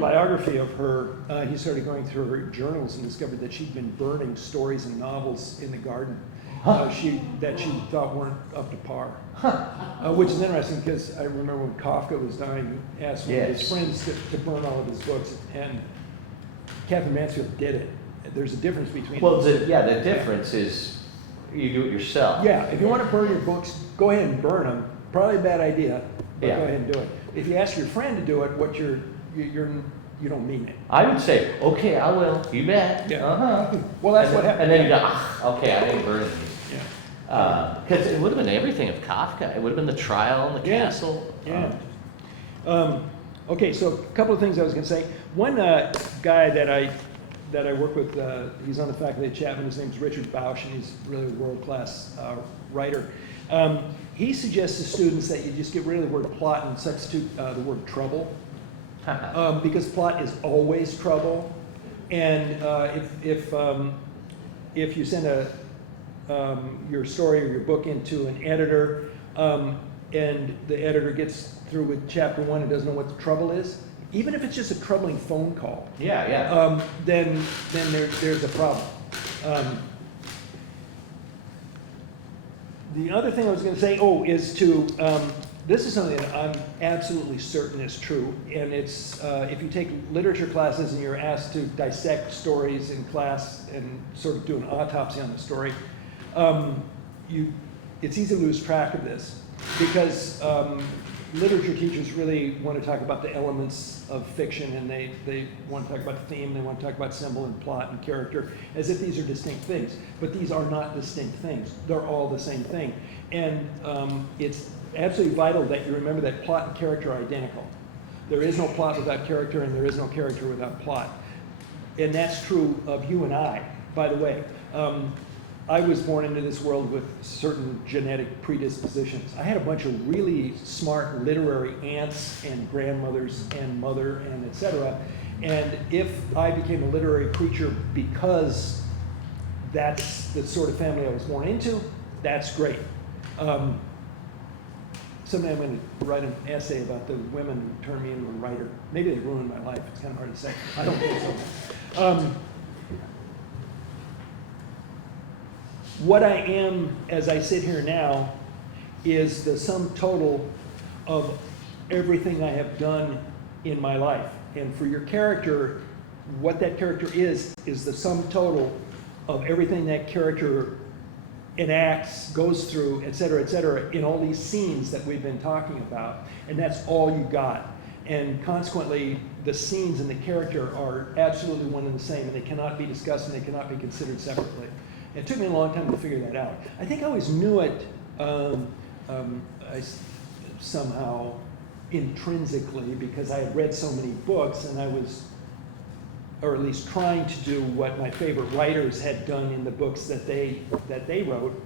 biography of her, he started going through her journals and discovered that she'd been burning stories and novels in the garden that she thought weren't up to par. Which is interesting because I remember when Kafka was dying, he asked one of his friends to burn all of his books, and Catherine Mansfield did it. There's a difference between... Well, the difference is you do it yourself. Yeah, if you want to burn your books, go ahead and burn them. Probably a bad idea, but Yeah. go ahead and do it. If you ask your friend to do it, you don't mean it. I would say, okay, I will. You bet. Yeah. Uh-huh. Well, that's And what happened. And then you go, okay, I didn't burn it. Yeah. Because it would have been everything of Kafka. It would have been the trial and the Yeah. castle. Yeah. Okay, so a couple of things I was going to say. One guy that I work with, he's on the faculty at Chapman. His name's Richard Bausch, and he's really a world-class writer. He suggests to students that you just get rid of the word plot and substitute the word trouble, because plot is always trouble. And if you send your story or your book into an editor, and the editor gets through with chapter 1 and doesn't know what the trouble is, even if it's just a troubling phone call, then there's a problem. The other thing I was going to say, is to, this is something that I'm absolutely certain is true, and it's, if you take literature classes and you're asked to dissect stories in class and sort of do an autopsy on the story, it's easy to lose track of this, because literature teachers really want to talk about the elements of fiction, and they want to talk about theme, they want to talk about symbol and plot and character, as if these are distinct things. But these are not distinct things. They're all the same thing. And it's absolutely vital that you remember that plot and character are identical. There is no plot without character, and there is no character without plot. And that's true of you and I, by the way. I was born into this world with certain genetic predispositions. I had a bunch of really smart literary aunts and grandmothers and mother and etc. And if I became a literary creature because that's the sort of family I was born into, that's great. Someday I'm going to write an essay about the women who turned me into a writer. Maybe they ruined my life. It's kind of hard to say. I don't think so. What I am, as I sit here now, is the sum total of everything I have done in my life. And for your character, what that character is the sum total of everything that character enacts, goes through, et cetera, in all these scenes that we've been talking about. And that's all you got. And consequently, the scenes and the character are absolutely one and the same, and they cannot be discussed and they cannot be considered separately. It took me a long time to figure that out. I think I always knew it somehow intrinsically, because I had read so many books, and I was, or at least trying to do what my favorite writers had done in the books that they wrote.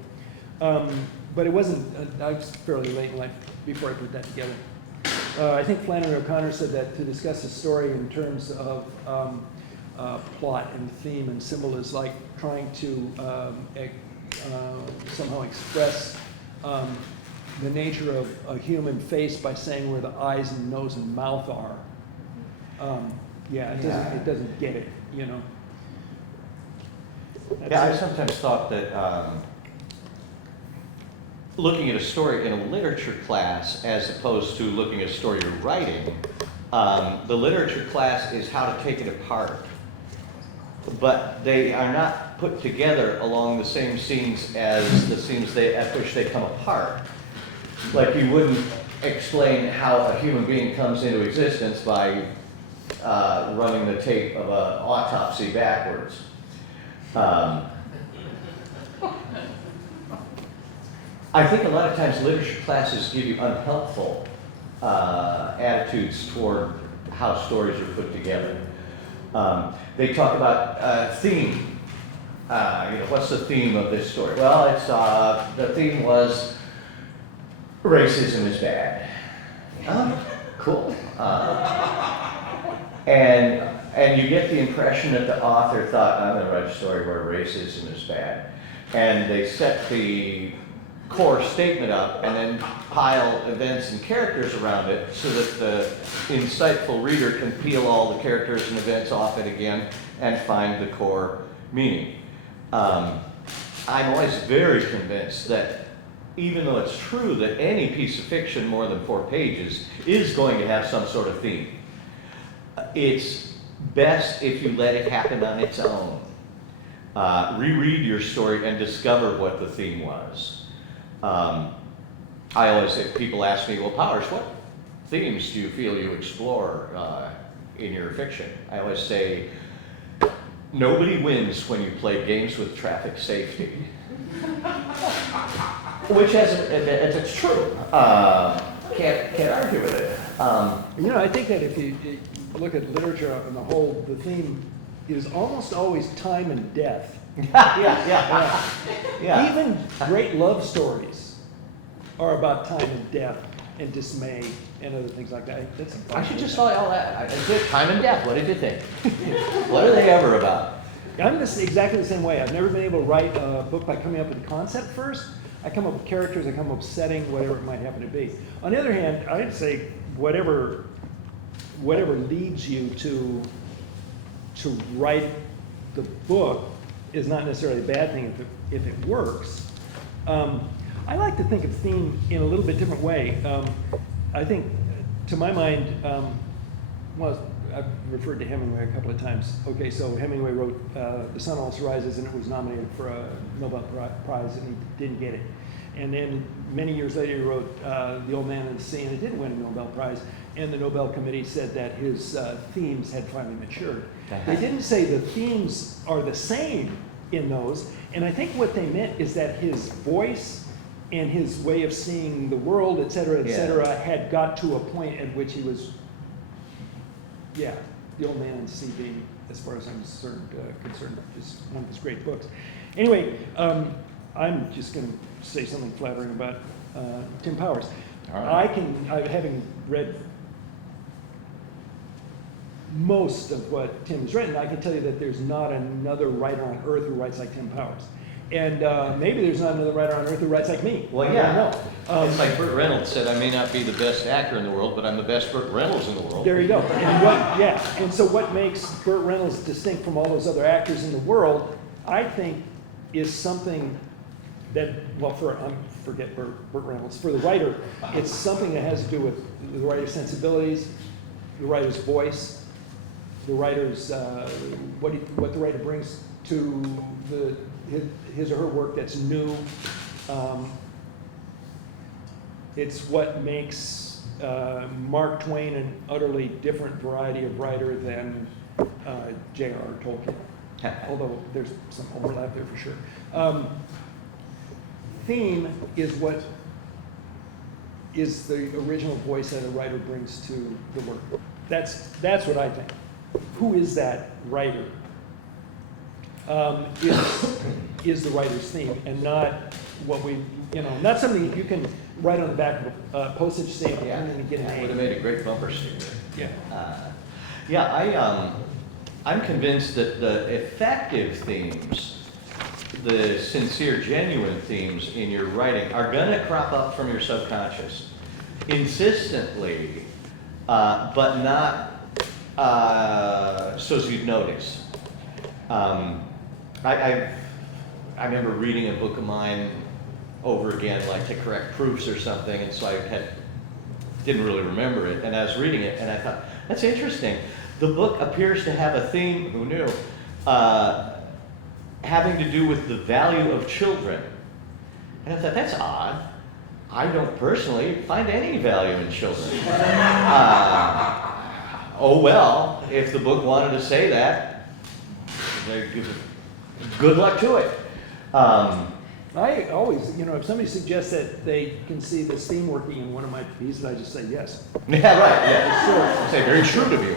But it wasn't, I was fairly late in life before I put that together. I think Flannery O'Connor said that to discuss a story in terms of plot and theme and symbol is like trying to somehow express the nature of a human face by saying where the eyes and nose and mouth are. It doesn't get it, you know. I sometimes thought that looking at a story in a literature class as opposed to looking at a story you're writing, the literature class is how to take it apart. But they are not put together along the same scenes as the scenes at which they come apart. Like you wouldn't explain how a human being comes into existence by running the tape of an autopsy backwards. I think a lot of times literature classes give you unhelpful attitudes toward how stories are put together. They talk about theme. What's the theme of this story? Well, it's the theme was racism is bad. Cool. And you get the impression that the author thought, I'm going to write a story where racism is bad. And they set the core statement up and then pile events and characters around it so that the insightful reader can peel all the characters and events off it again and find the core meaning. I'm always very convinced that even though it's true that any piece of fiction more than 4 pages is going to have some sort of theme, it's best if you let it happen on its own. Reread your story and discover what the theme was. I always say, people ask me, well, Powers, what themes do you feel you explore in your fiction? I always say, nobody wins when you play games with traffic safety. Which it's true. Can't argue with it. I think that if you look at literature on the whole, the theme is almost always time and death. Yeah. Even great love stories are about time and death and dismay and other things like that. I should just saw all that. Time and death. What did you think? What are they ever about? I'm exactly the same way. I've never been able to write a book by coming up with the concept first. I come up with characters, I come up with setting, whatever it might happen to be. On the other hand, I'd say whatever leads you to write the book is not necessarily a bad thing if it works. I like to think of theme in a little bit different way. I think, to my mind, I've referred to Hemingway a couple of times. Okay, so Hemingway wrote The Sun Also Rises, and it was nominated for a Nobel Prize, and he didn't get it. And then many years later, he wrote The Old Man and the Sea, and it didn't win a Nobel Prize. And the Nobel Committee said that his themes had finally matured. They didn't say the themes are the same in those, and I think what they meant is that his voice and his way of seeing the world, et cetera, had got to a point at which he was, The Old Man and the Sea being, as far as I'm concerned, is one of his great books. Anyway, I'm just going to say something flattering about Tim Powers. All right. Having read most of what Tim has written, I can tell you that there's not another writer on earth who writes like Tim Powers. And maybe there's not another writer on earth who writes like me. Well, I yeah. don't know. It's like Burt Reynolds said, I may not be the best actor in the world, but I'm the best Burt Reynolds in the world. There you go. And so what makes Burt Reynolds distinct from all those other actors in the world, I think, is something that, forget Burt Reynolds. For the writer, it's something that has to do with the writer's sensibilities, the writer's voice, the writer's, what the writer brings to his or her work that's new. It's what makes Mark Twain an utterly different variety of writer than J.R.R. Tolkien, although there's some overlap there for sure. Theme is what is the original voice that a writer brings to the work. That's what I think. Who is that writer? Is the writer's theme, and not what not something that you can write on the back of a postage stamp and then get an A. Would have made a great bumper sticker. Yeah. I'm convinced that the effective themes, the sincere, genuine themes in your writing are going to crop up from your subconscious insistently, but not so as you'd notice. I remember reading a book of mine over again, like to correct proofs or something, and so I didn't really remember it. And I was reading it, and I thought, that's interesting. The book appears to have a theme, who knew, having to do with the value of children. And I thought, that's odd. I don't personally find any value in children. Oh well, if the book wanted to say that, good luck to it. I always, if somebody suggests that they can see this theme working in one of my pieces, I just say yes. Yeah, right. Yeah, sure. Say very true of you.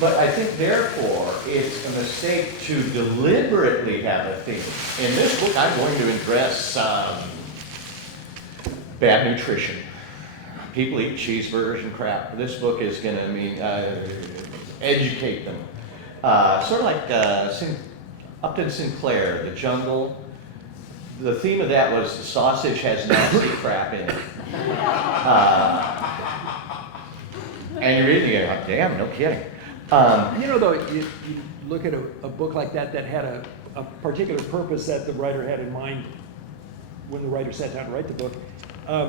But I think, therefore, it's a mistake to deliberately have a theme. In this book, I'm going to address bad nutrition. People eat cheeseburgers and crap. This book is going to educate them. Sort of like Upton Sinclair, The Jungle. The theme of that was the sausage has nasty crap in it. And you're reading it, like, damn, no kidding. You know, though, you look at a book like that that had a particular purpose that the writer had in mind when the writer sat down to write the book. I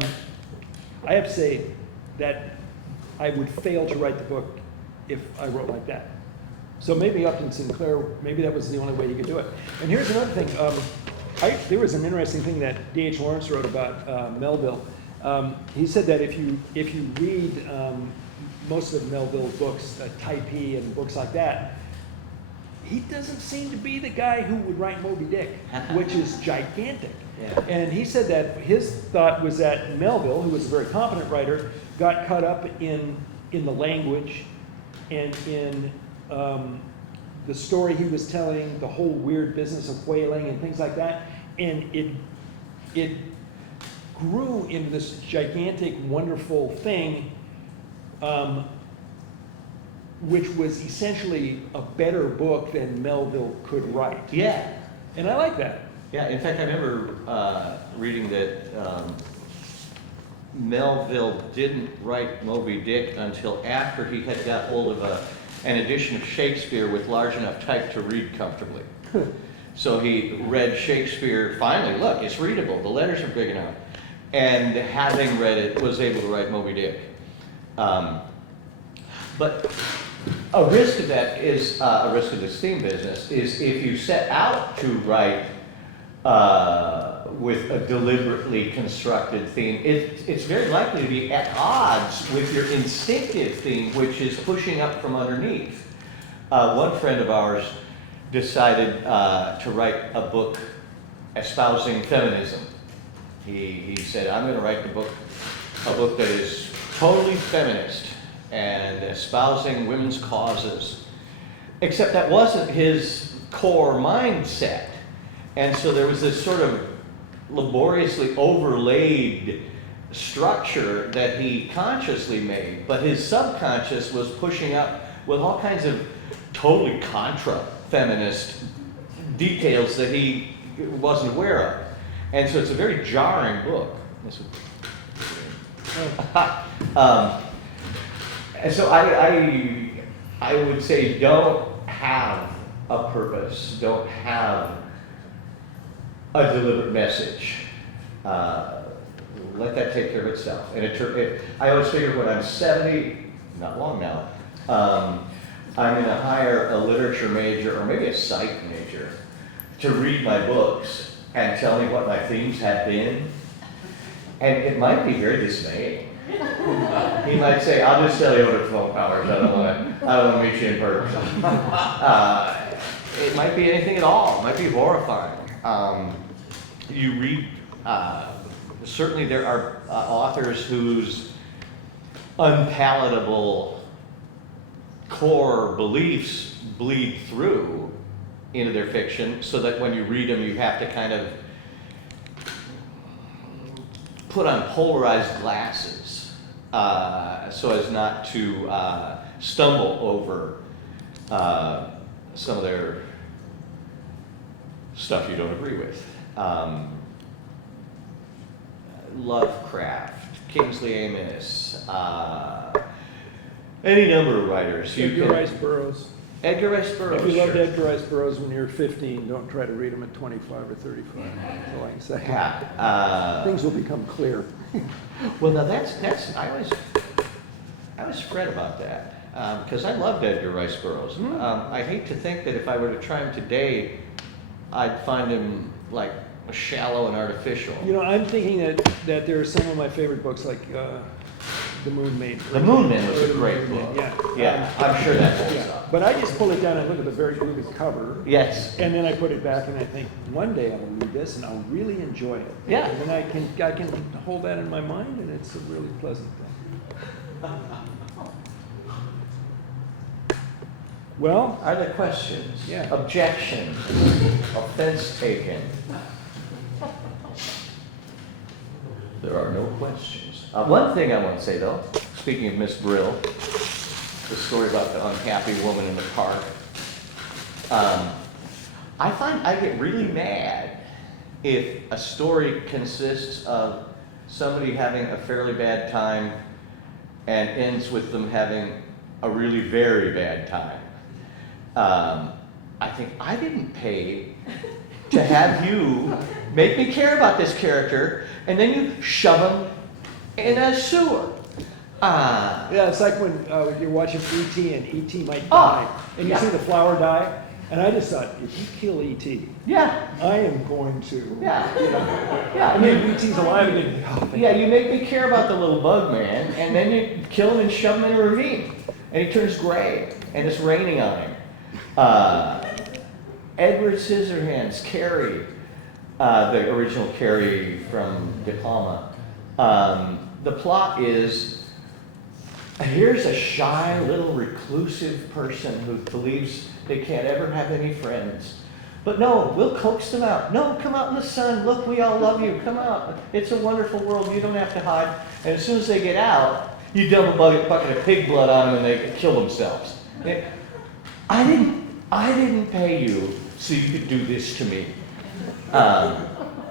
have to say that I would fail to write the book if I wrote like that. So maybe Upton Sinclair, maybe that was the only way he could do it. And here's another thing. There was an interesting thing that D.H. Lawrence wrote about Melville. He said that if you read most of Melville's books, Typee and books like that, he doesn't seem to be the guy who would write Moby Dick, which is gigantic. Yeah. And he said that his thought was that Melville, who was a very competent writer, got caught up in the language and in the story he was telling, the whole weird business of whaling and things like that, and it grew into this gigantic, wonderful thing, which was essentially a better book than Melville could write. Yeah. And I like that. Yeah, in fact, I remember reading that Melville didn't write Moby Dick until after he had got hold of an edition of Shakespeare with large enough type to read comfortably. So he read Shakespeare, finally, look, it's readable, the letters are big enough. And having read it, was able to write Moby Dick. But a risk of that is, a risk of the steam business, is if you set out to write with a deliberately constructed theme, it's very likely to be at odds with your instinctive theme, which is pushing up from underneath. One friend of ours decided to write a book espousing feminism. He said, I'm going to write a book that is totally feminist and espousing women's causes. Except that wasn't his core mindset. And so there was this sort of laboriously overlaid structure that he consciously made, but his subconscious was pushing up with all kinds of totally contra-feminist details that he wasn't aware of. And so it's a very jarring book. And so I would say don't have a purpose, don't have a deliberate message. Let that take care of itself. And I always figure when I'm 70, not long now, I'm going to hire a literature major or maybe a psych major to read my books and tell me what my themes have been. And it might be very dismaying. He might say, I'll just tell you over 12 hours. I don't want to meet you in person. It might be anything at all. It might be horrifying. You read, certainly there are authors whose unpalatable core beliefs bleed through into their fiction, so that when you read them, you have to kind of put on polarized glasses so as not to stumble over some of their stuff you don't agree with. Lovecraft, Kingsley Amis, any number of writers. Edgar Rice Burroughs. Edgar Rice Burroughs. If you loved sure. Edgar Rice Burroughs when you're 15, don't try to read them at 25 or 35. That's all I can say. Yeah. Things will become clear. Well, now that's I always fret about that because I loved Edgar Rice Burroughs. I hate to think that if I were to try him today, I'd find him like shallow and artificial. You know, I'm thinking that there are some of my favorite books, like The Moon Man. The Moon Man was a great book. Yeah. Yeah, I'm sure that holds Yeah. up. But I just pull it down and look at the very look at the cover. Yes. And then I put it back and I think, one day I will read this and I'll really enjoy it. Yeah. And then I can hold that in my mind, and it's a really pleasant thing. Well, Are there questions? Yeah. Objections? Offense taken? There are no questions. questions. One thing I want to say though, speaking of Miss Brill, the story about the unhappy woman in the park. I find I get really mad if a story consists of somebody having a fairly bad time and ends with them having a really very bad time. I think I didn't pay to have you make me care about this character, and then you shove him in a sewer. Yeah, it's like when you're watching E.T. and E.T. might Oh, die, and you yeah. see the flower die, and I just thought, if you kill E.T., Yeah, I am going to, yeah, you know, yeah. I mean, E.T.'s alive again. Oh, thank Yeah, you make me care about the little bug man, and then you kill him and shove him in a ravine, and he turns gray, and it's raining on him. Edward Scissorhands, Carrie, the original Carrie from De Palma. The plot is, here's a shy little reclusive person who believes they can't ever have any friends. But no, we'll coax them out. No, come out in the sun. Look, we all love you. Come out. It's a wonderful world. You don't have to hide. And as soon as they get out, you dump a bucket of pig blood on them and they kill themselves. I didn't pay you so you could do this to me.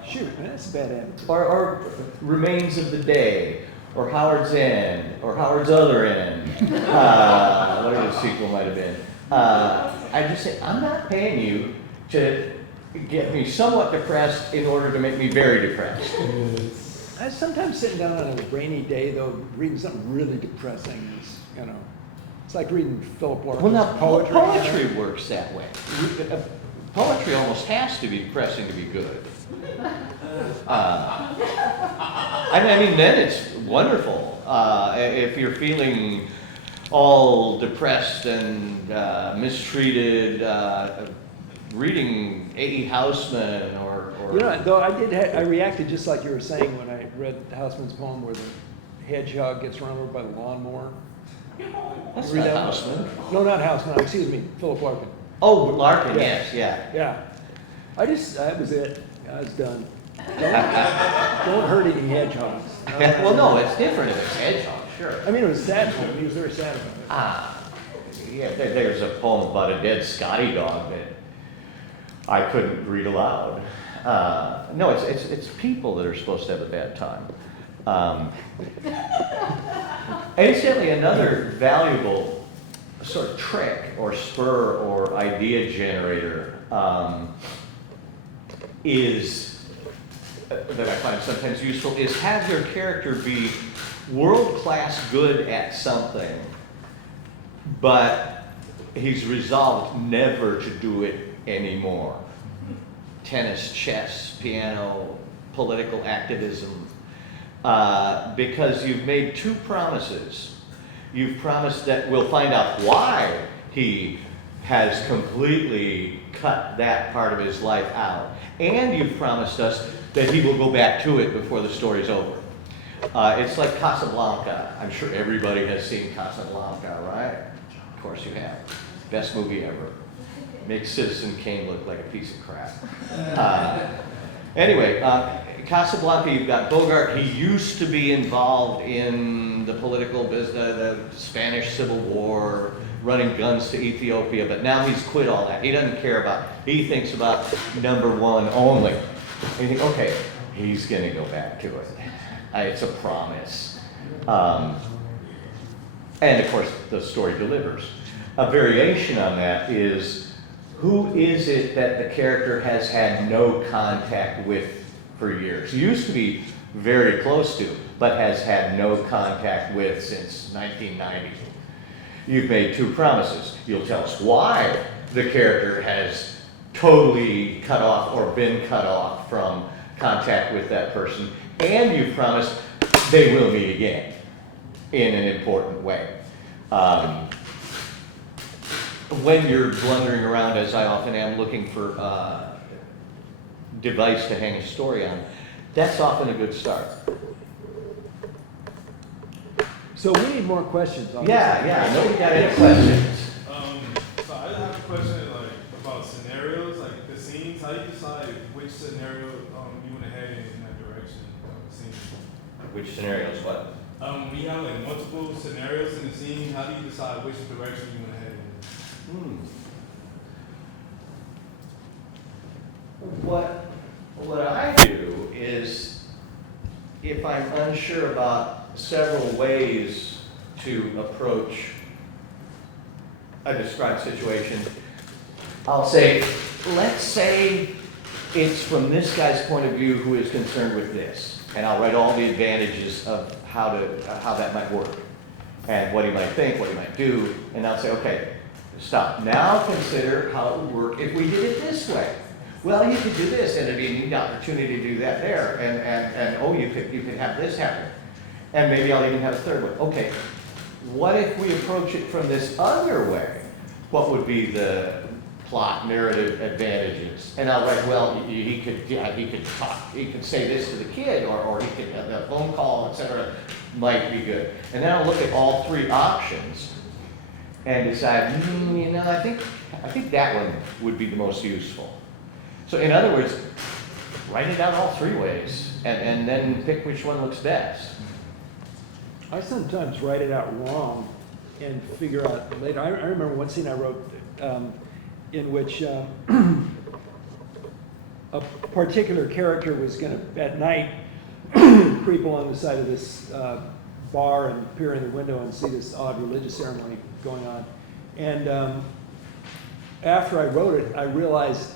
Shoot, man, that's a bad attitude. Or Remains of the Day, or Howard's End, or Howard's Other End. Whatever the sequel might have been. I just say, I'm not paying you to get me somewhat depressed in order to make me very depressed. I sometimes sitting down on a rainy day, though, reading something really depressing is, you know, it's like reading Philip Larkin's Well, now poetry. poetry works that way. Poetry almost has to be depressing to be good. I mean, then it's wonderful. If you're feeling all depressed and mistreated, reading A.E. Housman or You know, though I reacted just like you were saying when I read Houseman's poem where the hedgehog gets run over by the lawnmower. that's Read not that? Houseman. No, not Houseman, excuse me, Philip Larkin. Oh, Larkin, Yeah. yes, yeah. Yeah. that was it. I was done. Don't hurt any hedgehogs. Well, no, it's different if it's hedgehog, sure. I mean, it was a sad poem. He was very sad about it. Yeah, there's a poem about a dead Scotty dog that I couldn't read aloud. No, it's people that are supposed to have a bad time. And incidentally, another valuable sort of trick or spur or idea generator is that I find sometimes useful is have your character be world-class good at something, but he's resolved never to do it anymore. Tennis, chess, piano, political activism, because you've made two promises. You've promised that we'll find out why he has completely cut that part of his life out. And you've promised us that he will go back to it before the story's over. It's like Casablanca. I'm sure everybody has seen Casablanca, right? Of course you have. Best movie ever. Makes Citizen Kane look like a piece of crap. Anyway, Casablanca, you've got Bogart. He used to be involved in the political business, the Spanish Civil War, running guns to Ethiopia, but now he's quit all that. He doesn't care about, he thinks about number one only. And you think, okay, he's gonna go back to it. It's a promise. And of course, the story delivers. A variation on that is, who is it that the character has had no contact with for years? Used to be very close to, but has had no contact with since 1990. You've made two promises. You'll tell us why the character has totally cut off or been cut off from contact with that person, and you've promised they will meet again in an important way. When you're blundering around, as I often am, looking for a device to hang a story on, that's often a good start. So we need more questions on Yeah, nobody got any questions? So I have a question about scenarios, like the scenes. How do you decide which scenario you want to head in that direction? Scene? Which scenarios, what? When you have like multiple scenarios in the scene, how do you decide which direction you want to head in? What I do is, if I'm unsure about several ways to approach a described situation, I'll say, let's say it's from this guy's point of view who is concerned with this. And I'll write all the advantages of how that might work, and what he might think, what he might do, and I'll say, okay, stop. Now consider how it would work if we did it this way. Well, you could do this, and it'd be a neat opportunity to do that there, and oh, you could have this happen. And maybe I'll even have a third one. Okay, what if we approach it from this other way? What would be the plot narrative advantages? And I'll write, well, he could talk, he could say this to the kid, or he could have a phone call, etc. Might be good. And then I'll look at all three options and decide, I think that one would be the most useful. So in other words, write it out all three ways, and then pick which one looks best. I sometimes write it out wrong and figure out later. I remember one scene I wrote in which a particular character was going to, at night, creep along the side of this bar and peer in the window and see this odd religious ceremony going on. And after I wrote it, I realized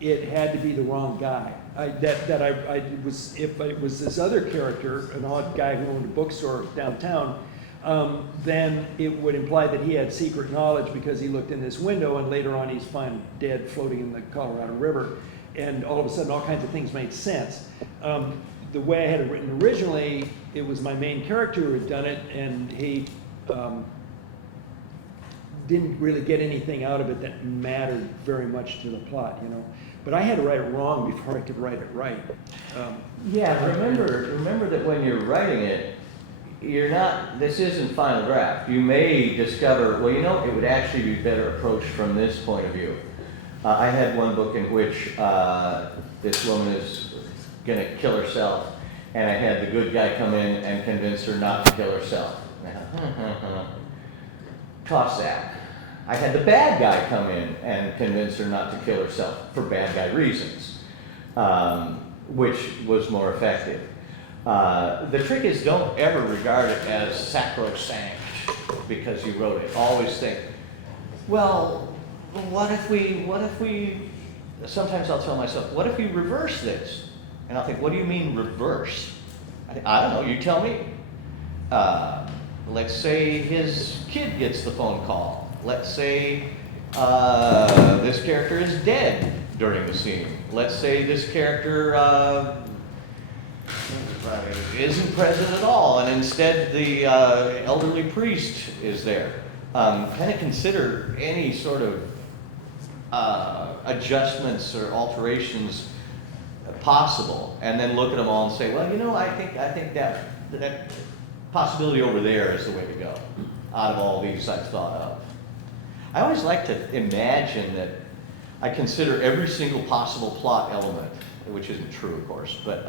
it had to be the wrong guy. If it was this other character, an odd guy who owned a bookstore downtown, then it would imply that he had secret knowledge because he looked in this window, and later on he's found dead floating in the Colorado River, and all of a sudden all kinds of things made sense. The way I had it written originally, it was my main character who had done it, and he didn't really get anything out of it that mattered very much to the plot, But I had to write it wrong before I could write it right. Yeah, remember that when you're writing it, this isn't final draft. You may discover, well, it would actually be better approached from this point of view. I had one book in which this woman is going to kill herself, and I had the good guy come in and convince her not to kill herself. Toss that. I had the bad guy come in and convince her not to kill herself for bad guy reasons, which was more effective. The trick is, don't ever regard it as sacrosanct because you wrote it. Always think, well, what if we, sometimes I'll tell myself, what if we reverse this? And I'll think, what do you mean reverse? I don't know, you tell me. Let's say his kid gets the phone call. Let's say this character is dead during the scene. Let's say this character isn't present at all, and instead the elderly priest is there. Kind of consider any sort of adjustments or alterations possible, and then look at them all and say, well, I think that possibility over there is the way to go out of all these I've thought of. I always like to imagine that I consider every single possible plot element, which isn't true, of course, but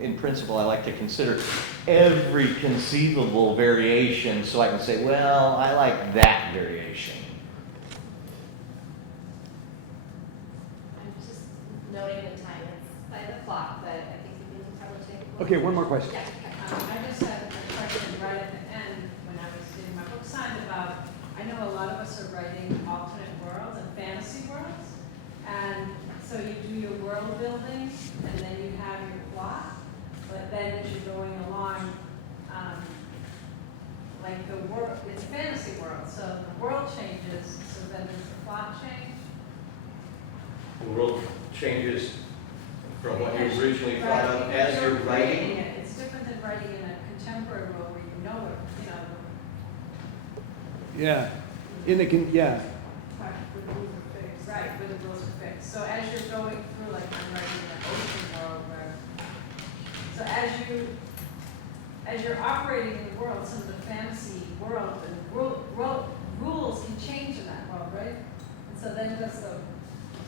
in principle, I like to consider every conceivable variation so I can say, well, I like that variation. I'm just noting the time. It's by the clock, but I think we can probably take a Okay, one more question. Yeah. I just had a question right at the end when I was getting my book signed about, I know a lot of us are writing alternate worlds and fantasy worlds. And so you do your world building and then you have your plot. But then as you're going along, like the world, it's a fantasy world. So the world changes, so then does the plot change? The world changes from what you originally thought Right, of because as you're writing. it. It's different than writing in a contemporary world where you know what, Yeah. Yeah. where the rules are fixed. Right, where the rules are fixed. So as you're going through, like I'm writing in an ocean world where, so as you're operating in the world, some of the fantasy world, the rules can change in that world, right? And so then does the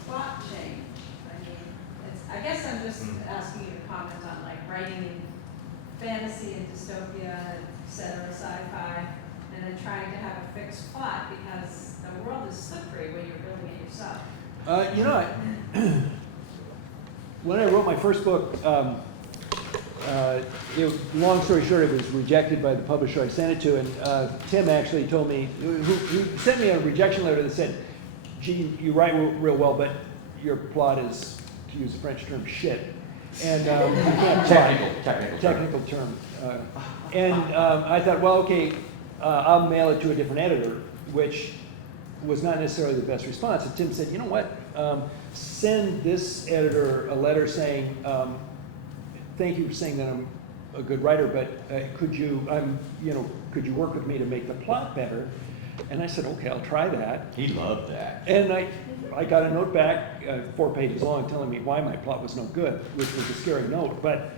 plot change? I mean, I guess I'm just asking you to comment on like writing fantasy and dystopia, et cetera, sci-fi, and then trying to have a fixed plot because the world is slippery when you're building it yourself. You know, when I wrote my first book, long story short, it was rejected by the publisher I sent it to, and Tim actually told me, who sent me a rejection letter that said, "Gee, you write real well, but your plot is, to use a French term, shit." And you can't technical term. I thought, well, okay, I'll mail it to a different editor, which was not necessarily the best response. And Tim said, you know what? Send this editor a letter saying, thank you for saying that I'm a good writer, but could you work with me to make the plot better? And I said, okay, I'll try that. He loved that. And I got a note back, 4 pages long, telling me why my plot was no good, which was a scary note. But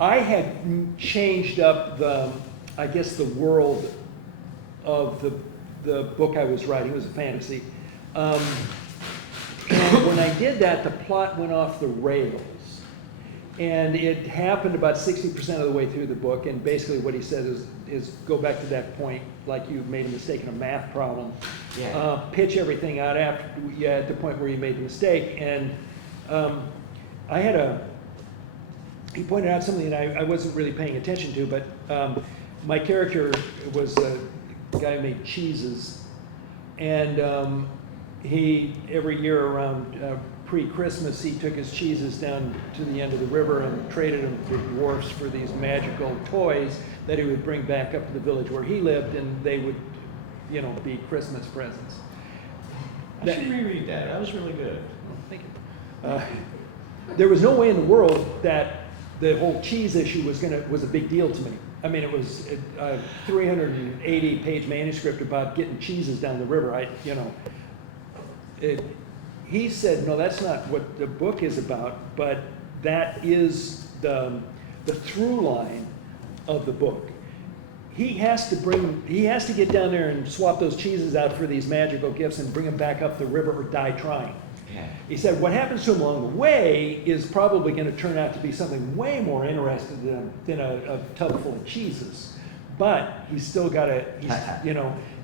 I had changed up the world of the book I was writing. It was a fantasy. And when I did that, the plot went off the rails. And it happened about 60% of the way through the book, and basically what he said is go back to that point, like you made a mistake in a math problem. Yeah. Pitch everything out at the point where you made the mistake. And he pointed out something that I wasn't really paying attention to, but my character was a guy who made cheeses. And he, every year around pre-Christmas, he took his cheeses down to the end of the river and traded them for dwarfs for these magical toys that he would bring back up to the village where he lived, and they would, be Christmas presents. I should reread that. That was really good. Thank you. There was no way in the world that the whole cheese issue was a big deal to me. I mean, it was a 380-page manuscript about getting cheeses down the river. He said, no, that's not what the book is about, but that is the through line of the book. He has to get down there and swap those cheeses out for these magical gifts and bring them back up the river or die trying. Yeah. He said what happens to him along the way is probably going to turn out to be something way more interesting than a tub full of cheeses. But he's still got to,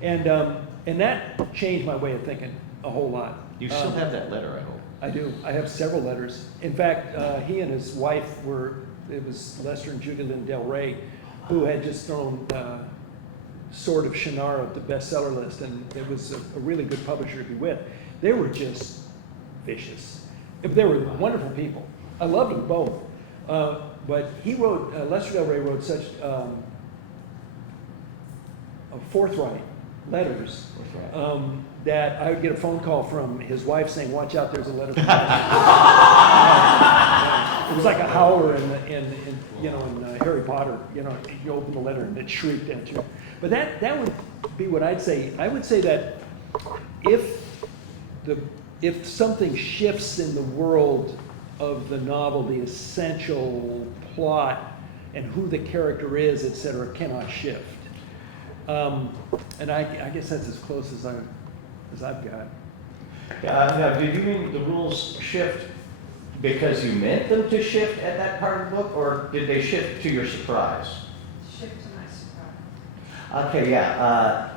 and that changed my way of thinking a whole lot. You still have that letter, I hope. I do. I have several letters. In fact, he and his wife it was Lester and Judy Lynn Del Rey, who had just thrown Sword of Shannara, the bestseller list, and it was a really good publisher to be with. They were just vicious. They were wonderful people. I loved them both. But Lester Del Rey wrote such forthright letters that I would get a phone call from his wife saying, watch out, there's a letter from It was like a howler in Harry Potter. You open the letter and it shrieked at you. But that would be what I'd say. I would say that if something shifts in the world of the novel, the essential plot and who the character is, etc., cannot shift. And I guess that's as close as I've got. Now, did you mean the rules shift because you meant them to shift at that part of the book, or did they shift to your surprise? Shift to my surprise. Okay, yeah.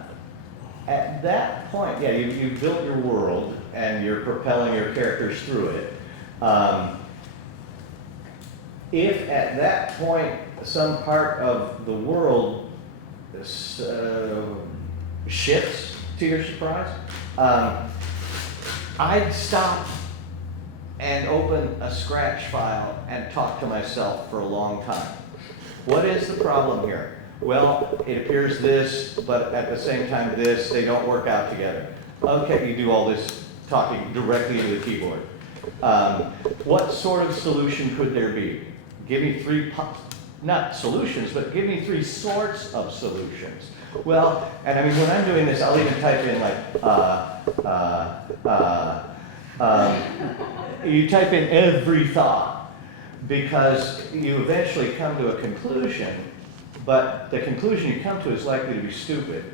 At that point, yeah, you built your world and you're propelling your characters through it. If at that point some part of the world shifts to your surprise, I'd stop and open a scratch file and talk to myself for a long time. What is the problem here? Well, it appears this, but at the same time this, they don't work out together. Okay, you do all this talking directly into the keyboard. What sort of solution could there be? Give me not solutions, but give me 3 sorts of solutions. Well, and I mean, when I'm doing this, I'll even type in you type in every thought, because you eventually come to a conclusion, but the conclusion you come to is likely to be stupid.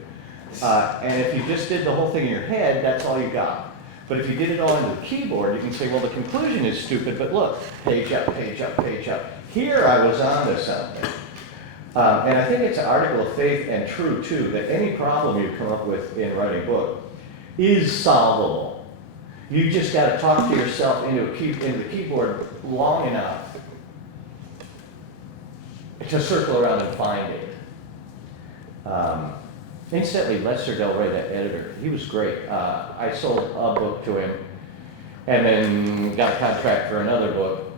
And if you just did the whole thing in your head, that's all you got. But if you did it all into the keyboard, you can say, well, the conclusion is stupid, but look, page up, page up, page up. here I was onto something. And I think it's an article of faith and true too, that any problem you come up with in writing a book is solvable. You just got to talk to yourself into the keyboard long enough to circle around and find it. Incidentally, Lester Del Rey, that editor, he was great. I sold a book to him and then got a contract for another book.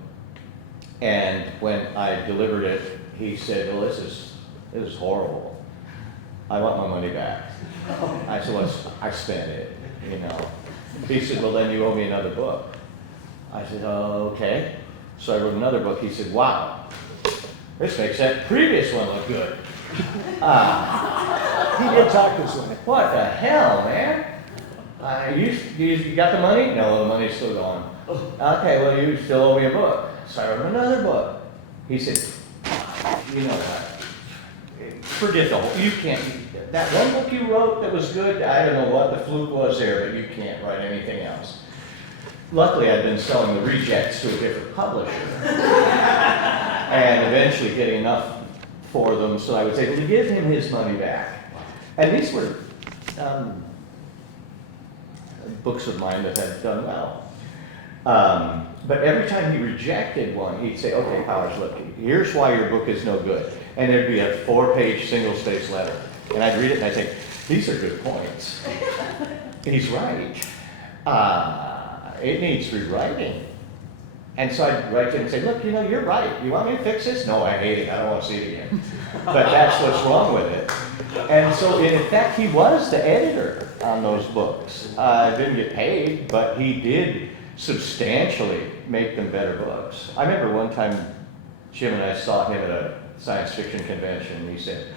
And when I delivered it, he said, well, this is horrible. I want my money back. I said, well, I spent it, you know. He said, well, then you owe me another book. I said, oh, okay. So I wrote another book. He said, wow, this makes that previous one look good. He did talk this way. What the hell, man? You got the money? No, the money's still gone. Okay, well, you still owe me a book. So I wrote another book. He said, you know what? Forget the whole, you can't, that one book you wrote that was good, I don't know what the fluke was there, but you can't write anything else. Luckily, I'd been selling the rejects to a different publisher. And eventually getting enough for them so I was able to give him his money back. And these were books of mine that had done well. But every time he rejected one, he'd say, okay, Powers, look, here's why your book is no good. And there'd be a 4-page single-spaced letter. And I'd read it and I'd say, these are good points. He's right. It needs rewriting. And so I'd write to him and say, look, you know, you're right. You want me to fix this? No, I hate it. I don't want to see it again. But that's what's wrong with it. And so, in effect, he was the editor on those books. Didn't get paid, but he did substantially make them better books. I remember one time Jim and I saw him at a science fiction convention, and he said,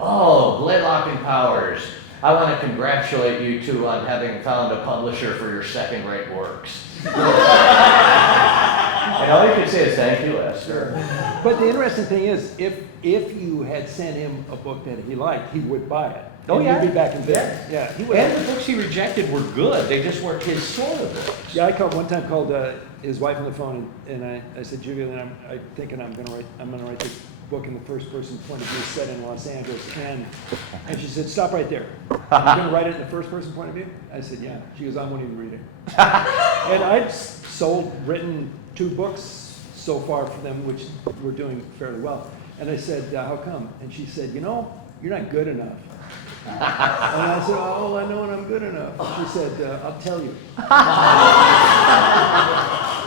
oh, Blaylock and Powers, I want to congratulate you two on having found a publisher for your second-rate works. And all you could say is, thank you, Lester. But the interesting thing is, if you had sent him a book that he liked, he would buy it. Oh, And yeah. He'd be back in business. Yeah. He would. And the books he rejected were good. They just weren't his sort of books. Yeah, I one time called his wife on the phone, and I said, Julian, I'm thinking I'm gonna write this book in the first person point of view set in Los Angeles, and she said, stop right there. You're gonna write it in the first person point of view? I said, yeah. She goes, I won't even read it. And I've written 2 books so far for them, which were doing fairly well. And I said, how come? And she said, you know, you're not good enough. And I said, oh, I know when I'm good enough. She said, I'll tell you.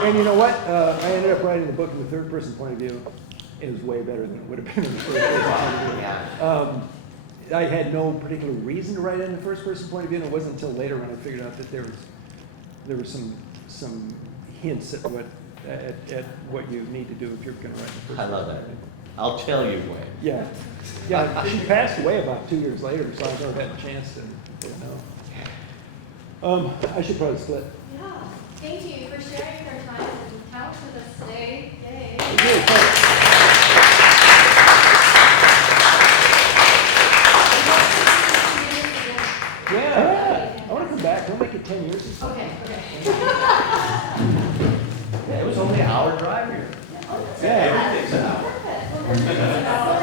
And you know what? I ended up writing the book in the third person point of view. It was way better than it would have been in the first person point of view. I had no particular reason to write it in the first person point of view, and it wasn't until later when I figured out that there was some hints at what you need to do if you're going to write in the first. I love that. I'll tell you when. Yeah. Yeah, she passed away about 2 years later, so I've never had a chance to know. I should probably split. Yeah, thank you for sharing your time and talent with us today. Yay. Really fun. Yeah, I want to come back. We'll make it 10 years. Okay. Yeah, it was only an hour drive here. Yeah. Everything's an hour. Perfect. Well,